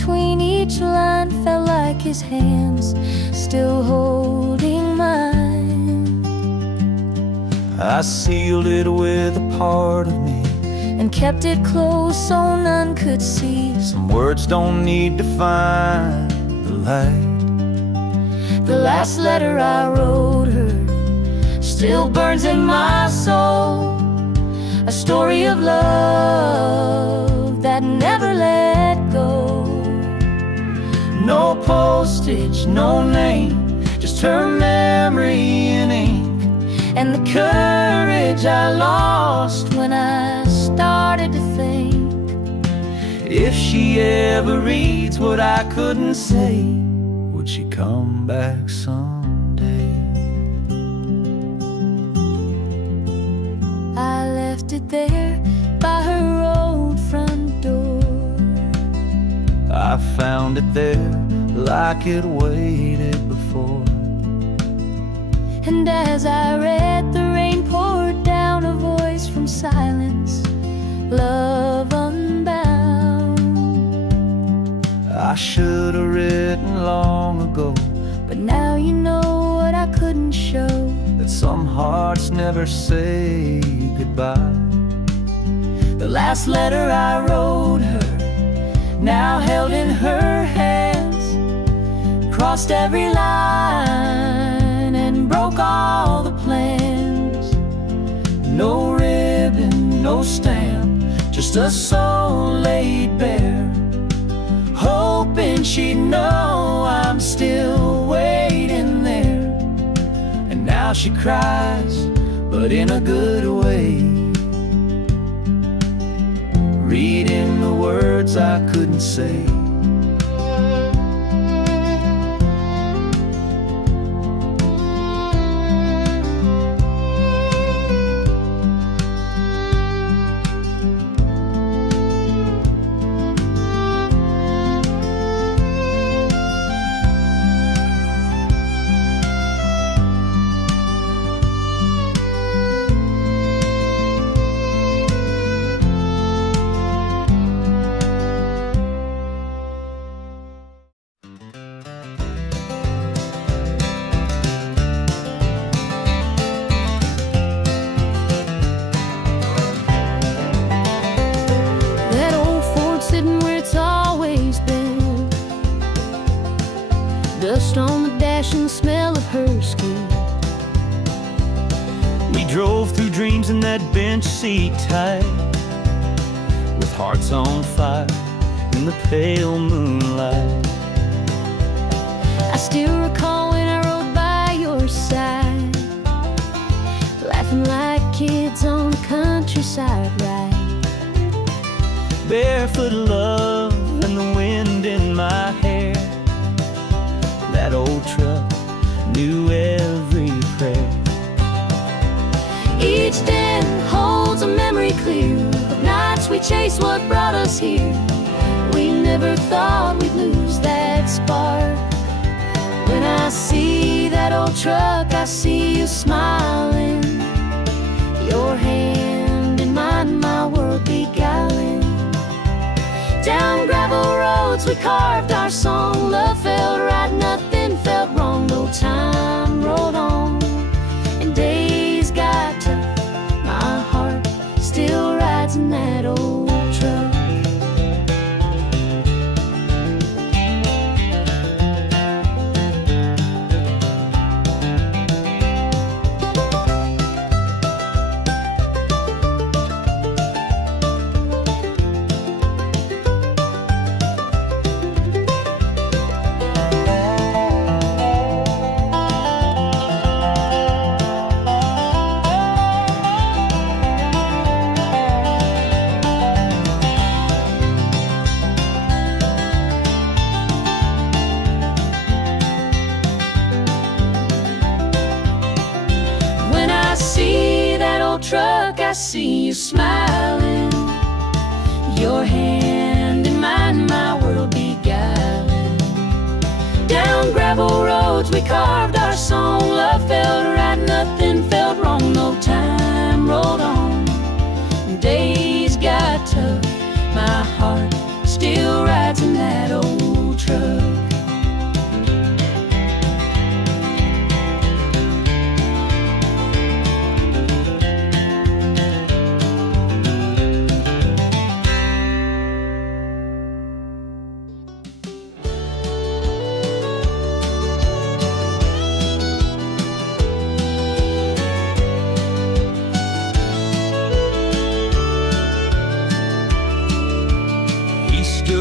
his hands still holding mine. I sealed it with a part of me And kept it close so none could see. Some words don't need to find the light. The last letter I wrote her still burns in my soul. A story of love that never let go. No postage, no name, just her memory in ink. And the courage I lost when I started to think. If she ever reads what I couldn't say, would she come back someday? I left it there by her old front door. I found it there like it waited before. And as I read, the rain poured down a voice from silence, love unbound. I should have written long ago, But now you know what I couldn't show. that some hearts never say goodbye. The last letter I wrote her, now held in her hands, crossed every line and broke all the plans. No ribbon, no stamp, just a soul laid bare, hoping she'd know I'm still waiting there. And now she cries, but in a good way, reading the words I couldn't say. That old Ford sitting where it's always been, dust on the dash and the smell of her skin. We drove through dreams in that bench seat tight, with hearts on fire in the pale moonlight. I still recall when I rode by your side, laughing like kids on the countryside ride. Barefoot love and the wind in my hair. That old truck knew every prayer. Each den holds a memory clear of nights we chased what brought us here. We never thought we'd lose that spark. When I see that old truck, I see you smiling, your hand in mine, my world beguiling. Down gravel roads we carved our song. Love felt right, nothing felt wrong. No time rolled on and days got tough. My heart still rides in that old truck. Truck, I see you smiling, your hand in mine, my world beguiling. Down gravel roads we carved our song. Love felt right, nothing felt wrong. No time rolled on, days got tough. My heart still rides in that old truck.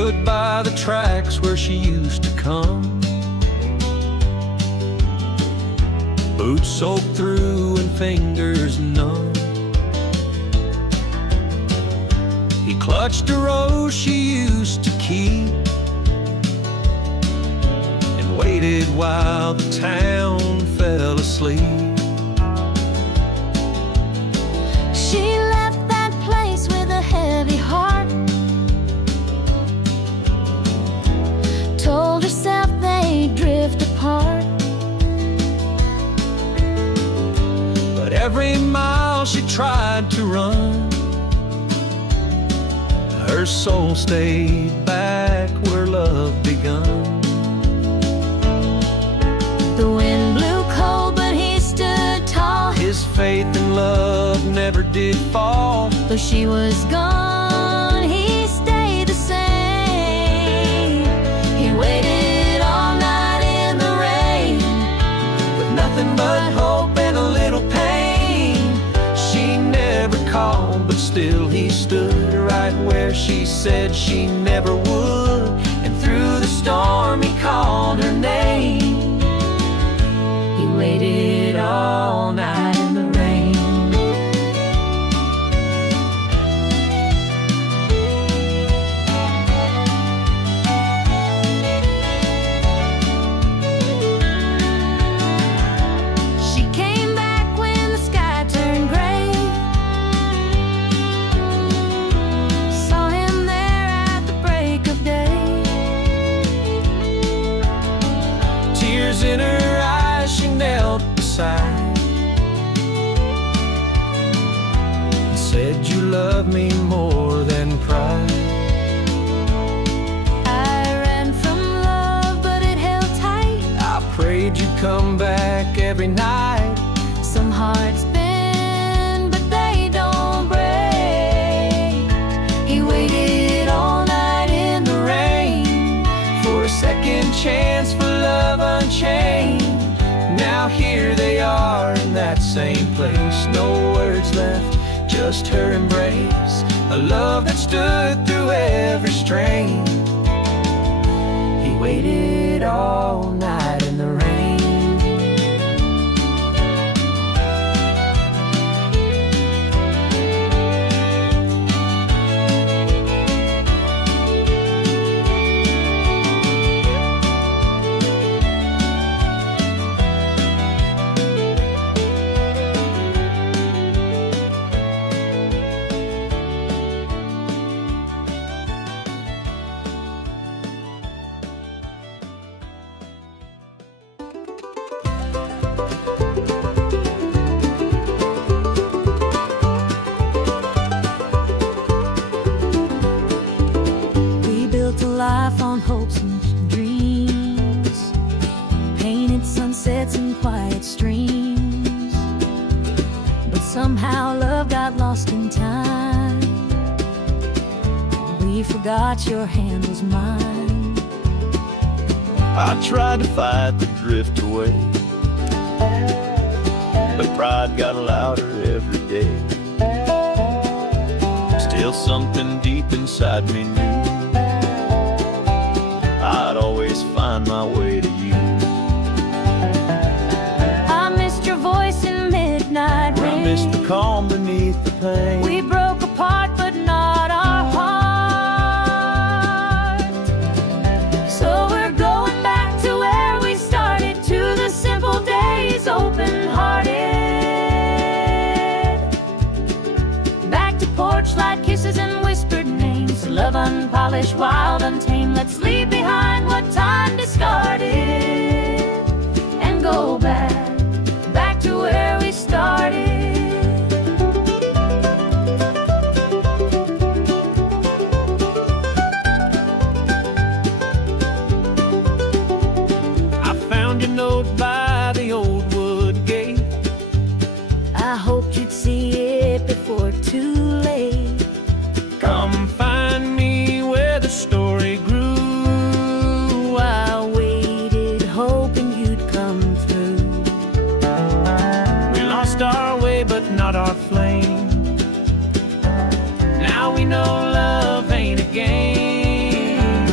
stood by the tracks where she used to come, boots soaked through and fingers numb. He clutched a rose she used to keep and waited while the town fell asleep. She left that place with a heavy heart, told herself they'd drift apart. But every mile she tried to run, her soul stayed back where love begun. The wind blew cold, but he stood tall. His faith in love never did fall. Though she was gone, he stayed the same. He waited all night in the rain, With nothing but hope and a little pain. She never called, but still he stood right where she said she never would. And through the storm he called her name. he waited all night in the rain. She came back when the sky turned gray, saw him there at the break of day. Tears in her eyes, she knelt beside and said, "You love me more than pride." I ran from love, but it held tight. I prayed you'd come back every night. Some hearts bend, but they don't break. He waited all night in the rain For a second chance for love unchained. Now here they are in that same place. No words left, just her embrace. A love that stood through every strain. He waited all night in the rain. We built a life on hopes and dreams, painted sunsets and quiet streams. But somehow love got lost in time. We forgot your hand was mine. I tried to fight the drift away, but pride got louder every day. Still something deep inside me knew I'd always find my way to you. I missed your voice in midnight I rain. missed the calm beneath the pain. We broke apart, but not our heart. So we're going back to where we started, to the simple days, open-hearted. Back to porch light kisses and whispered names. Love unpolished, wild, untamed. Let's leave behind what time discarded and go back to where we started. I found your note by the old wood gate. I hoped you'd see it before too late. Come find me where the story grew. I waited, hoping you'd come through. We lost our way, but not our flame. Now we know love ain't a game.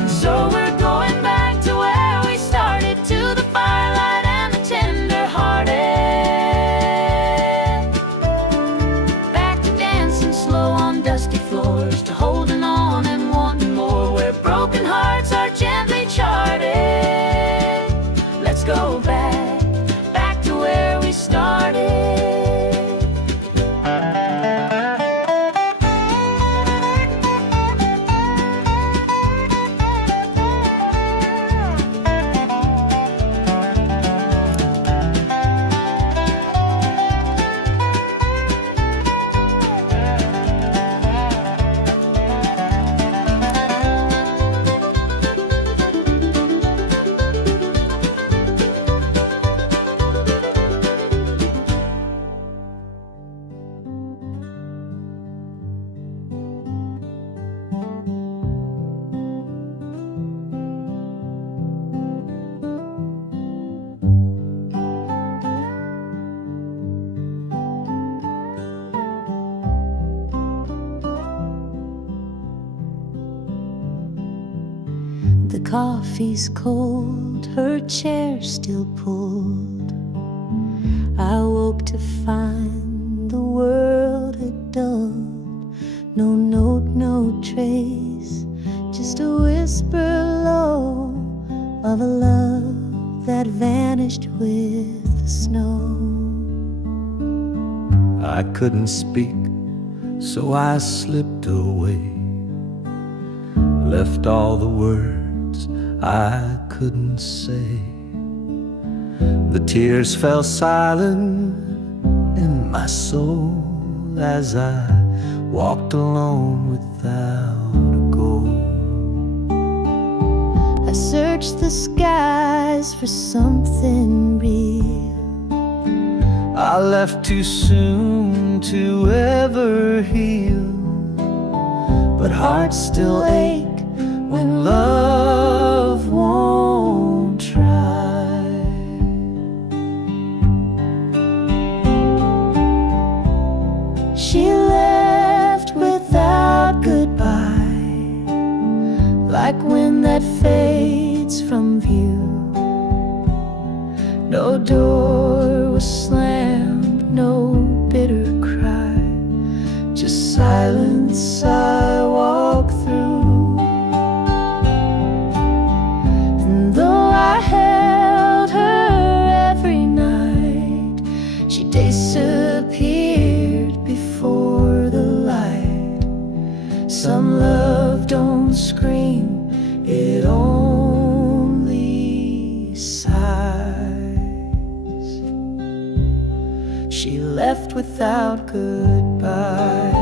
The coffee's cold, her chair still pulled. I woke to find the world had dulled. No note, no trace, just a whisper low of a love that vanished with the snow. I couldn't speak, so I slipped away, left all the words I couldn't say. The tears fell silent in my soul as I walked alone without a goal. I searched the skies for something real. I left too soon to ever heal, but hearts still ache when love won't try. She left without goodbye, like wind that fades from view. No door was slammed, no bitter cry, just silence I walk through. And though I held her every night, she disappeared before the light. Some love don't scream, it only sighs. She left without goodbye.